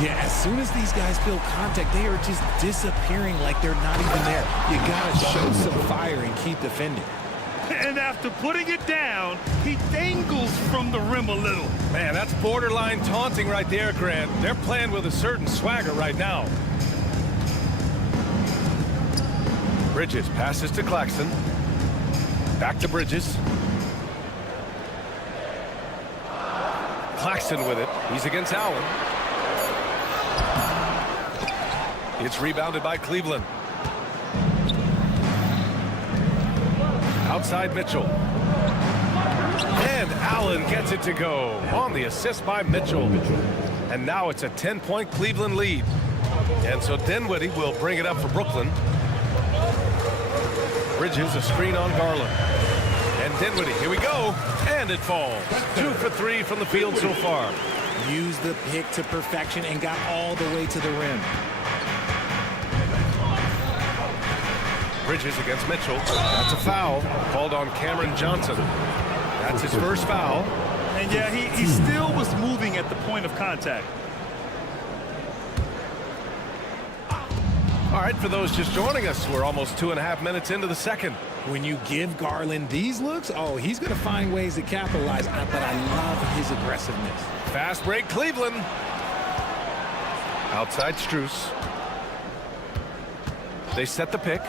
Yeah, as soon as these guys feel contact, they are just disappearing like they're not even there. You gotta show some fire and keep defending. And after putting it down, he dangles from the rim a little. Man, that's borderline taunting right there, Grant. They're playing with a certain swagger right now. Bridges passes to Claxton. Back to Bridges. Claxton with it. He's against Allen. It's rebounded by Cleveland. Outside Mitchell. And Allen gets it to go on the assist by Mitchell. And now it's a 10-point Cleveland lead. And so Dinwiddie will bring it up for Brooklyn. Bridges, a screen on Garland. And Dinwiddie, here we go. And it falls. 2 for 3 from the field so far. Used the pick to perfection and got all the way to the rim. Bridges against Mitchell. That's a foul called on Cameron Johnson. That's his first foul. And yeah, he still was moving at the point of contact. All right, for those just joining us, we're almost 2.5 minutes into the second. When you give Garland these looks, oh, he's going to find ways to capitalize. But I love his aggressiveness. Fast break, Cleveland. Outside Strus. They set the pick.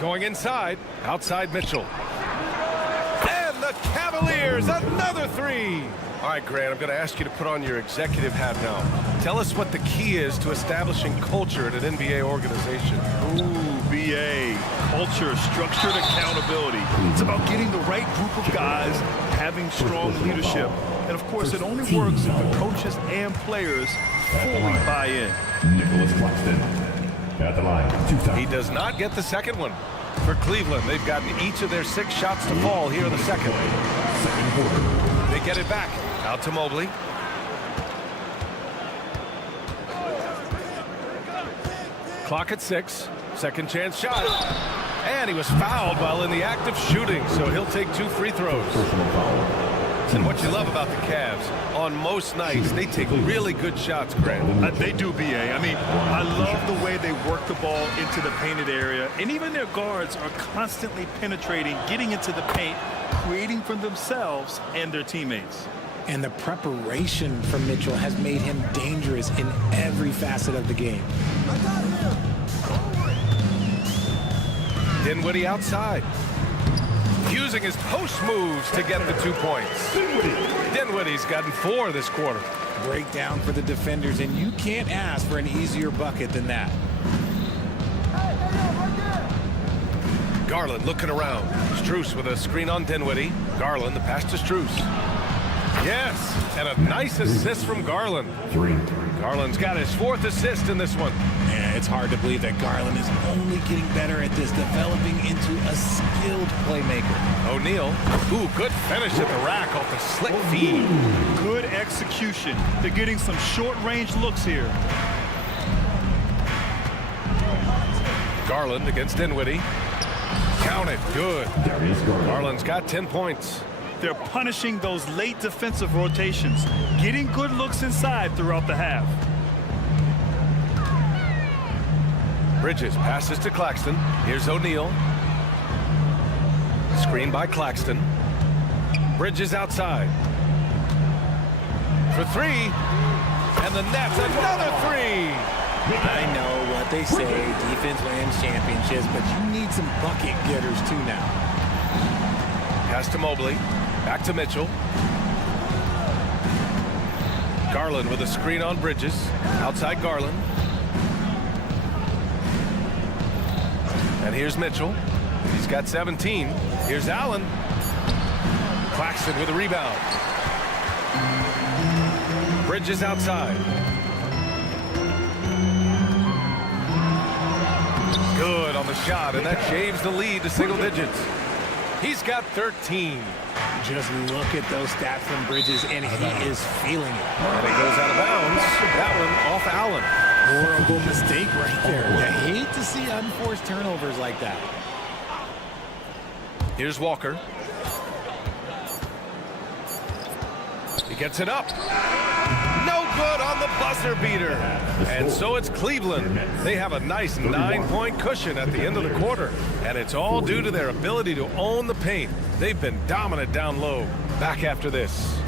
Going inside. Outside Mitchell. And the Cavaliers, another three. All right, Grant, I'm going to ask you to put on your executive hat now. Tell us what the key is to establishing culture at an NBA organization. Ooh, BA. Culture, structured accountability. It's about getting the right group of guys, having strong leadership. And, of course, it only works if the coaches and players fully buy in. Nicholas Claxton at the line. He does not get the second one. For Cleveland, they've gotten each of their 6 shots to fall here in the second. They get it back. Out to Mobley. Clock at 6. Second chance shot. And he was fouled while in the act of shooting, so he'll take 2 free throws. And what you love about the Cavs, on most nights, they take really good shots, Grant. They do, B.A. I mean, I love the way they work the ball into the painted area. And even their guards are constantly penetrating, getting into the paint, creating for themselves and their teammates. And the preparation from Mitchell has made him dangerous in every facet of the game. Dinwiddie outside. Using his post moves to get the 2 points. Dinwiddie's gotten 4 this quarter. Breakdown for the defenders, and you can't ask for an easier bucket than that. Garland looking around. Strus with a screen on Dinwiddie. Garland, the pass to Strus. Yes, and a nice assist from Garland. Garland's got his 4th assist in this one. Yeah, it's hard to believe that Garland is only getting better at this, developing into a skilled playmaker. O'Neal, ooh, good finish at the rack off the slick feed. Good execution. They're getting some short-range looks here. Garland against Dinwiddie. Count it, good. Garland's got 10 points. They're punishing those late defensive rotations, getting good looks inside throughout the half. Bridges passes to Claxton. Here's O'Neal. Screen by Claxton. Bridges outside. For 3. And the Nets, another 3. I know what they say, defense wins championships, but you need some bucket getters too now. Pass to Mobley. Back to Mitchell. Garland with a screen on Bridges. Outside Garland. And here's Mitchell. He's got 17. Here's Allen. Claxton with a rebound. Bridges outside. Good on the shot, and that shaves the lead to single digits. He's got 13. Just look at those stats from Bridges, and he is feeling it. And it goes out of bounds. That one off Allen. Horrible mistake right there. You hate to see unforced turnovers like that. Here's Walker. He gets it up. No good on the buzzer beater. And so it's Cleveland. They have a nice 9-point cushion at the end of the quarter. And it's all due to their ability to own the paint. They've been dominant down low. Back after this.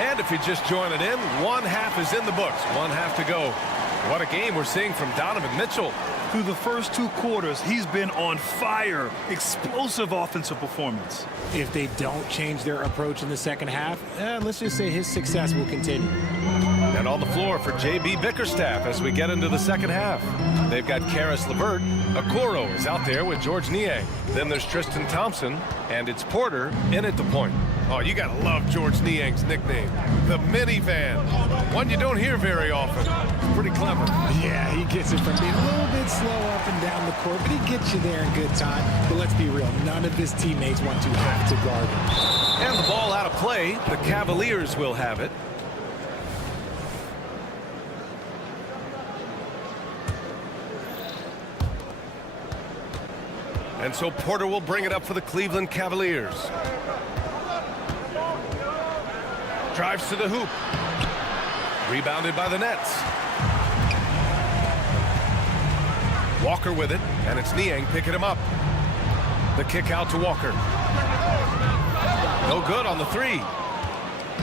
And if you just join it in, 1 half is in the books. 1 half to go. What a game we're seeing from Donovan Mitchell. Through the first 2 quarters, he's been on fire. Explosive offensive performance. If they don't change their approach in the second half, let's just say his success will continue. And on the floor for J.B. Bickerstaff as we get into the second half. They've got Karis LeVert. Okoro is out there with George Niang. Then there's Tristan Thompson, and it's Porter in at the point. Oh, you gotta love George Niang's nickname, the minivan. One you don't hear very often. It's pretty clever. Yeah, he gets it from being a little bit slow up and down the court, but he gets you there in good time. But let's be real, none of his teammates want to have to guard him. And the ball out of play. The Cavaliers will have it. And so Porter will bring it up for the Cleveland Cavaliers. Drives to the hoop. Rebounded by the Nets. Walker with it, and it's Niang picking him up. The kick out to Walker. No good on the 3.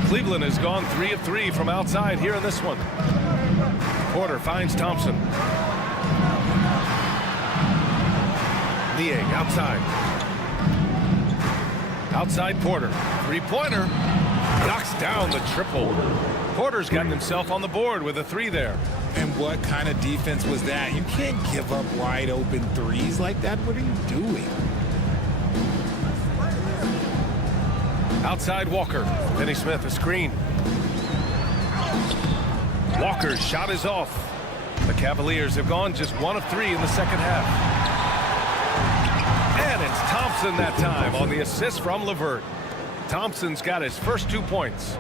Cleveland has gone 3 of 3 from outside here in this one. Porter finds Thompson. Niang outside. Outside Porter. 3-pointer. Knocks down the triple. Porter's gotten himself on the board with a 3 there. And what kind of defense was that? You can't give up wide open threes like that. What are you doing? Outside Walker. Finney Smith a screen. Walker's shot is off. The Cavaliers have gone just 1 of 3 in the second half. It's Thompson that time on the assist from LeVert. Thompson's got his first 2 points.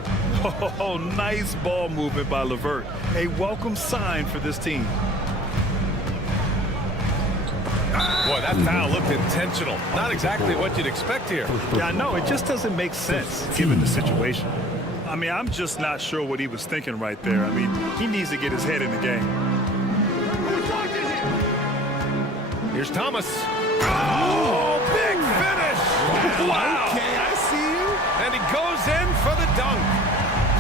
Oh, nice ball movement by LeVert. A welcome sign for this team. Boy, that foul looked intentional. Not exactly what you'd expect here. Yeah, I know. It just doesn't make sense given the situation. I mean, I'm just not sure what he was thinking right there. I mean, he needs to get his head in the game. Here's Thomas. Oh, big finish. Wow. Okay, I see you. And he goes in for the dunk.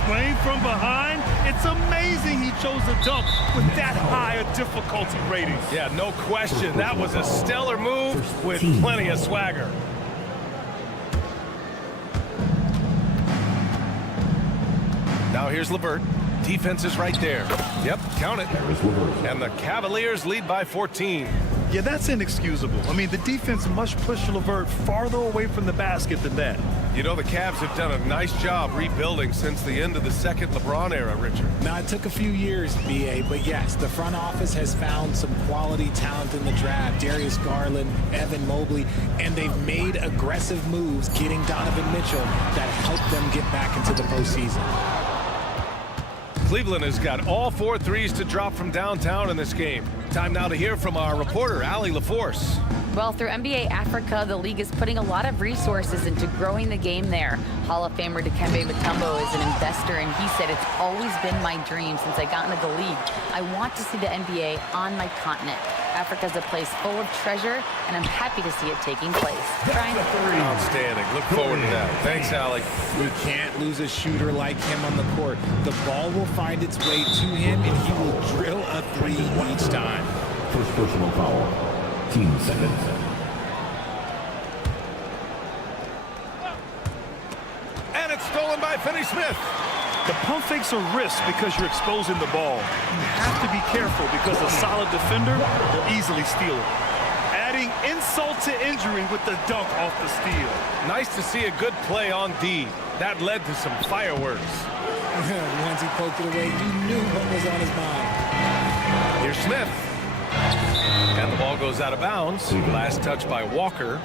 Playing from behind, it's amazing he chose a dunk with that high a difficulty rating. Yeah, no question. That was a stellar move with plenty of swagger. Now here's LeVert. Defense is right there. Yep, count it. And the Cavaliers lead by 14. Yeah, that's inexcusable. I mean, the defense must push LeVert farther away from the basket than that. You know, the Cavs have done a nice job rebuilding since the end of the second LeBron era, Richard. Now, it took a few years, B.A., but yes, the front office has found some quality talent in the draft. Darius Garland, Evan Mobley, and they've made aggressive moves getting Donovan Mitchell that helped them get back into the postseason. Cleveland has got all 4 threes to drop from downtown in this game. Time now to hear from our reporter, Allie LaForce. Well, through NBA Africa, the league is putting a lot of resources into growing the game there. Hall of Famer Dikembe Mutombo is an investor, and he said, "It's always been my dream since I got into the league. I want to see the NBA on my continent. Africa's a place full of treasure, and I'm happy to see it taking place." Brian? Outstanding. Look forward to that. Thanks, Allie. We can't lose a shooter like him on the court. The ball will find its way to him, and he will drill a three each time. First personal foul. Team seconds. And it's stolen by Finney-Smith. The pump fakes are risks because you're exposing the ball. You have to be careful because a solid defender will easily steal it. Adding insult to injury with the dunk off the steal. Nice to see a good play on D. That led to some fireworks. Once he poked it away, you knew what was on his mind. Here's Smith. And the ball goes out of bounds. Last touch by Walker.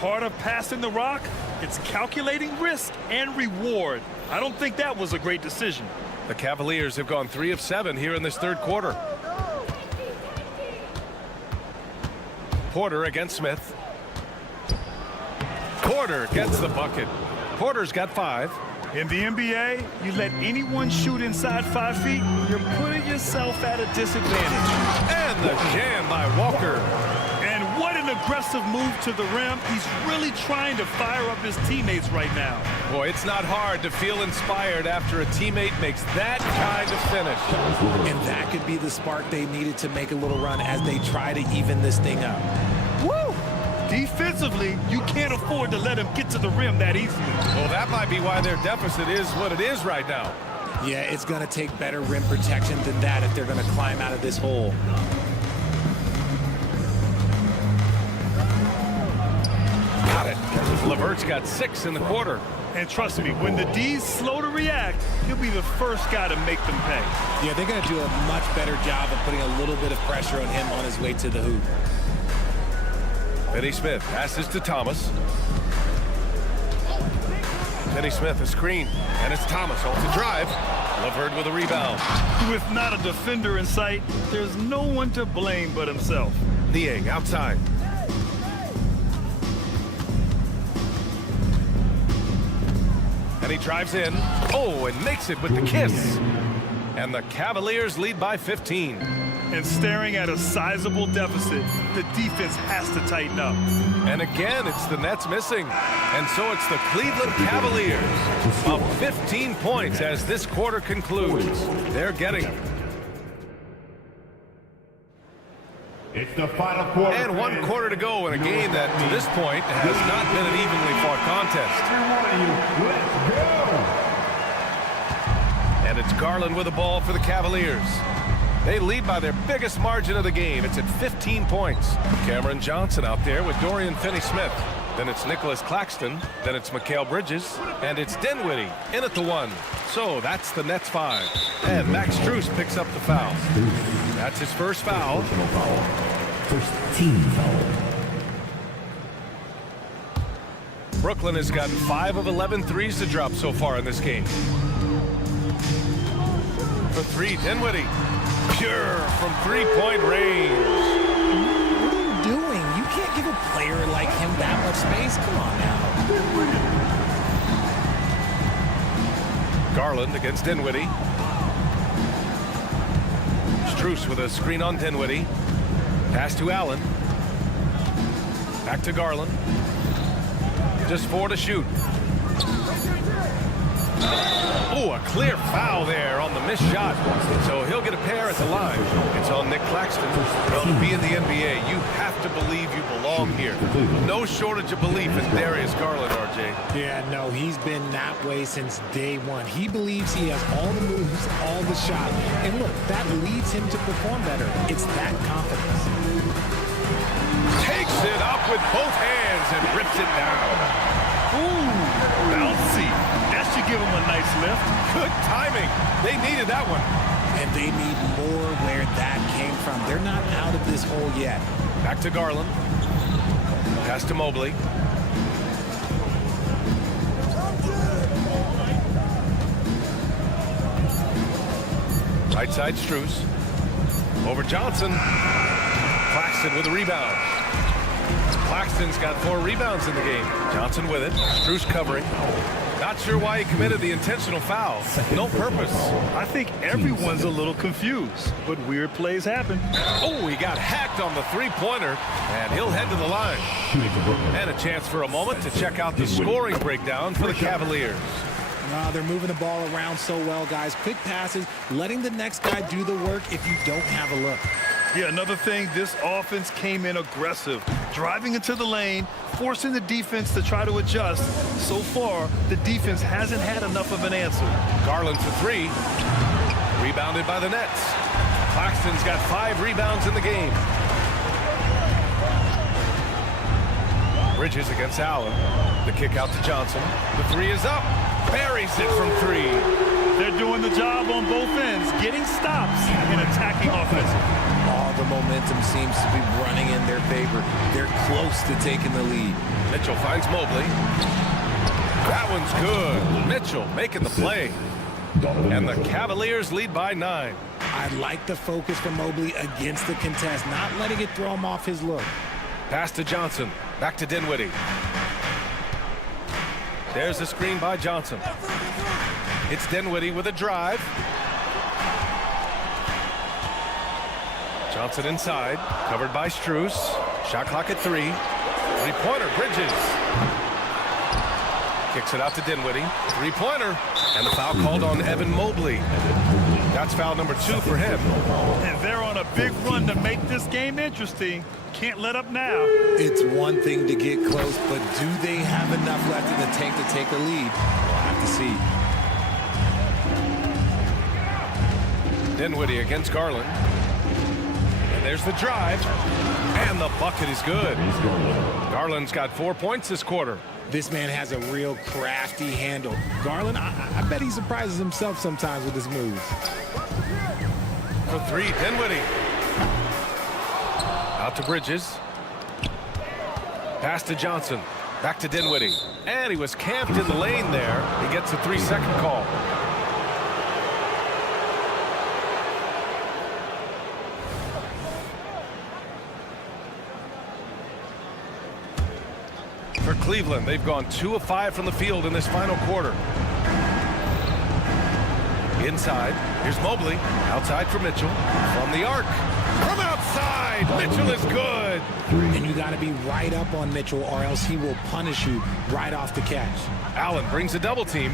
Part of passing the rock, it's calculating risk and reward. I don't think that was a great decision. The Cavaliers have gone 3 of 7 here in this third quarter. Porter against Smith. Porter gets the bucket. Porter's got 5. In the NBA, you let anyone shoot inside 5 feet, you're putting yourself at a disadvantage. And the jam by Walker. And what an aggressive move to the rim. He's really trying to fire up his teammates right now. Boy, it's not hard to feel inspired after a teammate makes that kind of finish. And that could be the spark they needed to make a little run as they try to even this thing up. Woo! Defensively, you can't afford to let him get to the rim that easily. Well, that might be why their deficit is what it is right now. Yeah, it's going to take better rim protection than that if they're going to climb out of this hole. Got it. LeVert's got 6 in the quarter. And trust me, when the D's slow to react, he'll be the first guy to make them pay. Yeah, they're going to do a much better job of putting a little bit of pressure on him on his way to the hoop. Finney-Smith passes to Thomas. Finney-Smith a screen, and it's Thomas off the drive. LeVert with a rebound. With not a defender in sight, there's no one to blame but himself. Niang outside. And he drives in. Oh, and makes it with the kiss. And the Cavaliers lead by 15. And staring at a sizable deficit, the defense has to tighten up. And again, it's the Nets missing. And so it's the Cleveland Cavaliers up 15 points as this quarter concludes. They're getting it. It's the final quarter. And 1 quarter to go in a game that, to this point, has not been an evenly fought contest. And it's Garland with the ball for the Cavaliers. They lead by their biggest margin of the game. It's at 15 points. Cameron Johnson out there with Dorian Finney-Smith. Then it's Nicholas Claxton. Then it's Mikal Bridges. And it's Dinwiddie in at the 1. So that's the Nets 5. And Max Strus picks up the foul. That's his first foul. First team foul. Brooklyn has gotten 5 of 11 threes to drop so far in this game. For 3, Dinwiddie. Pure from three-point range. What are you doing? You can't give a player like him that much space. Come on now. Garland against Dinwiddie. Strus with a screen on Dinwiddie. Pass to Allen. Back to Garland. Just 4 to shoot. Oh, a clear foul there on the missed shot. So he'll get a pair at the line. It's on Nick Claxton. Well, to be in the NBA, you have to believe you belong here. No shortage of belief in Darius Garland, RJ. Yeah, no, he's been that way since day one. He believes he has all the moves, all the shots. And look, that leads him to perform better. It's that confidence. Takes it up with both hands and rips it down. Ooh, bouncy. That should give him a nice lift. Good timing. They needed that one. And they need more where that came from. They're not out of this hole yet. Back to Garland. Pass to Mobley. Right side Strus. Over Johnson. Claxton with a rebound. Claxton's got 4 rebounds in the game. Johnson with it. Strus covering. Not sure why he committed the intentional foul. No purpose. I think everyone's a little confused, but weird plays happen. Oh, he got hacked on the three-pointer, and he'll head to the line. And a chance for a moment to check out the scoring breakdown for the Cavaliers. They're moving the ball around so well, guys. Quick passes, letting the next guy do the work if you don't have a look. Yeah, another thing, this offense came in aggressive, driving into the lane, forcing the defense to try to adjust. So far, the defense hasn't had enough of an answer. Garland for 3. Rebounded by the Nets. Claxton's got 5 rebounds in the game. Bridges against Allen. The kick out to Johnson. The 3 is up. Buries it from 3. They're doing the job on both ends, getting stops and attacking offensively. All the momentum seems to be running in their favor. They're close to taking the lead. Mitchell finds Mobley. That one's good. Mitchell making the play. And the Cavaliers lead by 9. I like the focus from Mobley against the contest, not letting it throw him off his look. Pass to Johnson. Back to Dinwiddie. There's the screen by Johnson. It's Dinwiddie with a drive. Johnson inside, covered by Strus. Shot clock at 3. Three-pointer, Bridges. Kicks it out to Dinwiddie. Three-pointer. And the foul called on Evan Mobley. That's foul number 2 for him. And they're on a big run to make this game interesting. Can't let up now. It's one thing to get close, but do they have enough left in the tank to take a lead? We'll have to see. Dinwiddie against Garland. And there's the drive. And the bucket is good. Garland's got 4 points this quarter. This man has a real crafty handle. Garland, I bet he surprises himself sometimes with his moves. For 3, Dinwiddie. Out to Bridges. Pass to Johnson. Back to Dinwiddie. And he was camped in the lane there. He gets a 3-second call. For Cleveland, they've gone 2 of 5 from the field in this final quarter. Inside, here's Mobley. Outside for Mitchell. From the arc. From outside, Mitchell is good. And you got to be right up on Mitchell or else he will punish you right off the catch. Allen brings a double team.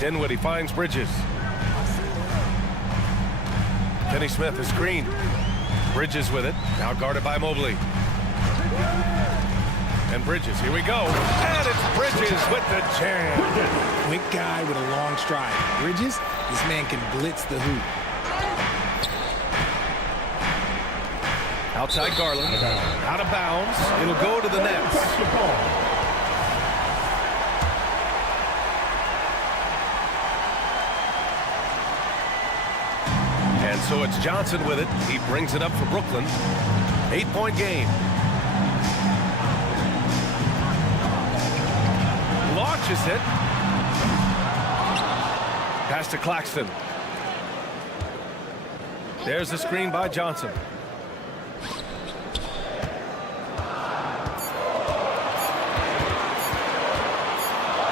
Dinwiddie finds Bridges. Kenny Smith is screened. Bridges with it. Now guarded by Mobley. And Bridges, here we go. And it's Bridges with the jam. Quick guy with a long stride. Bridges, this man can blitz the hoop. Outside Garland. Out of bounds. It'll go to the Nets. And so it's Johnson with it. He brings it up for Brooklyn. 8-point game. Vicious hit. Pass to Claxton. There's the screen by Johnson.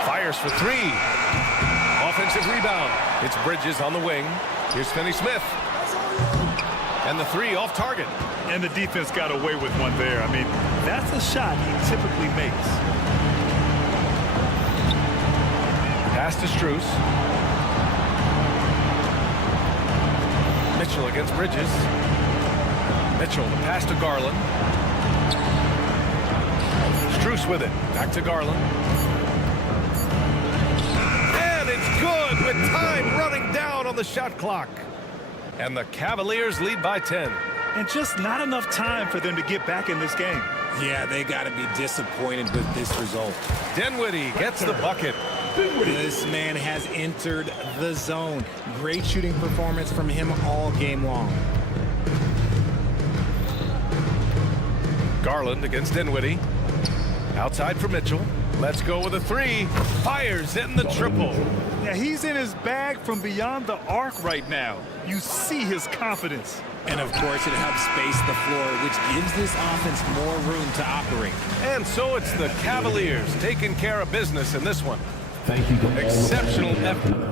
Fires for three. Offensive rebound. It's Bridges on the wing. Here's Finney-Smith. And the three off target. And the defense got away with one there. I mean, that's a shot he typically makes. Pass to Strus. Mitchell against Bridges. Mitchell, the pass to Garland. Strus with it. Back to Garland. And it's good with time running down on the shot clock. And the Cavaliers lead by 10. And just not enough time for them to get back in this game. Yeah, they got to be disappointed with this result. Dinwiddie gets the bucket. This man has entered the zone. Great shooting performance from him all game long. Garland against Dinwiddie. Outside for Mitchell. Let's go with a three. Fires in the triple. Yeah, he's in his bag from beyond the arc right now. You see his confidence. And of course, it helps space the floor, which gives this offense more room to operate. And so it's the Cavaliers taking care of business in this one. Thank you to all Exceptional the effort.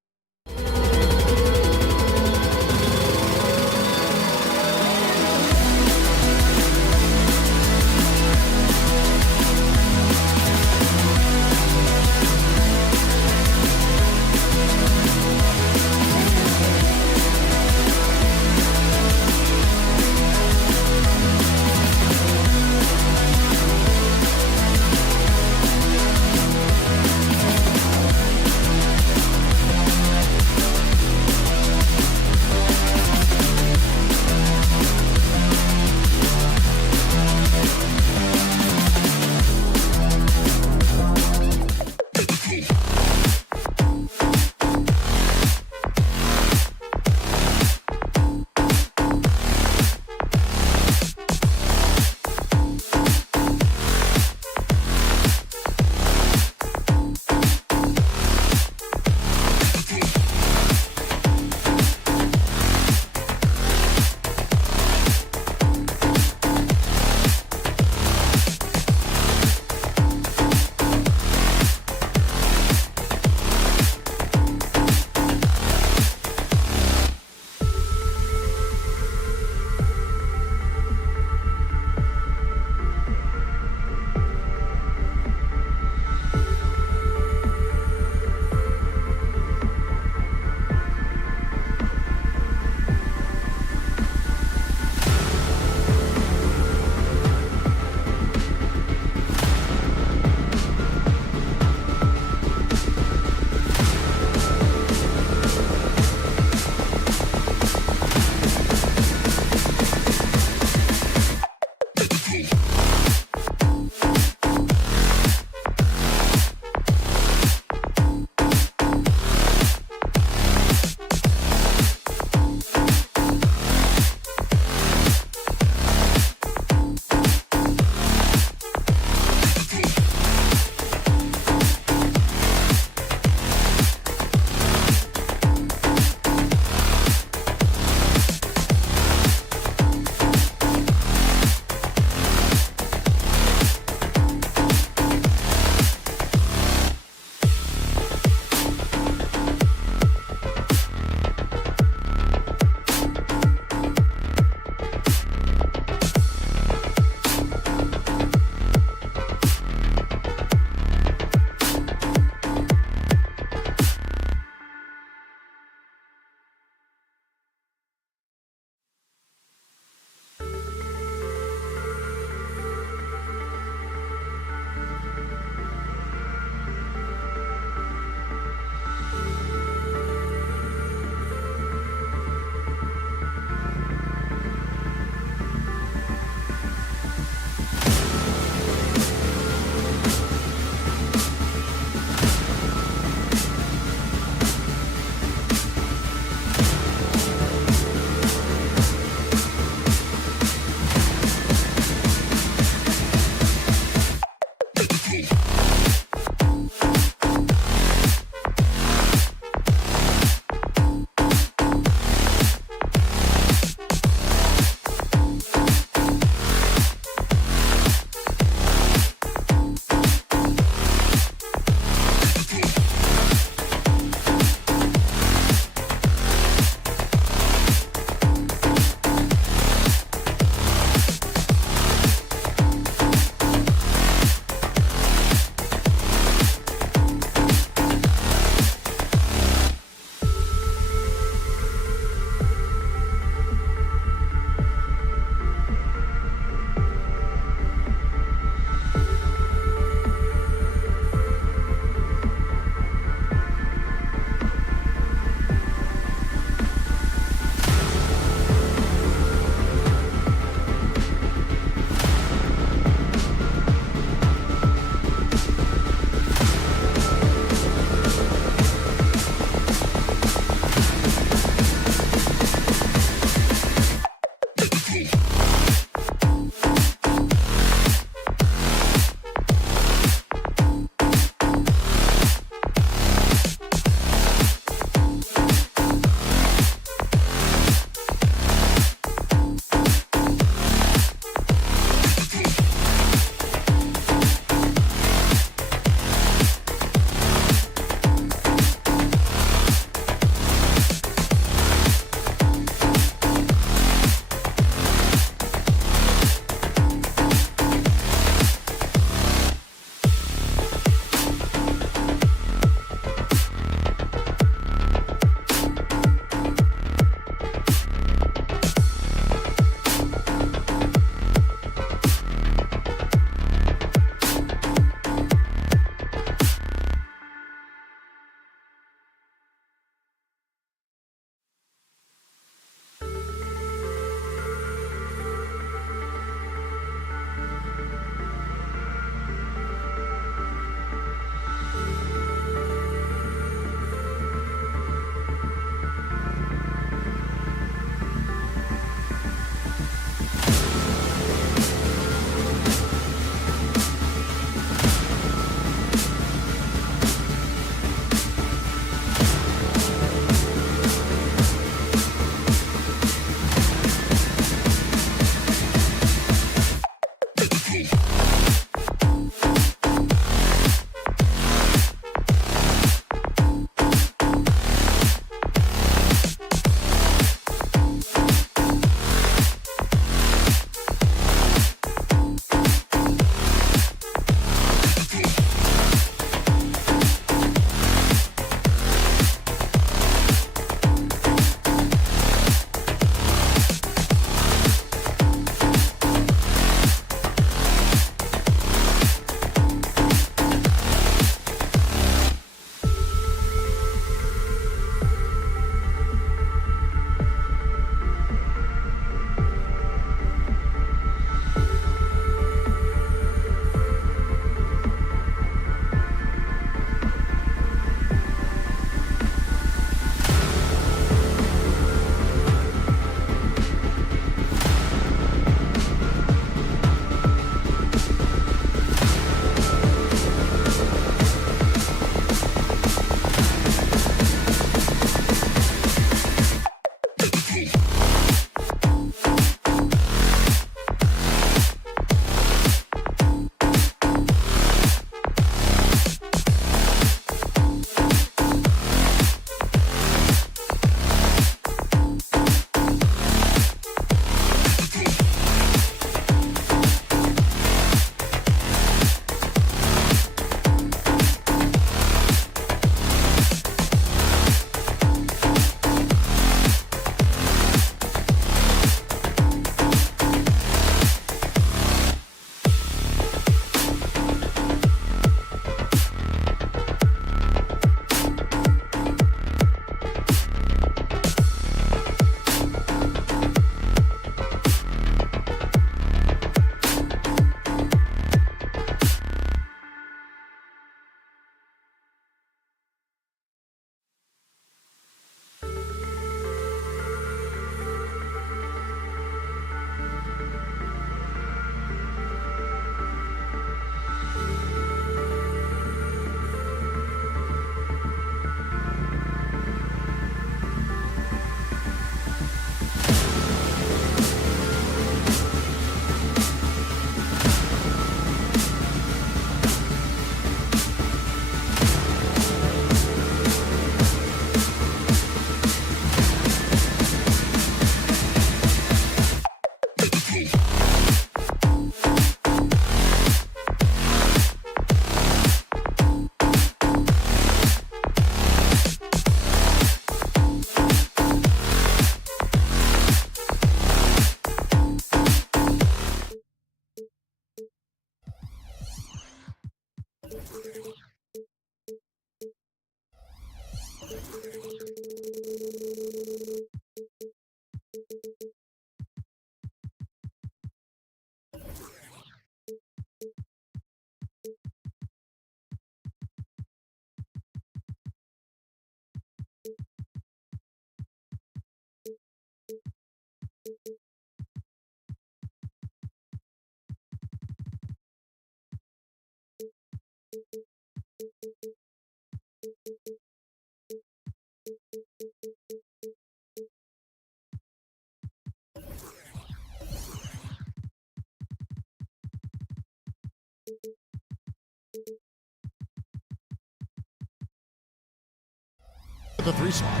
at the 3 slot.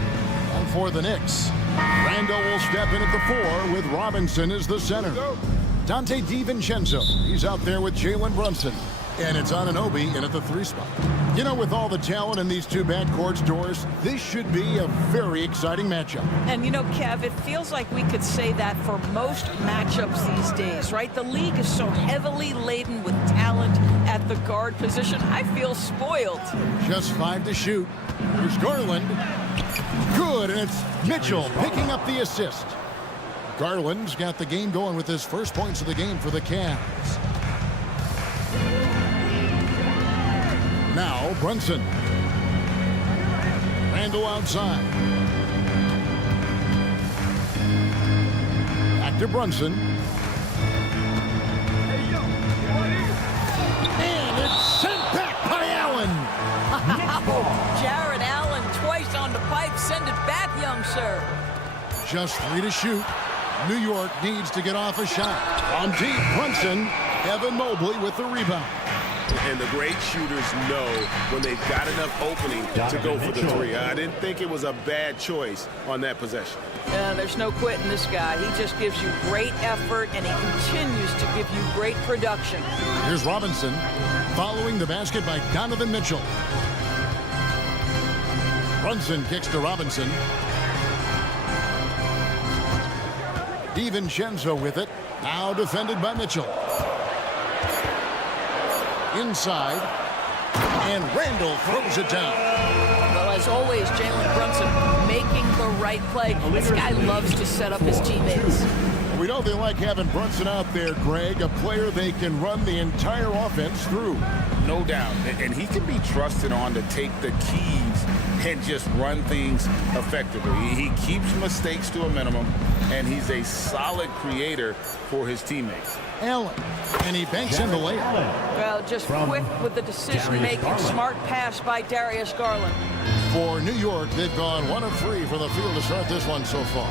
And for the Knicks, Randall will step in at the 4 with Robinson as the center. Dante DiVincenzo, he's out there with Jalen Brunson. And it's Anunoby in at the 3 spot. You know, with all the talent in these two backcourts, Doris, this should be a very exciting matchup. And you know, Kev, it feels like we could say that for most matchups these days, right? The league is so heavily laden with talent at the guard position. I feel spoiled. Just 5 to shoot. Here's Garland. Good, and it's Mitchell picking up the assist. Garland's got the game going with his first points of the game for the Cavs. Now Brunson. Randall outside. Back to Brunson. And it's sent back by Allen. Jared Allen twice on the pipe. Send it back, young sir. Just 3 to shoot. New York needs to get off a shot. On deep, Brunson. Evan Mobley with the rebound. And the great shooters know when they've got enough opening to go for the 3. I didn't think it was a bad choice on that possession. There's no quitting this guy. He just gives you great effort, and he continues to give you great production. Here's Robinson following the basket by Donovan Mitchell. Brunson kicks to Robinson. DiVincenzo with it. Now defended by Mitchell. Inside. And Randall throws it down. Well, as always, Jalen Brunson making the right play. This guy loves to set up his teammates. We know they like having Brunson out there, Greg, a player they can run the entire offense through. No doubt. And he can be trusted on to take the keys and just run things effectively. He keeps mistakes to a minimum, and he's a solid creator for his teammates. Allen, and he banks in the layup. Well, just quick with the decision-making. Smart pass by Darius Garland. For New York, they've gone 1 of 3 for the field to start this one so far.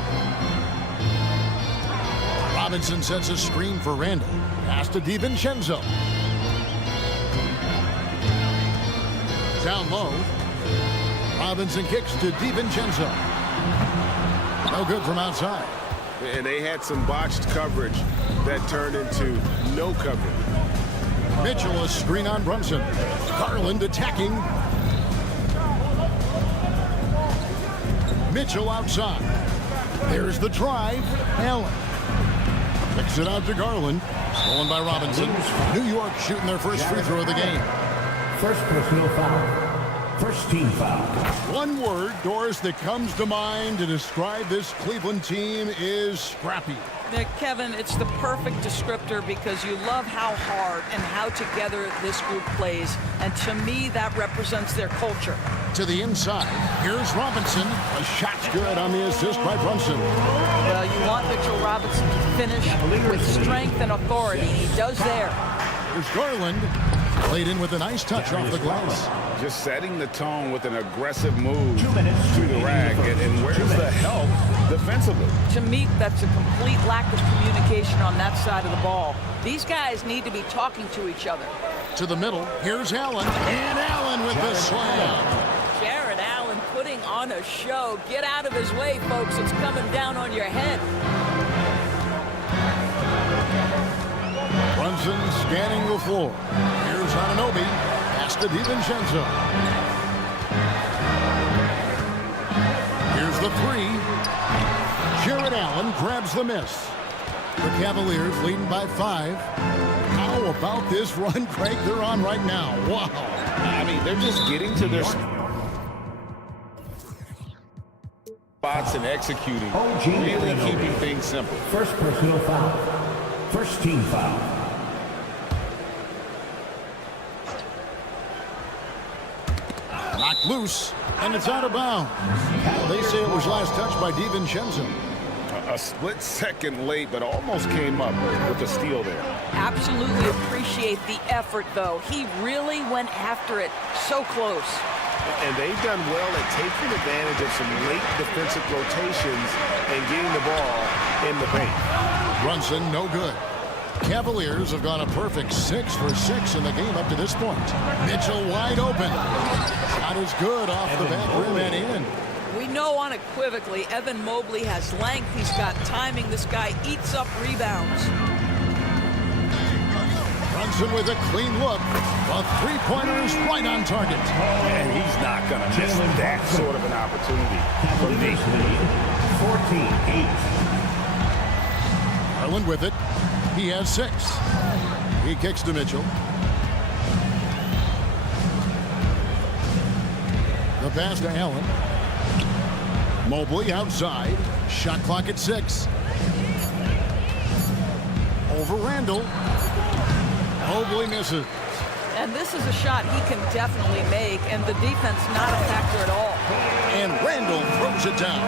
Robinson sets a screen for Randall. Pass to DiVincenzo. Down low. Robinson kicks to DiVincenzo. No good from outside. And they had some botched coverage that turned into no coverage. Mitchell a screen on Brunson. Garland attacking. Mitchell outside. There's the drive. Allen kicks it out to Garland. Stolen by Robinson. New York shooting their first free throw of the game. First personal foul. First team foul. One word, Doris, that comes to mind to describe this Cleveland team is scrappy. Kevin, it's the perfect descriptor because you love how hard and how together this group plays. And to me, that represents their culture. To the inside. Here's Robinson. A shot's good on the assist by Brunson. Well, you want Mitchell Robinson to finish with strength and authority. He does there. Here's Garland. Played in with a nice touch off the glass. Just setting the tone with an aggressive move to the rack. And where's the help defensively? To me, that's a complete lack of communication on that side of the ball. These guys need to be talking to each other. To the middle. Here's Allen. And Allen with the slam. Jared Allen putting on a show. Get out of his way, folks. It's coming down on your head. Brunson scanning the floor. Here's Anunoby. Pass to DiVincenzo. Here's the 3. Jared Allen grabs the miss. The Cavaliers leading by 5. How about this run, Craig, they're on right now? Wow. I mean, they're just getting to their spots and executing. Really keeping things simple. First personal foul. First team foul. Knocked loose, and it's out of bounds. They say it was last touched by DiVincenzo. A split second late, but almost came up with the steal there. Absolutely appreciate the effort, though. He really went after it so close. And they've done well at taking advantage of some late defensive rotations and getting the ball in the paint. Brunson, no good. Cavaliers have gone a perfect 6 for 6 in the game up to this point. Mitchell wide open. Shot is good off the back rim and in. unequivocally, Evan Mobley has length. He's got timing. This guy eats up rebounds. Brunson with a clean look. A three-pointer is right on target. And he's not going to miss that sort of an opportunity from me. 14-8. Garland with it. He has 6. He kicks to Mitchell. The pass to Allen. Mobley outside. Shot clock at 6. Over Randall. Mobley misses. And this is a shot he can definitely make, and the defense not a factor at all. And Randall throws it down.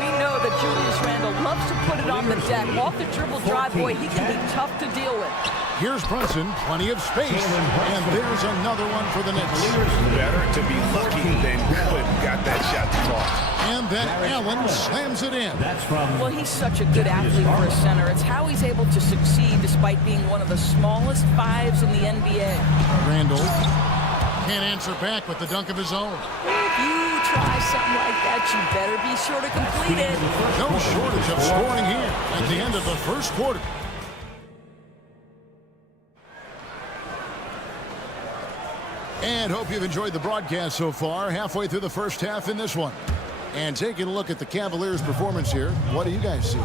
We know that Julius Randle loves to put it on the deck. Off the dribble drive, boy, he can be tough to deal with. Here's Brunson, plenty of space, and there's another one for the Knicks. Better to be lucky than good. Got that shot to fall. And then Allen slams it in. Well, he's such a good athlete for a center. It's how he's able to succeed despite being one of the smallest 5s in the NBA. Randall can't answer back with the dunk of his own. If you try something like that, you better be sure to complete it. No shortage of scoring here at the end of the first quarter. And hope you've enjoyed the broadcast so far. Halfway through the first half in this one. And taking a look at the Cavaliers' performance here, what do you guys see?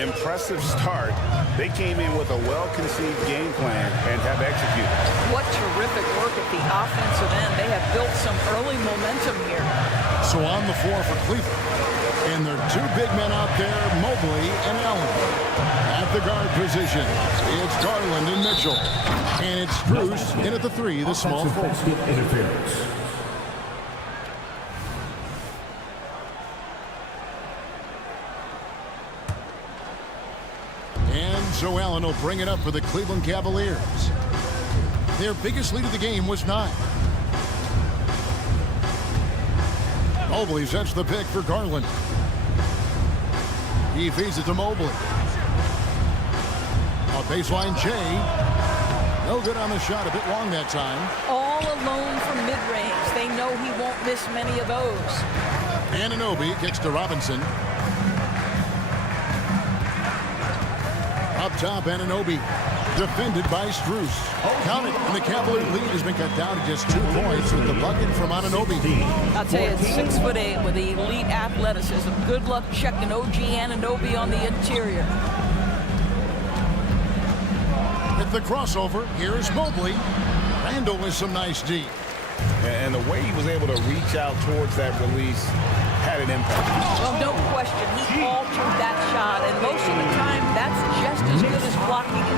Impressive start. They came in with a well-conceived game plan and have executed. What terrific work at the offensive end. They have built some early momentum here. So on the floor for Cleveland. And their 2 big men out there, Mobley and Allen. At the guard position, it's Garland and Mitchell. And it's Strus in at the 3, the small forward. Interference. And so Allen will bring it up for the Cleveland Cavaliers. Their biggest lead of the game was 9. Mobley sets the pick for Garland. He feeds it to Mobley. A baseline J. No good on the shot, a bit long that time. All alone from mid-range. They know he won't miss many of those. Anunoby kicks to Robinson. Up top, Anunoby. Defended by Strus. Count it, and the Cavalier lead has been cut down to just 2 points with the bucket from Anunoby. I'll tell you, it's 6'8" with elite athleticism. Good luck checking OG Anunoby on the interior. With the crossover, here's Mobley. Randall with some nice D. And the way he was able to reach out towards that release had an impact. Well, no question. He altered that shot, and most of the time, that's just as good as blocking it.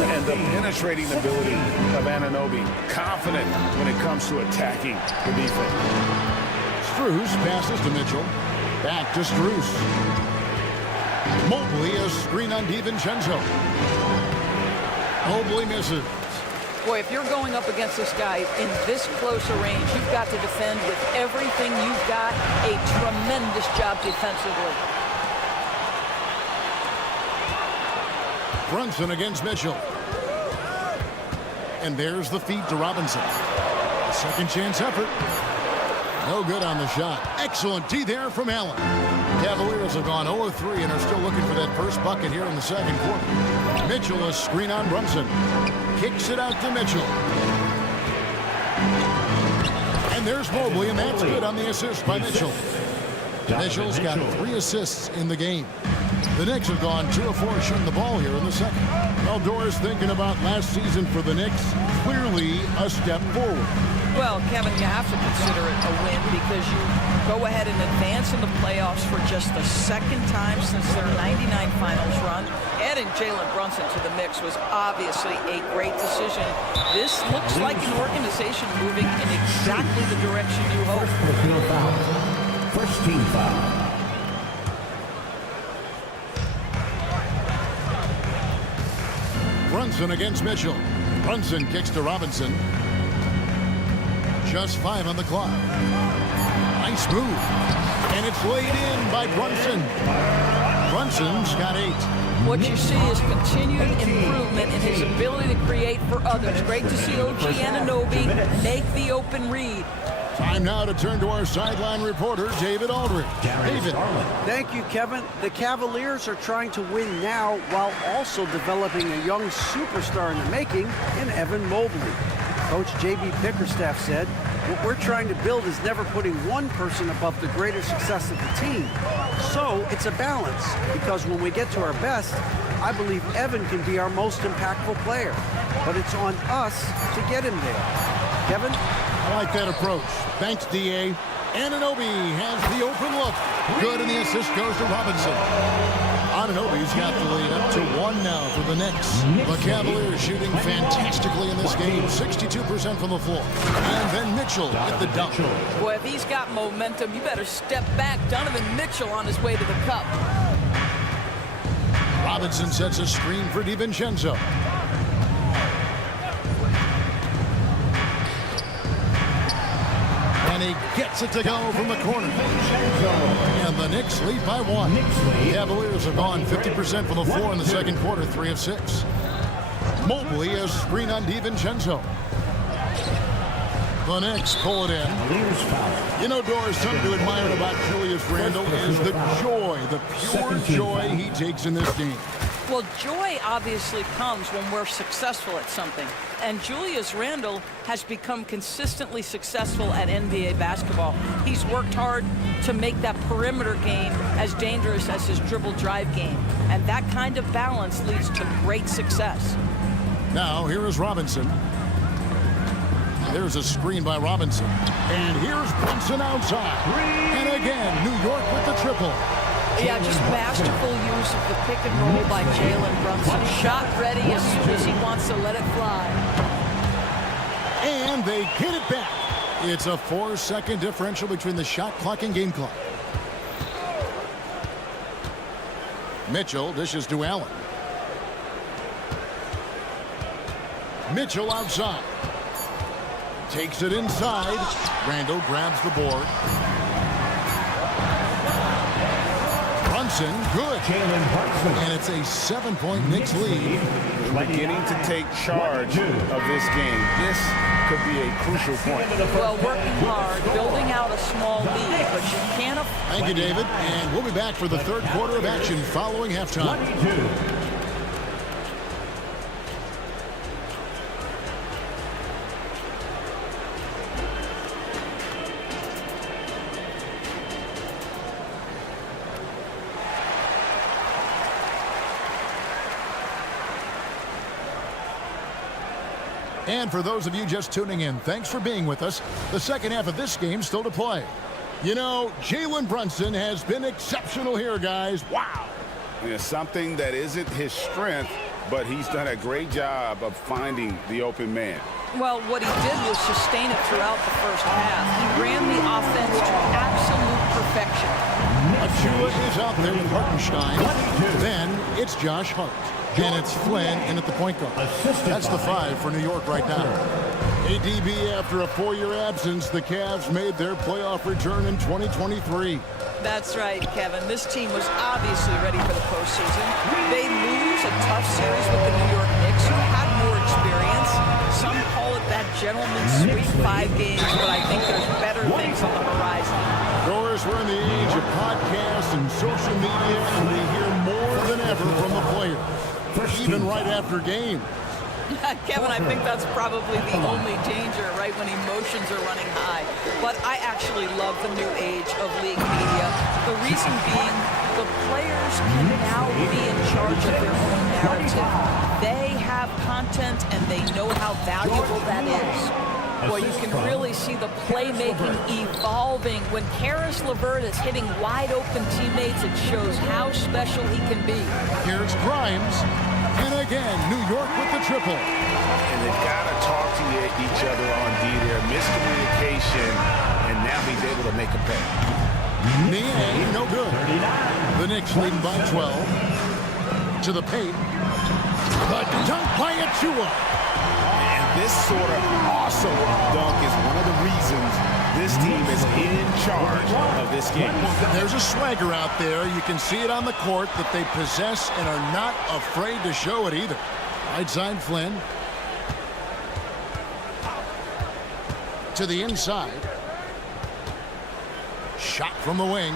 And the penetrating ability of Anunoby. Confident when it comes to attacking the defense. Strus passes to Mitchell. Back to Strus. Mobley, a screen on DiVincenzo. Mobley misses. Boy, if you're going up against this guy in this close a range, you've got to defend with everything you've got. A tremendous job defensively. Brunson against Mitchell. And there's the feed to Robinson. A second chance effort. No good on the shot. Excellent D there from Allen. Cavaliers have gone 0-3 and are still looking for that first bucket here in the second quarter. Mitchell, a screen on Brunson. Kicks it out to Mitchell. And there's Mobley, and that's good on the assist by Mitchell. Mitchell's got 3 assists in the game. The Knicks have gone 2 of 4 shooting the ball here in the second. Well, Doris, thinking about last season for the Knicks, clearly a step forward. Well, Kevin, you have to consider it a win because you go ahead and advance in the playoffs for just the second time since their '99 finals run. Adding Jalen Brunson to the mix was obviously a great decision. This looks like an organization moving in exactly the direction you hope. First team foul. Brunson against Mitchell. Brunson kicks to Robinson. Just 5 on the clock. Nice move. And it's laid in by Brunson. Brunson's got 8. What you see is continued improvement in his ability to create for others. Great to see OG Anunoby make the open read. Time now to turn to our sideline reporter, David Aldridge. David. Thank you, Kevin. The Cavaliers are trying to win now while also developing a young superstar in the making in Evan Mobley. Coach J.B. Bickerstaff said, "What we're trying to build is never putting one person above the greater success of the team. So it's a balance, because when we get to our best, I believe Evan can be our most impactful player. But it's on us to get him there." Kevin? I like that approach. Thanks, D.A. Anunoby has the open look. Good, and the assist goes to Robinson. Anunoby's got the lead up to 1 now for the Knicks. The Cavaliers shooting fantastically in this game, 62% from the floor. And then Mitchell at the dunk. Boy, if he's got momentum, you better step back. Donovan Mitchell on his way to the cup. Robinson sets a screen for DiVincenzo. And he gets it to go from the corner. And the Knicks lead by 1. The Cavaliers have gone 50% from the floor in the second quarter, 3 of 6. Mobley has a screen on DiVincenzo. The Knicks pull it in. You know, Doris, something to admire about Julius Randle is the joy, the pure joy he takes in this game. Well, joy obviously comes when we're successful at something. And Julius Randle has become consistently successful at NBA basketball. He's worked hard to make that perimeter game as dangerous as his dribble drive game. And that kind of balance leads to great success. Now, here is Robinson. There's a screen by Robinson. And here's Brunson outside. And again, New York with the triple. Yeah, just masterful use of the pick and roll by Jalen Brunson. Shot ready as soon as he wants to let it fly. And they get it back. It's a 4-second differential between the shot clock and game clock. Mitchell dishes to Allen. Mitchell outside. Takes it inside. Randle grabs the board. Brunson, good. And it's a 7-point Knicks lead. Beginning to take charge of this game. This could be a crucial point. Well, working hard, building out a small lead, but you can't afford. Thank you, David. And we'll be back for the third quarter of action following halftime. And for those of you just tuning in, thanks for being with us. The second half of this game still to play. You know, Jalen Brunson has been exceptional here, guys. Wow. Yeah, something that isn't his strength, but he's done a great job of finding the open man. Well, what he did was sustain it throughout the first half. He ran the offense to absolute perfection. Achua is out there with Hartenstein. Then it's Josh Hart. And it's Flynn in at the point guard. That's the 5 for New York right now. ADB, after a 4-year absence, the Cavs made their playoff return in 2023. That's right, Kevin. This team was obviously ready for the postseason. They lose a tough series with the New York Knicks, who had more experience. Some call it that gentleman's sweep 5 games, but I think there's better things on the horizon. Doris, we're in the age of podcasts and social media, and we hear more than ever from the players, even right after game. Kevin, I think that's probably the only danger, right, when emotions are running high. But I actually love the new age of league media. The reason being, the players can now be in charge of their own narrative. They have content, and they know how valuable that is. Boy, you can really see the playmaking evolving. When Karis LeVert is hitting wide-open teammates, it shows how special he can be. Here's Grimes. And again, New York with the triple. And they've got to talk to each other on D there. Miscommunication, and now he's able to make a pay. Niang, no good. The Knicks leading by 12. To the paint. The dunk by Achua. And this sort of awesome dunk is one of the reasons this team is in charge of this game. There's a swagger out there. You can see it on the court that they possess and are not afraid to show it either. Right side, Flynn. To the inside. Shot from the wing.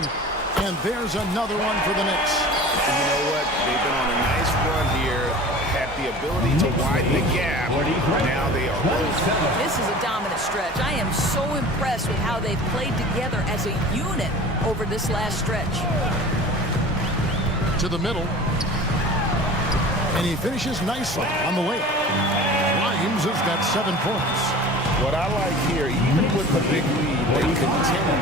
And there's another one for the Knicks. And you know what? They've been on a nice run here. Have the ability to widen the gap. Now they are close. This is a dominant stretch. I am so impressed with how they've played together as a unit over this last stretch. To the middle. And he finishes nicely on the layup. Grimes has got 7 points. What I like here, even with the big lead, they continue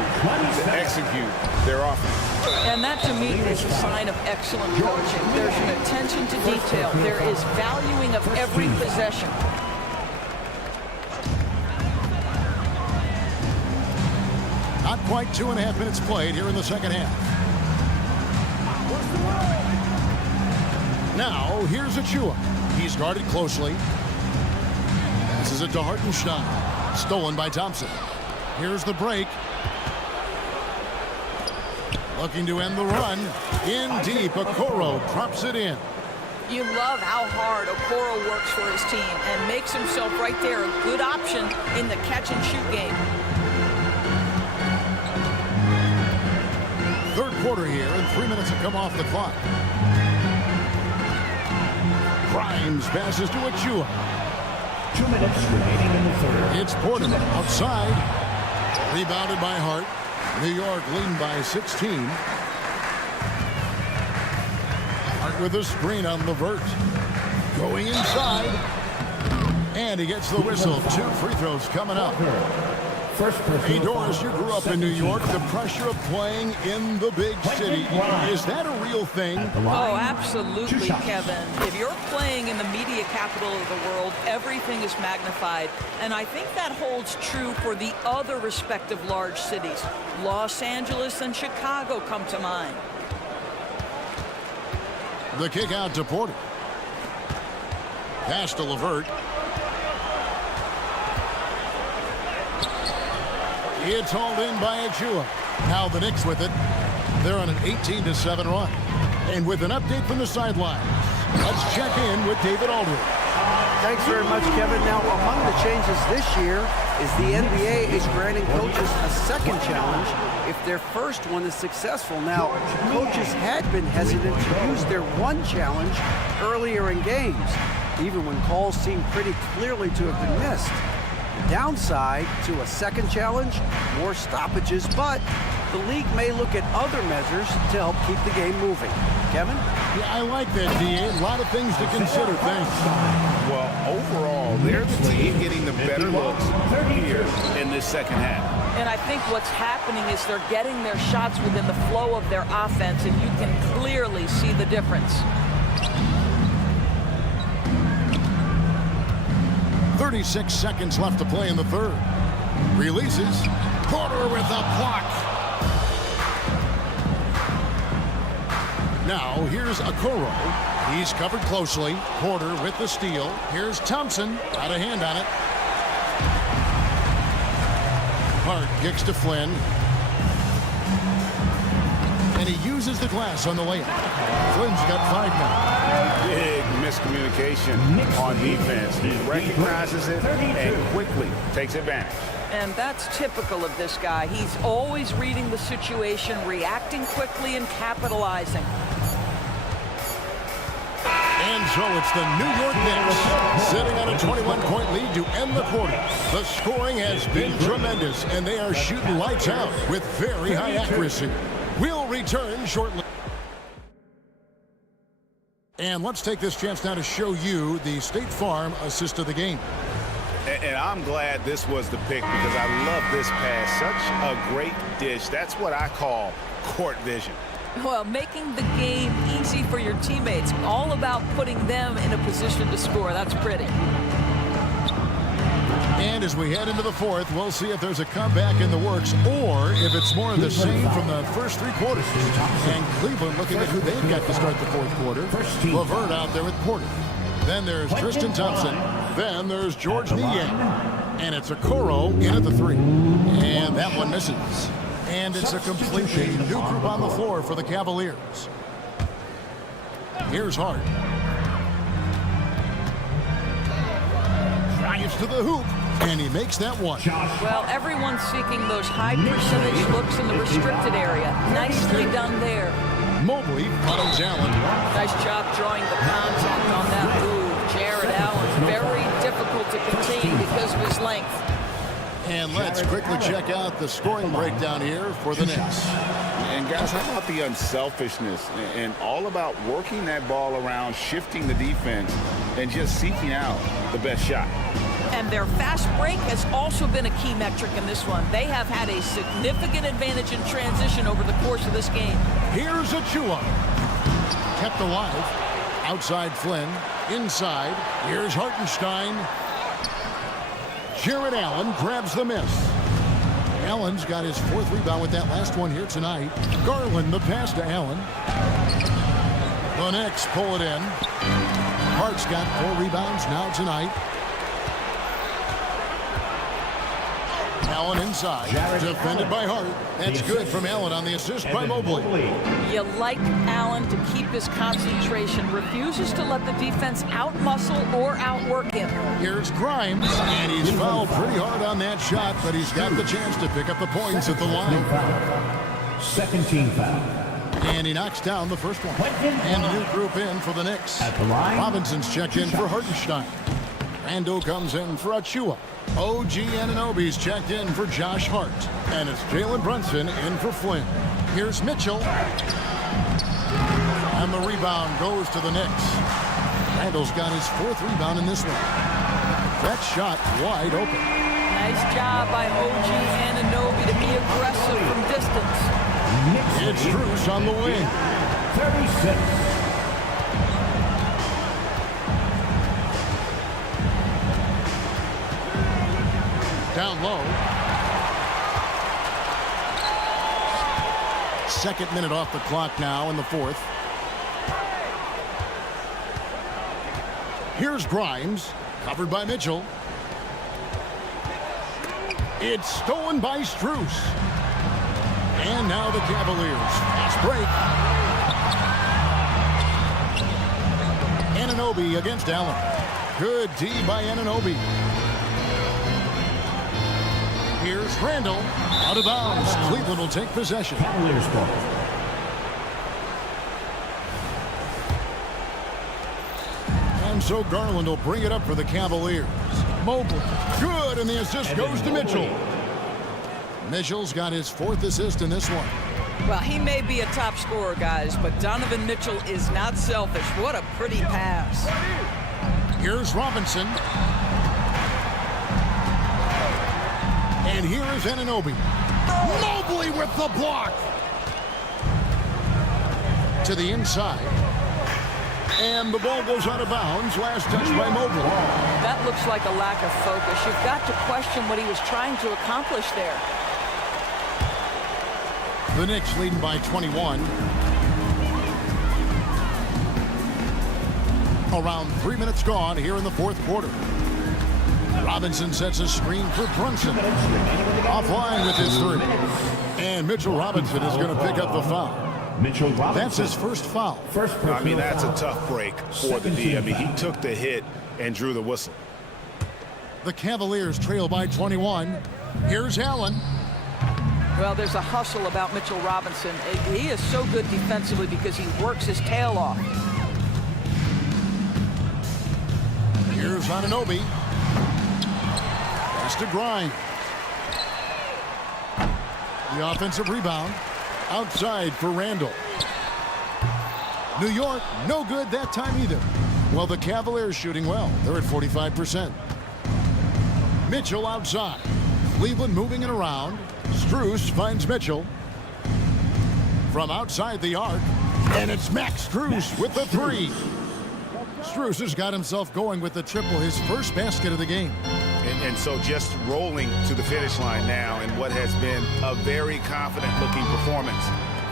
to execute their offense. And that, to me, is a sign of excellent coaching. There's an attention to detail. There is valuing of every possession. Not quite 2.5 minutes played here in the second half. Now, here's Achua. He's guarded closely. This is it to Hartenstein. Stolen by Thompson. Here's the break. Looking to end the run. In deep, Okoro drops it in. You love how hard Okoro works for his team and makes himself right there a good option in the catch-and-shoot game. Third quarter here, and 3 minutes have come off the clock. Grimes passes to Achua. 2 minutes remaining in the third. It's Porter outside. Rebounded by Hart. New York leading by 16. Hart with a screen on Levert. Going inside. And he gets the whistle. 2 free throws coming up. Hey, Doris, you grew up in New York. The pressure of playing in the big city. Is that a real thing? Oh, absolutely, Kevin. If you're playing in the media capital of the world, everything is magnified. And I think that holds true for the other respective large cities. Los Angeles and Chicago come to mind. The kick out to Porter. Pass to Levert. It's hauled in by Achua. Now the Knicks with it. They're on an 18-7 run. And with an update from the sidelines, let's check in with David Aldridge. Thanks very much, Kevin. Now, among the changes this year is the NBA is granting coaches a second challenge if their first one is successful. Now, coaches had been hesitant to use their one challenge earlier in games, even when calls seemed pretty clearly to have been missed. Downside to a second challenge, more stoppages, but the league may look at other measures to help keep the game moving. Kevin? Yeah, I like that, D.A. A lot of things to consider. Thanks. Well, overall, they're the team getting the better looks here in this second half. And I think what's happening is they're getting their shots within the flow of their offense, and you can clearly see the difference. 36 seconds left to play in the third. Releases. Porter with a block. Now here's Okoro. He's covered closely. Porter with the steal. Here's Thompson. Got a hand on it. Hart kicks to Flynn. And he uses the glass on the layup. Flynn's got 5 now. Big miscommunication on defense. He recognizes it and quickly takes advantage. And that's typical of this guy. He's always reading the situation, reacting quickly, and capitalizing. And so it's the New York Knicks sitting on a 21-point lead to end the quarter. The scoring has been tremendous, and they are shooting lights out with very high accuracy. We'll return shortly. And let's take this chance now to show you the State Farm assist of the game. And I'm glad this was the pick because I love this pass. Such a great dish. That's what I call court vision. Well, making the game easy for your teammates. All about putting them in a position to score. That's pretty. And as we head into the fourth, we'll see if there's a comeback in the works or if it's more of the same from the first 3 quarters. And Cleveland looking at who they've got to start the fourth quarter. Levert out there with Porter. Then there's Tristan Thompson. Then there's George Niang. And it's Okoro in at the 3. And that one misses. And it's a completely new group on the floor for the Cavaliers. Here's Hart. Drives to the hoop. And he makes that one. Well, everyone's seeking those high percentage looks in the restricted area. Nicely done there. Mobley follows Allen. Nice job drawing the contact on that move. Jared Allen, very difficult to contain because of his length. And let's quickly check out the scoring breakdown here for the Knicks. And guys, how about the unselfishness and all about working that ball around, shifting the defense, and just seeking out the best shot. And their fast break has also been a key metric in this one. They have had a significant advantage in transition over the course of this game. Here's Achua. Kept alive. Outside Flynn. Inside. Here's Hartenstein. Jared Allen grabs the miss. Allen's got his 4th rebound with that last one here tonight. Garland the pass to Allen. The Knicks pull it in. Hart's got 4 rebounds now tonight. Allen inside, defended by Hart. That's good from Allen on the assist by Mobley. You like Allen to keep his concentration, refuses to let the defense out-muscle or outwork him. Here's Grimes, and he's fouled pretty hard on that shot, but he's got the chance to pick up the points at the line. Second team foul. And he knocks down the first one. And a new group in for the Knicks. At the line, Robinson's checked in for Hartenstein. Randall comes in for Achua. OG Anunoby's checked in for Josh Hart. And it's Jalen Brunson in for Flynn. Here's Mitchell. And the rebound goes to the Knicks. Randall's got his 4th rebound in this one. That shot wide open. Nice job by OG Anunoby to be aggressive from distance. It's Strus on the wing. 36. Down low. 2nd minute off the clock now in the 4th. Here's Grimes, covered by Mitchell. It's stolen by Strus. And now the Cavaliers. Fast break. Anunoby against Allen. Good D by Anunoby. Here's Randall. Out of bounds. Cleveland will take possession. Cavaliers ball. And so Garland will bring it up for the Cavaliers. Mobley. Good, and the assist goes to Mitchell. Mitchell's got his 4th assist in this one. Well, he may be a top scorer, guys, but Donovan Mitchell is not selfish. What a pretty pass. Here's Robinson. And here is Anunoby. Mobley with the block. To the inside. And the ball goes out of bounds. Last touch by Mobley. That looks like a lack of focus. You've got to question what he was trying to accomplish there. The Knicks leading by 21. Around 3 minutes gone here in the 4th quarter. Robinson sets a screen for Brunson. Offline with his 3. And Mitchell Robinson is going to pick up the foul. Mitchell Robinson. That's his first foul. I mean, that's a tough break for the D. I mean, he took the hit and drew the whistle. The Cavaliers trail by 21. Here's Allen. Well, there's a hustle about Mitchell Robinson. He is so good defensively because he works his tail off. Here's Anunoby. Pass to Grimes. The offensive rebound. Outside for Randall. New York, no good that time either. Well, the Cavaliers shooting well. They're at 45%. Mitchell outside. Cleveland moving it around. Strus finds Mitchell. From outside the arc. And it's Max Strus with the 3. Strus has got himself going with the triple, his first basket of the game. And so just rolling to the finish line now in what has been a very confident-looking performance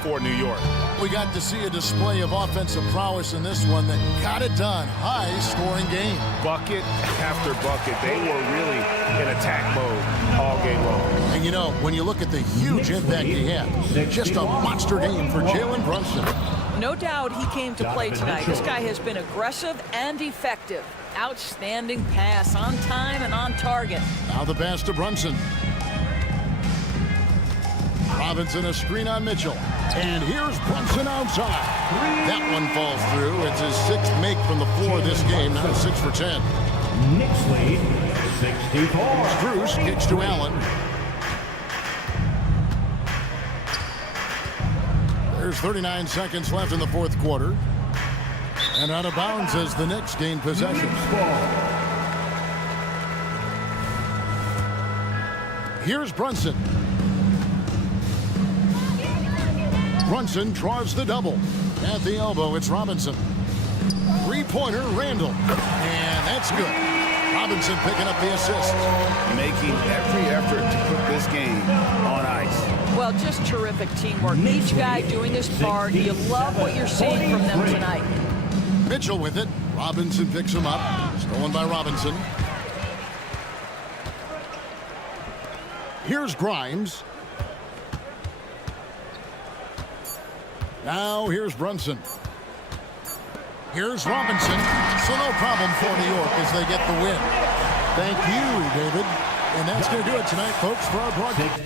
for New York. We got to see a display of offensive prowess in this one that got it done. High-scoring game. Bucket after bucket. They were really in attack mode all game long. And you know, when you look at the huge impact he had, just a monster game for Jalen Brunson. No doubt he came to play tonight. This guy has been aggressive and effective. Outstanding pass, on time and on target. Now the pass to Brunson. Robinson a screen on Mitchell. And here's Brunson outside. That one falls through. It's his 6th make from the floor this game. Now 6 for 10. Knicks lead 64. Strus kicks to Allen. There's 39 seconds left in the 4th quarter. And out of bounds as the Knicks gain possession. Here's Brunson. Brunson draws the double. At the elbow, it's Robinson. 3-pointer, Randall. And that's good. Robinson picking up the assist. Making every effort to put this game on ice. Well, just terrific teamwork. Each guy doing his part. You love what you're seeing from them tonight. Mitchell with it. Robinson picks him up. Stolen by Robinson. Here's Grimes. Now here's Brunson. Here's Robinson. So no problem for New York as they get the win. Thank you, David. And that's going to do it tonight, folks, for our broadcast.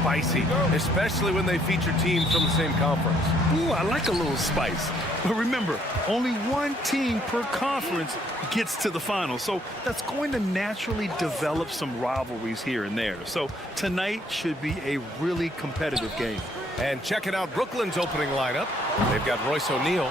spicy, especially when they feature teams from the same conference. Ooh, I like a little spice. But remember, only one team per conference gets to the final. So that's going to naturally develop some rivalries here and there. So tonight should be a really competitive game. And checking out Brooklyn's opening lineup, they've got Royce O'Neal.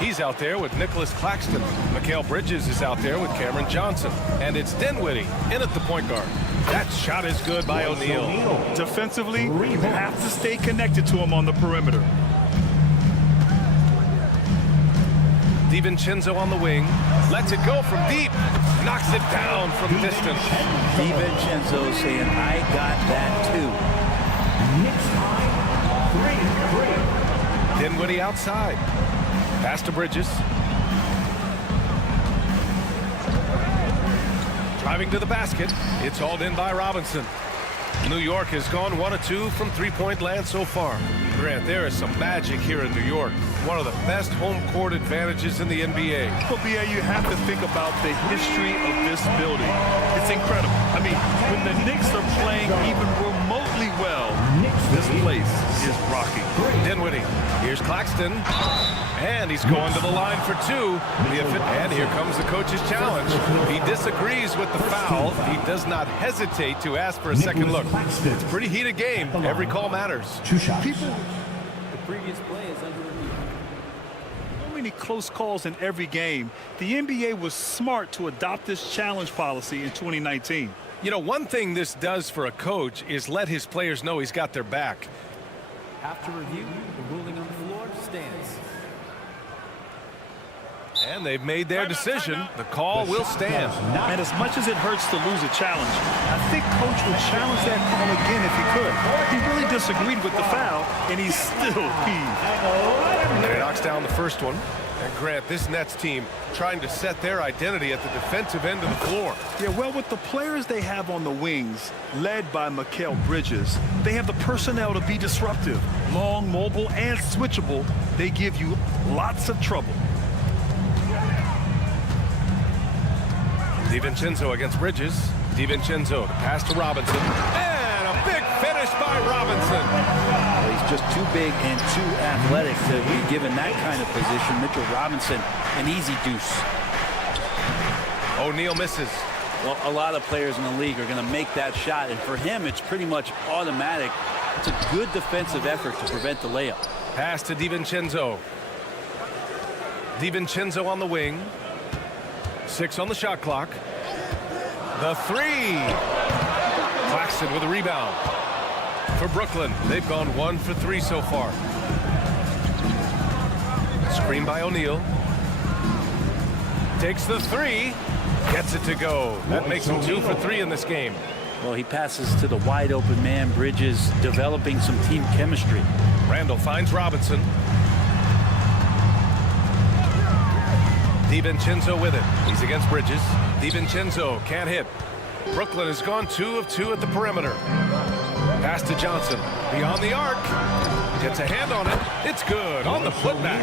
He's out there with Nicholas Claxton. Mikal Bridges is out there with Cameron Johnson. And it's Dinwiddie in at the point guard. That shot is good by O'Neal. Defensively, you have to stay connected to him on the perimeter. DiVincenzo on the wing. Lets it go from deep. Knocks it down from distance. DiVincenzo saying, I got that too. Dinwiddie outside. Pass to Bridges. Driving to the basket. It's hauled in by Robinson. New York has gone 1 of 2 from three-point land so far. Grant, there is some magic here in New York. One of the best home court advantages in the NBA. Well, BA, you have to think about the history of this building. It's incredible. I mean, when the Knicks are playing even remotely well, this place is rocking. Dinwiddie. Here's Claxton. And he's going to the line for 2. And here comes the coach's challenge. He disagrees with the foul. He does not hesitate to ask for a second look. It's a pretty heated game. Every call matters. 2 shots. The previous play is under review. So many close calls in every game. The NBA was smart to adopt this challenge policy in 2019. You know, one thing this does for a coach is let his players know he's got their back. After review, the ruling on the floor stands. And they've made their decision. The call will stand. And as much as it hurts to lose a challenge, I think Coach would challenge that call again if he could. He really disagreed with the foul, and he's still heaved. And he knocks down the first one. And Grant, this Nets team trying to set their identity at the defensive end of the floor. Yeah, well, with the players they have on the wings, led by Mikal Bridges, they have the personnel to be disruptive. Long, mobile, and switchable. They give you lots of trouble. DiVincenzo against Bridges. DiVincenzo, the pass to Robinson. And a big finish by Robinson. Well, he's just too big and too athletic to be given that kind of position. Mitchell Robinson, an easy deuce. O'Neal misses. Well, a lot of players in the league are going to make that shot, and for him, it's pretty much automatic. It's a good defensive effort to prevent the layup. Pass to DiVincenzo. DiVincenzo on the wing. 6 on the shot clock. The 3. Claxton with a rebound. For Brooklyn, they've gone 1 for 3 so far. Screen by O'Neal. Takes the 3. Gets it to go. That makes him 2 for 3 in this game. Well, he passes to the wide open man. Bridges developing some team chemistry. Randall finds Robinson. DiVincenzo with it. He's against Bridges. DiVincenzo can't hit. Brooklyn has gone 2 of 2 at the perimeter. Pass to Johnson. Beyond the arc. Gets a hand on it. It's good on the putback.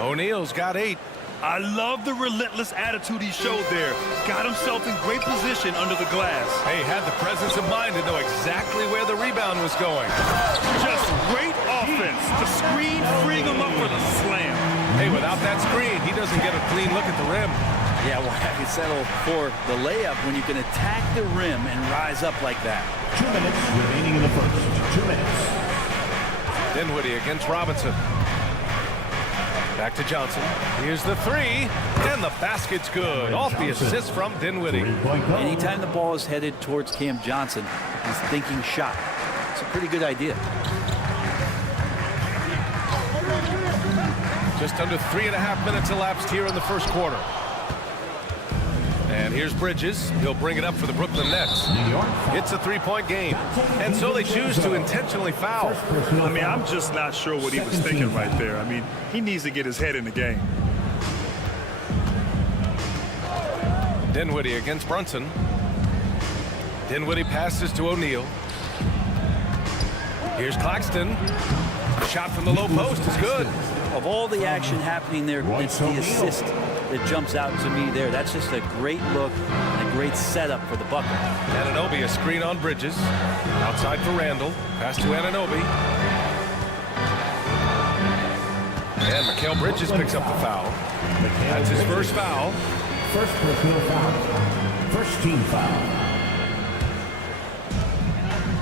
O'Neal's got 8. I love the relentless attitude he showed there. Got himself in great position under the glass. Hey, had the presence of mind to know exactly where the rebound was going. Just great offense. The screen freeing him up for the slam. Hey, without that screen, he doesn't get a clean look at the rim. Yeah, well, I can settle for the layup when you can attack the rim and rise up like that. 2 minutes remaining in the first. 2 minutes. Dinwiddie against Robinson. Back to Johnson. Here's the 3. And the basket's good. Off the assist from Dinwiddie. Anytime the ball is headed towards Cam Johnson, he's thinking shot. It's a pretty good idea. Just under 3.5 minutes elapsed here in the first quarter. And here's Bridges. He'll bring it up for the Brooklyn Nets. It's a 3-point game. And so they choose to intentionally foul. I mean, I'm just not sure what he was thinking right there. I mean, he needs to get his head in the game. Dinwiddie against Brunson. Dinwiddie passes to O'Neal. Here's Claxton. Shot from the low post is good. of all the action happening there, it's the assist that jumps out to me there. That's just a great look and a great setup for the bucket. Anunoby, a screen on Bridges. Outside for Randall. Pass to Anunoby. And Mikal Bridges picks up the foul. That's his first foul. First personal foul. First team foul.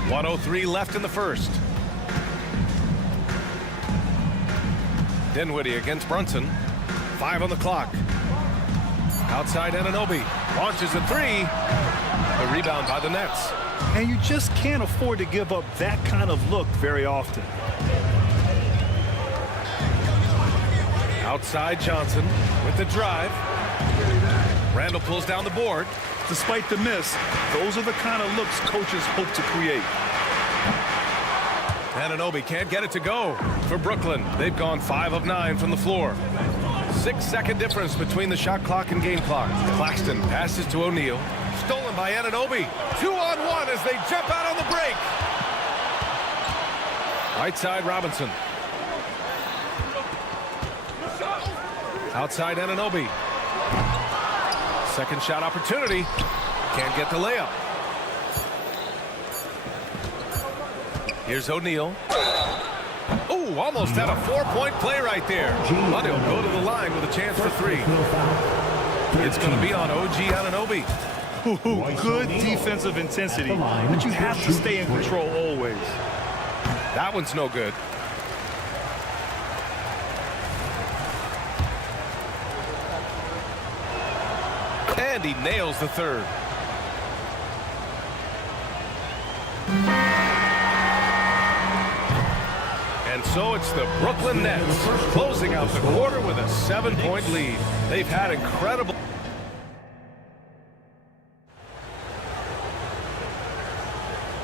1:03 left in the first. Dinwiddie against Brunson. 5 on the clock. Outside Anunoby. Launches a three. The rebound by the Nets. And you just can't afford to give up that kind of look very often. Outside Johnson with the drive. Randall pulls down the board. Despite the miss, those are the kind of looks coaches hope to create. Anunoby can't get it to go for Brooklyn. They've gone 5 of 9 from the floor. 6-second difference between the shot clock and game clock. Claxton passes to O'Neal. Stolen by Anunoby. 2-on-1 as they jump out on the break. Right side Robinson. Outside Anunoby. Second shot opportunity. Can't get the layup. Here's O'Neal. Oh, almost had a 4-point play right there. But he'll go to the line with a chance for 3. It's going to be on OG Anunoby. Good defensive intensity, but you have to stay in control always. That one's no good. And he nails the third. And so it's the Brooklyn Nets closing out the quarter with a 7-point lead. They've had incredible.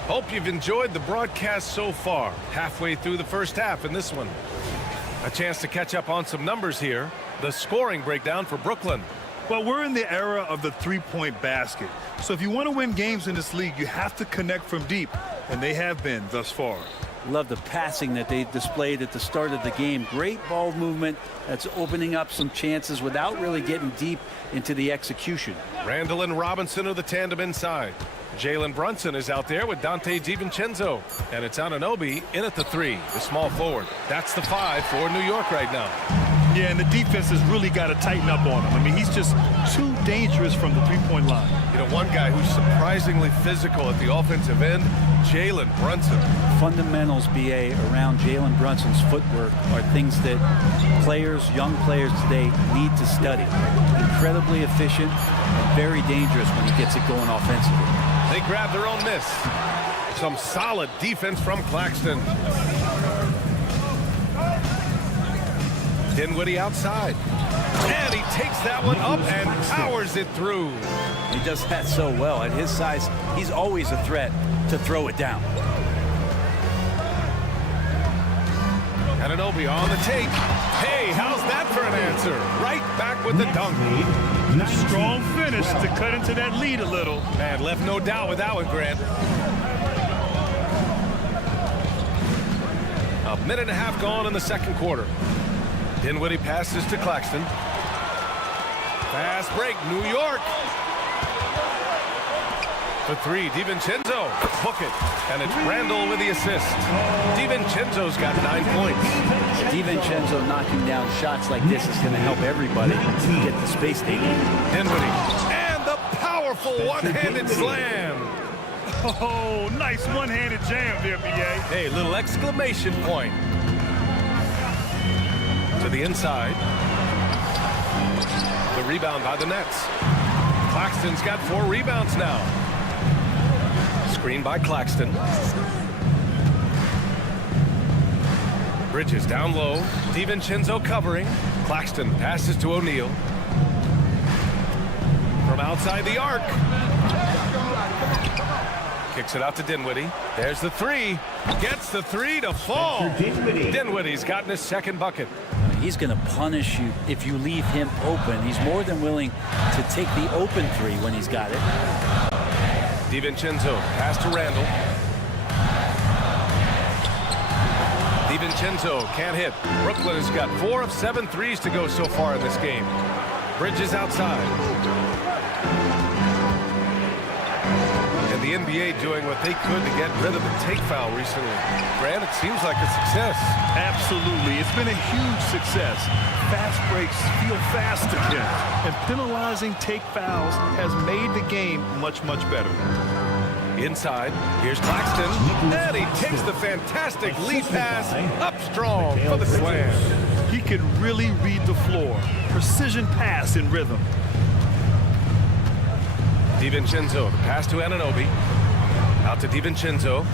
Hope you've enjoyed the broadcast so far. Halfway through the first half in this one. A chance to catch up on some numbers here. The scoring breakdown for Brooklyn. Well, we're in the era of the three-point basket. So if you want to win games in this league, you have to connect from deep, and they have been thus far. Love the passing that they displayed at the start of the game. Great ball movement that's opening up some chances without really getting deep into the execution. Randall and Robinson are the tandem inside. Jalen Brunson is out there with Donte DiVincenzo. And it's Anunoby in at the 3, the small forward. That's the 5 for New York right now. Yeah, and the defense has really got to tighten up on him. I mean, he's just too dangerous from the three-point line. You know, one guy who's surprisingly physical at the offensive end, Jalen Brunson. Fundamentals, BA, around Jalen Brunson's footwork are things that players, young players today need to study. Incredibly efficient and very dangerous when he gets it going offensively. They grab their own miss. Some solid defense from Claxton. Dinwiddie outside. And he takes that one up and powers it through. He does that so well. At his size, he's always a threat to throw it down. Anunoby on the take. Hey, how's that for an answer? Right back with the dunk. Strong finish to cut into that lead a little. Man, left no doubt with that one, Grant. A minute and a half gone in the second quarter. Dinwiddie passes to Claxton. Fast break, New York. For 3, DiVincenzo. Book it. And it's Randall with the assist. DiVincenzo's got 9 points. DiVincenzo knocking down shots like this is going to help everybody get the space they need. Dinwiddie. And the powerful one-handed slam. Oh, nice one-handed jam there, B.A. Hey, little exclamation point. To the inside. The rebound by the Nets. Claxton's got 4 rebounds now. Screen by Claxton. Bridges down low. DiVincenzo covering. Claxton passes to O'Neal. From outside the arc. Kicks it out to Dinwiddie. There's the 3. Gets the 3 to fall. Dinwiddie's gotten his second bucket. He's going to punish you if you leave him open. He's more than willing to take the open 3 when he's got it. DiVincenzo pass to Randall. DiVincenzo can't hit. Brooklyn has got 4 of 7 threes to go so far in this game. Bridges outside. And the NBA doing what they could to get rid of the take foul recently. Grant, it seems like a success. Absolutely. It's been a huge success. Fast breaks feel fast again. And penalizing take fouls has made the game much, much better. Inside, here's Claxton, and he takes the fantastic lead pass up strong for the slam. He can really read the floor. Precision pass in rhythm. DiVincenzo, the pass to Anunoby. Out to DiVincenzo.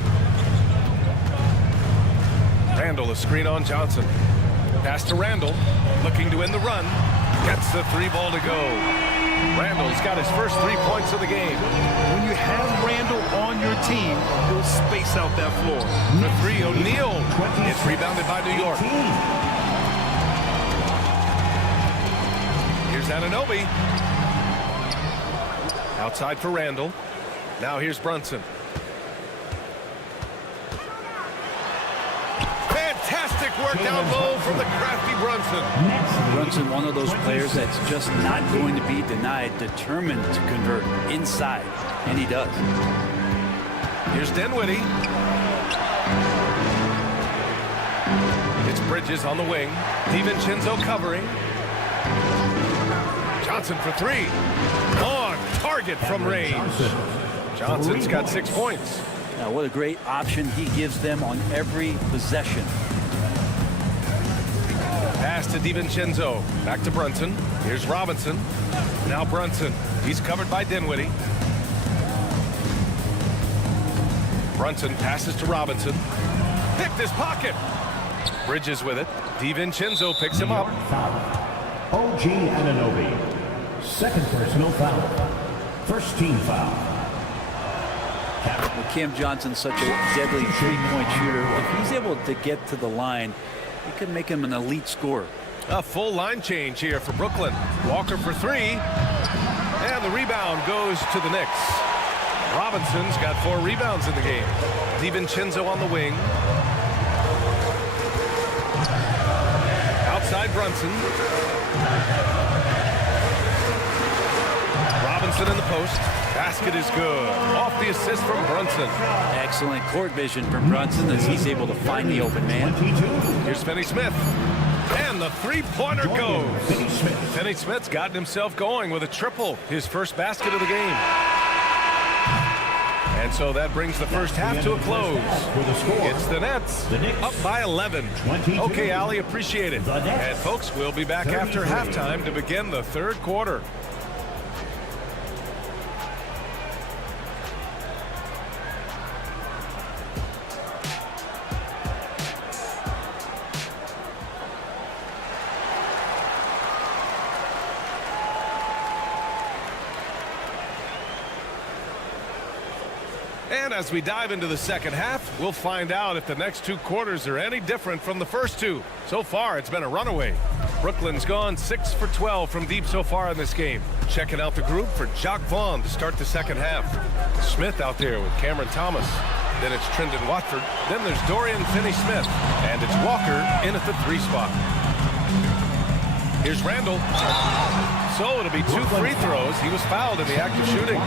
Randall, a screen on Johnson. Pass to Randall, looking to win the run. Gets the 3 ball to go. Randall's got his first 3 points of the game. When you have Randall on your team, he'll space out that floor. The 3, O'Neal. It's rebounded by New York. Here's Anunoby. Outside for Randall. Now here's Brunson. Fantastic work down low from the crafty Brunson. Brunson, one of those players that's just not going to be denied, determined to convert inside, and he does. Here's Dinwiddie. It's Bridges on the wing. DiVincenzo covering. Johnson for 3. On target from range. Johnson's got 6 points. Now, what a great option he gives them on every possession. Pass to DiVincenzo. Back to Brunson. Here's Robinson. Now Brunson. He's covered by Dinwiddie. Brunson passes to Robinson. Picked his pocket. Bridges with it. DiVincenzo picks him up. OG Anunoby. Second personal foul. First team foul. Well, Cam Johnson's such a deadly three-point shooter. If he's able to get to the line, it could make him an elite scorer. A full line change here for Brooklyn. Walker for 3. And the rebound goes to the Knicks. Robinson's got 4 rebounds in the game. DiVincenzo on the wing. Outside Brunson. Robinson in the post. Basket is good. Off the assist from Brunson. Excellent court vision from Brunson as he's able to find the open man. Here's Finney-Smith. And the 3-pointer goes. Finney-Smith's gotten himself going with a triple. His first basket of the game. And so that brings the first half to a close. It's the Nets up by 11. Okay, Ali, appreciate it. And folks, we'll be back after halftime to begin the third quarter. And as we dive into the second half, we'll find out if the next 2 quarters are any different from the first 2. So far, it's been a runaway. Brooklyn's gone 6 for 12 from deep so far in this game. Checking out the group for Jacques Vaughn to start the second half. Smith out there with Cameron Thomas. Then it's Trendon Watford. Then there's Dorian Finney-Smith. And it's Walker in at the 3 spot. Here's Randall. So it'll be 2 free throws. He was fouled in the act of shooting.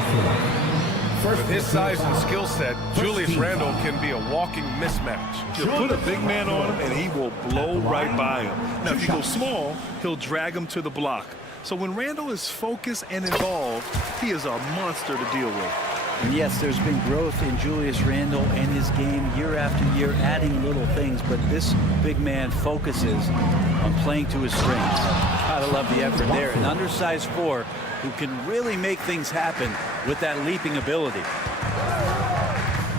With his size and skill set, Julius Randle can be a walking mismatch. You put a big man on him, and he will blow right by him. Now, if you go small, he'll drag him to the block. So when Randle is focused and involved, he is a monster to deal with. And yes, there's been growth in Julius Randle and his game year after year, adding little things, but this big man focuses on playing to his strengths. Gotta love the effort there. An undersized 4 who can really make things happen with that leaping ability.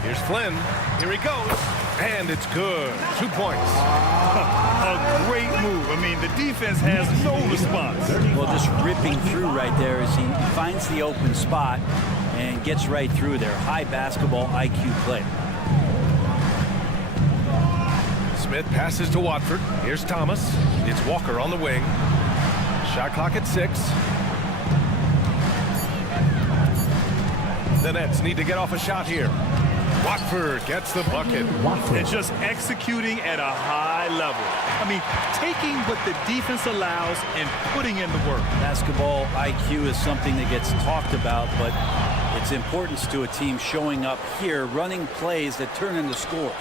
Here's Flynn. Here he goes. And it's good. 2 points. A great move. I mean, the defense has no response. Well, just ripping through right there as he finds the open spot and gets right through there. High basketball IQ play. Smith passes to Watford. Here's Thomas. It's Walker on the wing. Shot clock at 6. The Nets need to get off a shot here. Watford gets the bucket. And just executing at a high level. I mean, taking what the defense allows and putting in the work. Basketball IQ is something that gets talked about, but its importance to a team showing up here, running plays that turn into scores.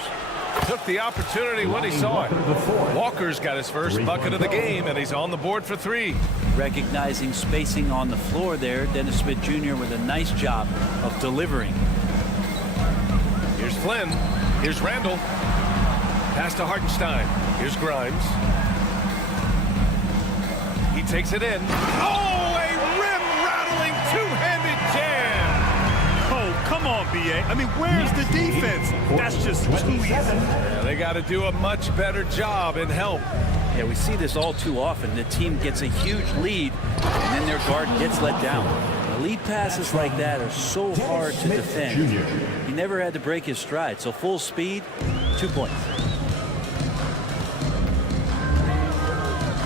Took the opportunity when he saw it. Walker's got his first bucket of the game, and he's on the board for 3. Recognizing spacing on the floor there, Dennis Smith Jr. with a nice job of delivering. Here's Flynn. Here's Randall. Pass to Hartenstein. Here's Grimes. He takes it in. Oh, a rim-rattling two-handed jam. Oh, come on, B.A. I mean, where's the defense? That's just too easy. Yeah, they got to do a much better job in help. Yeah, we see this all too often. The team gets a huge lead, and then their guard gets let down. The lead passes like that are so hard to defend. He never had to break his stride, so full speed, 2 points.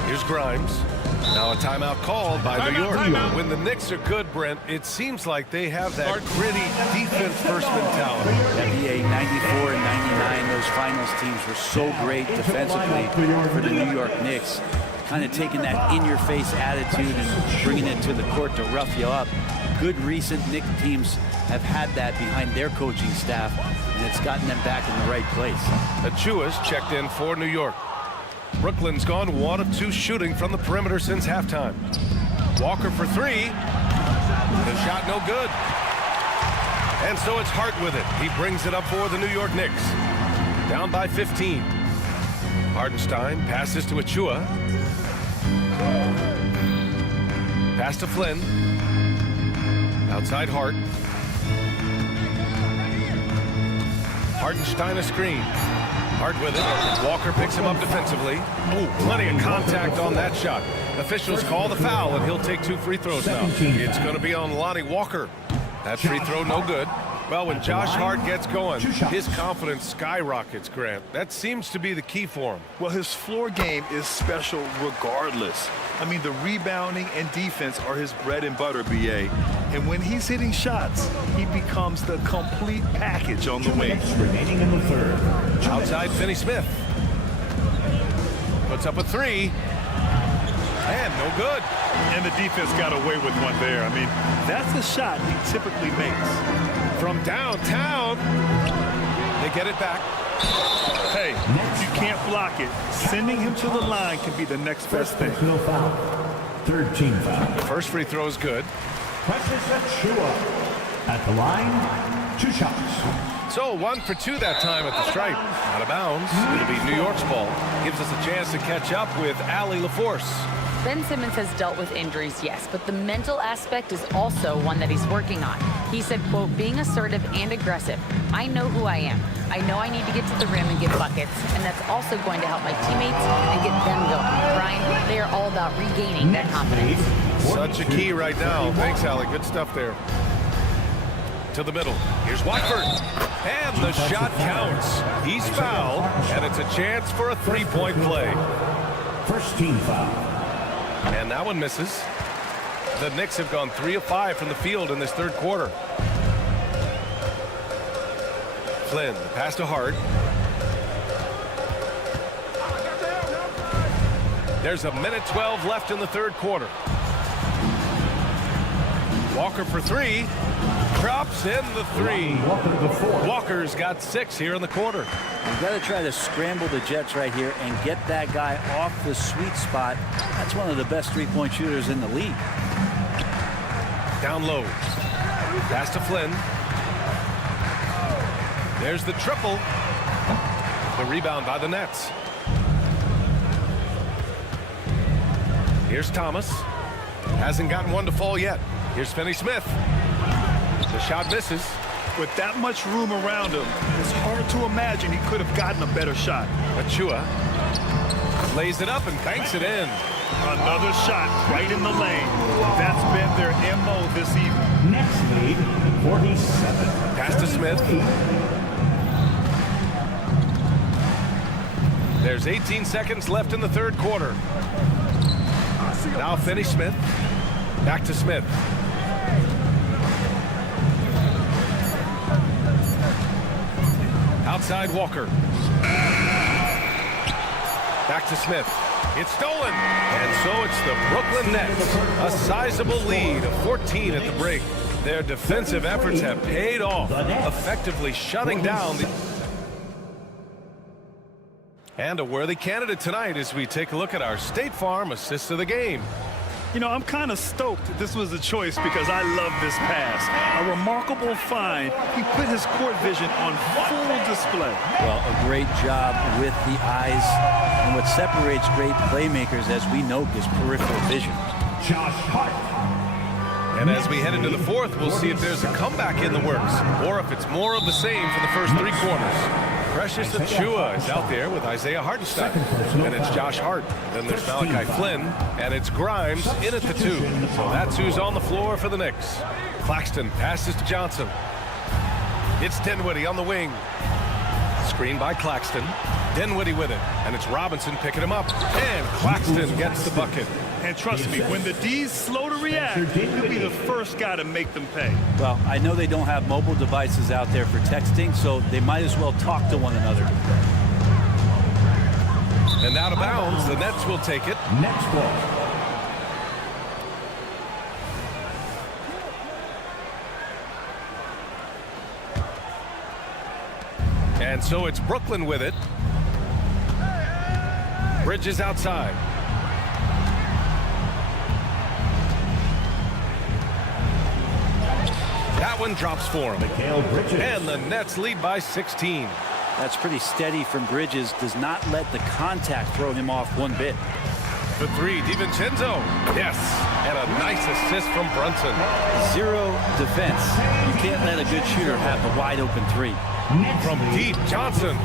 Here's Grimes. Now a timeout called by New York. When the Knicks are good, Brent, it seems like they have that gritty defense-first mentality. NBA 94 and 99, those finals teams were so great defensively for the New York Knicks. Kind of taking that in-your-face attitude and bringing it to the court to rough you up. Good recent Knicks teams have had that behind their coaching staff, and it's gotten them back in the right place. Achua's checked in for New York. Brooklyn's gone 1 of 2 shooting from the perimeter since halftime. Walker for 3. The shot no good. And so it's Hart with it. He brings it up for the New York Knicks. Down by 15. Hartenstein passes to Achua. Pass to Flynn. Outside Hart. Hartenstein a screen. Hart with it. Walker picks him up defensively. Ooh, plenty of contact on that shot. Officials call the foul, and he'll take 2 free throws now. It's going to be on Lonnie Walker. That free throw no good. Well, when Josh Hart gets going, his confidence skyrockets, Grant. That seems to be the key for him. Well, his floor game is special regardless. I mean, the rebounding and defense are his bread and butter, B.A. And when he's hitting shots, he becomes the complete package on the wing. Remaining in the third. Outside Finney Smith. Puts up a 3. And no good. And the defense got away with one there. I mean, that's the shot he typically makes. From downtown, they get it back. Hey, if you can't block it, sending him to the line can be the next best thing. Foul. Third team foul. First free throw is good. Precious Achiuwa at the line. 2 shots. So 1 for 2 that time at the stripe. Out of bounds. It'll be New York's ball. Gives us a chance to catch up with Allie LaForce. Ben Simmons has dealt with injuries, yes, but the mental aspect is also one that he's working on. He said, quote, being assertive and aggressive. I know who I am. I know I need to get to the rim and get buckets, and that's also going to help my teammates and get them going. Brian, they are all about regaining that confidence. Such a key right now. Thanks, Allie. Good stuff there. To the middle. Here's Watford. And the shot counts. He's fouled, and it's a chance for a 3-point play. First team foul. And that one misses. The Knicks have gone 3 of 5 from the field in this third quarter. Flynn, the pass to Hart. There's a minute 12 left in the third quarter. Walker for 3. Drops in the 3. Walker's got 6 here in the quarter. You've got to try to scramble the Jets right here and get that guy off the sweet spot. That's one of the best 3-point shooters in the league. Down low. Pass to Flynn. There's the triple. The rebound by the Nets. Here's Thomas. Hasn't gotten one to fall yet. Here's Finney Smith. The shot misses. With that much room around him, it's hard to imagine he could have gotten a better shot. Achua lays it up and banks it in. Another shot right in the lane. That's been their MO this evening. Next lead, 47. Pass to Smith. There's 18 seconds left in the third quarter. Now Finney Smith. Back to Smith. Outside Walker. Back to Smith. It's stolen. And so it's the Brooklyn Nets. A sizable lead of 14 at the break. Their defensive efforts have paid off, effectively shutting down the... And a worthy candidate tonight as we take a look at our State Farm assist of the game. You know, I'm kind of stoked this was a choice because I love this pass. A remarkable find. He put his court vision on full display. Well, a great job with the eyes. And what separates great playmakers, as we know, is peripheral vision. Josh Hart. And as we head into the fourth, we'll see if there's a comeback in the works or if it's more of the same for the first three quarters. Precious Achiuwa is out there with Isaiah Hartenstein. And it's Josh Hart. Then there's Malachi Flynn. And it's Grimes in at the 2. So that's who's on the floor for the Knicks. Claxton passes to Johnson. It's Dinwiddie on the wing. Screen by Claxton. Dinwiddie with it. And it's Robinson picking him up. And Claxton gets the bucket. And trust me, when the D's slow to react, he'll be the first guy to make them pay. Well, I know they don't have mobile devices out there for texting, so they might as well talk to one another. And out of bounds, the Nets will take it. Nets ball. And so it's Brooklyn with it. Bridges outside. That one drops for him. And the Nets lead by 16. That's pretty steady from Bridges. Does not let the contact throw him off one bit. The 3, DiVincenzo. Yes. And a nice assist from Brunson. Zero defense. You can't let a good shooter have a wide open 3. From deep, Johnson.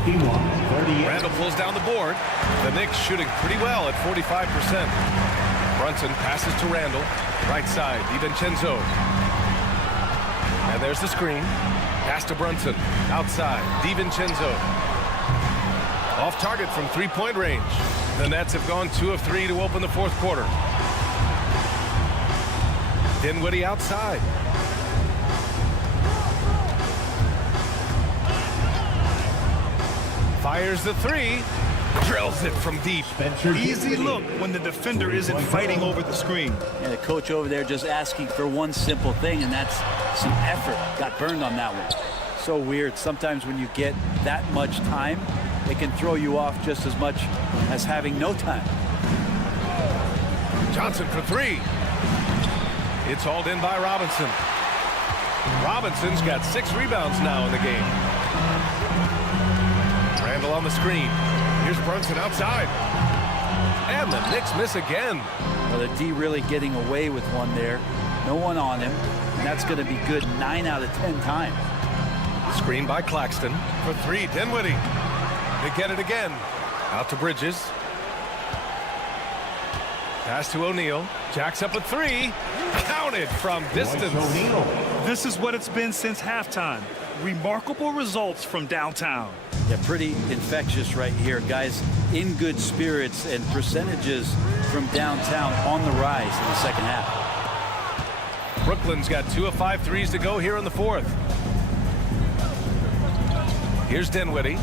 Randall pulls down the board. The Knicks shooting pretty well at 45%. Brunson passes to Randall. Right side, DiVincenzo. And there's the screen. Pass to Brunson. Outside, DiVincenzo. Off target from three-point range. The Nets have gone 2 of 3 to open the fourth quarter. Dinwiddie outside. Fires the 3. Drills it from deep. Easy look when the defender isn't fighting over the screen. And the coach over there just asking for one simple thing, and that's some effort. Got burned on that one. So weird. Sometimes when you get that much time, it can throw you off just as much as having no time. Johnson for 3. It's hauled in by Robinson. Robinson's got 6 rebounds now in the game. Randall on the screen. Here's Brunson outside. And the Knicks miss again. Well, the D really getting away with one there. No one on him. And that's going to be good 9 out of 10 times. Screen by Claxton. For 3, Dinwiddie. They get it again. Out to Bridges. Pass to O'Neal. Jacks up a 3. Counted from distance. This is what it's been since halftime. Remarkable results from downtown. Yeah, pretty infectious right here. Guys in good spirits and percentages from downtown on the rise in the second half. Brooklyn's got 2 of 5 threes to go here in the fourth. Here's Dinwiddie.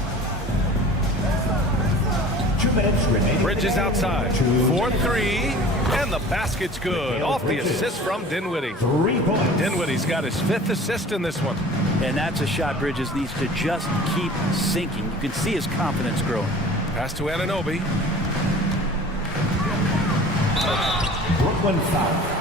2 minutes remaining. Bridges outside. 4-3. And the basket's good. Off the assist from Dinwiddie. 3 points. Dinwiddie's got his 5th assist in this one. And that's a shot Bridges needs to just keep sinking. You can see his confidence growing. Pass to Anunoby. Brooklyn foul.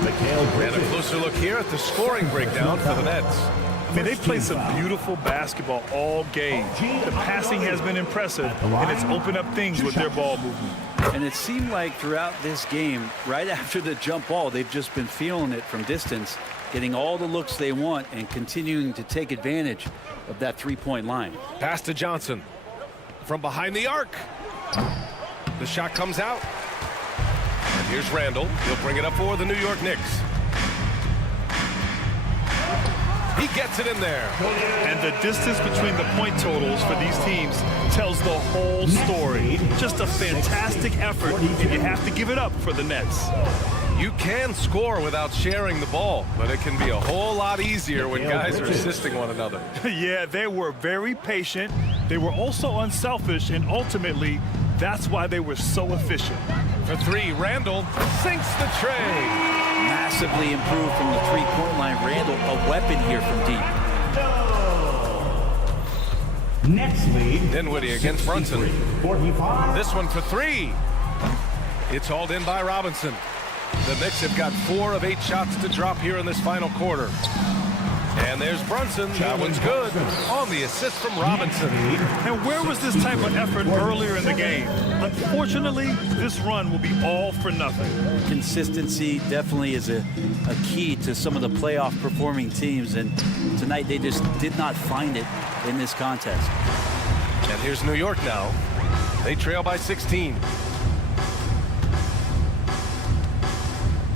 And a closer look here at the scoring breakdown for the Nets. I mean, they played some beautiful basketball all game. The passing has been impressive, and it's opened up things with their ball movement. And it seemed like throughout this game, right after the jump ball, they've just been feeling it from distance, getting all the looks they want and continuing to take advantage of that three-point line. Pass to Johnson from behind the arc. The shot comes out. And here's Randall. He'll bring it up for the New York Knicks. He gets it in there. And the distance between the point totals for these teams tells the whole story. Just a fantastic effort, and you have to give it up for the Nets. You can score without sharing the ball, but it can be a whole lot easier when guys are assisting one another. Yeah, they were very patient. They were also unselfish, and ultimately, that's why they were so efficient. For three, Randall sinks the tray. Massively improved from the three-point line. Randall, a weapon here from deep. Next lead. Dinwiddie against Brunson. 45. This one for three. It's hauled in by Robinson. The Knicks have got 4 of 8 shots to drop here in this final quarter. And there's Brunson. That one's good on the assist from Robinson. And where was this type of effort earlier in the game? Unfortunately, this run will be all for nothing. Consistency definitely is a key to some of the playoff performing teams, and tonight they just did not find it in this contest. And here's New York now. They trail by 16.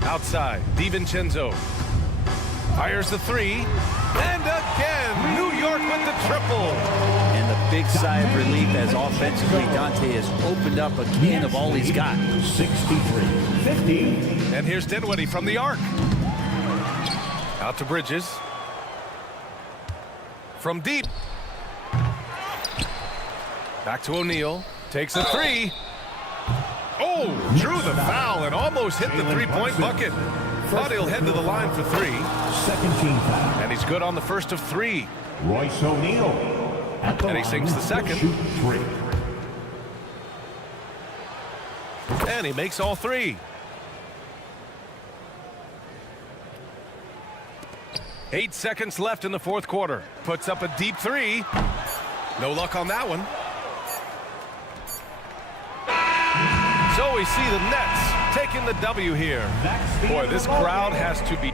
Outside, DiVincenzo fires the three, and again, New York with the triple. And a big sigh of relief as offensively Dante has opened up a can of all he's got. 63-50. And here's Dinwiddie from the arc. Out to Bridges. From deep. Back to O'Neal. Takes a three. Oh, drew the foul and almost hit the three-point bucket. Thought he'll head to the line for three. Second team foul. And he's good on the first of 3. Royce O'Neal. And he sinks the second. Shoot 3. And he makes all 3. Eight seconds left in the fourth quarter. Puts up a deep 3. No luck on that one. So we see the Nets taking the W here. Boy, this crowd has to be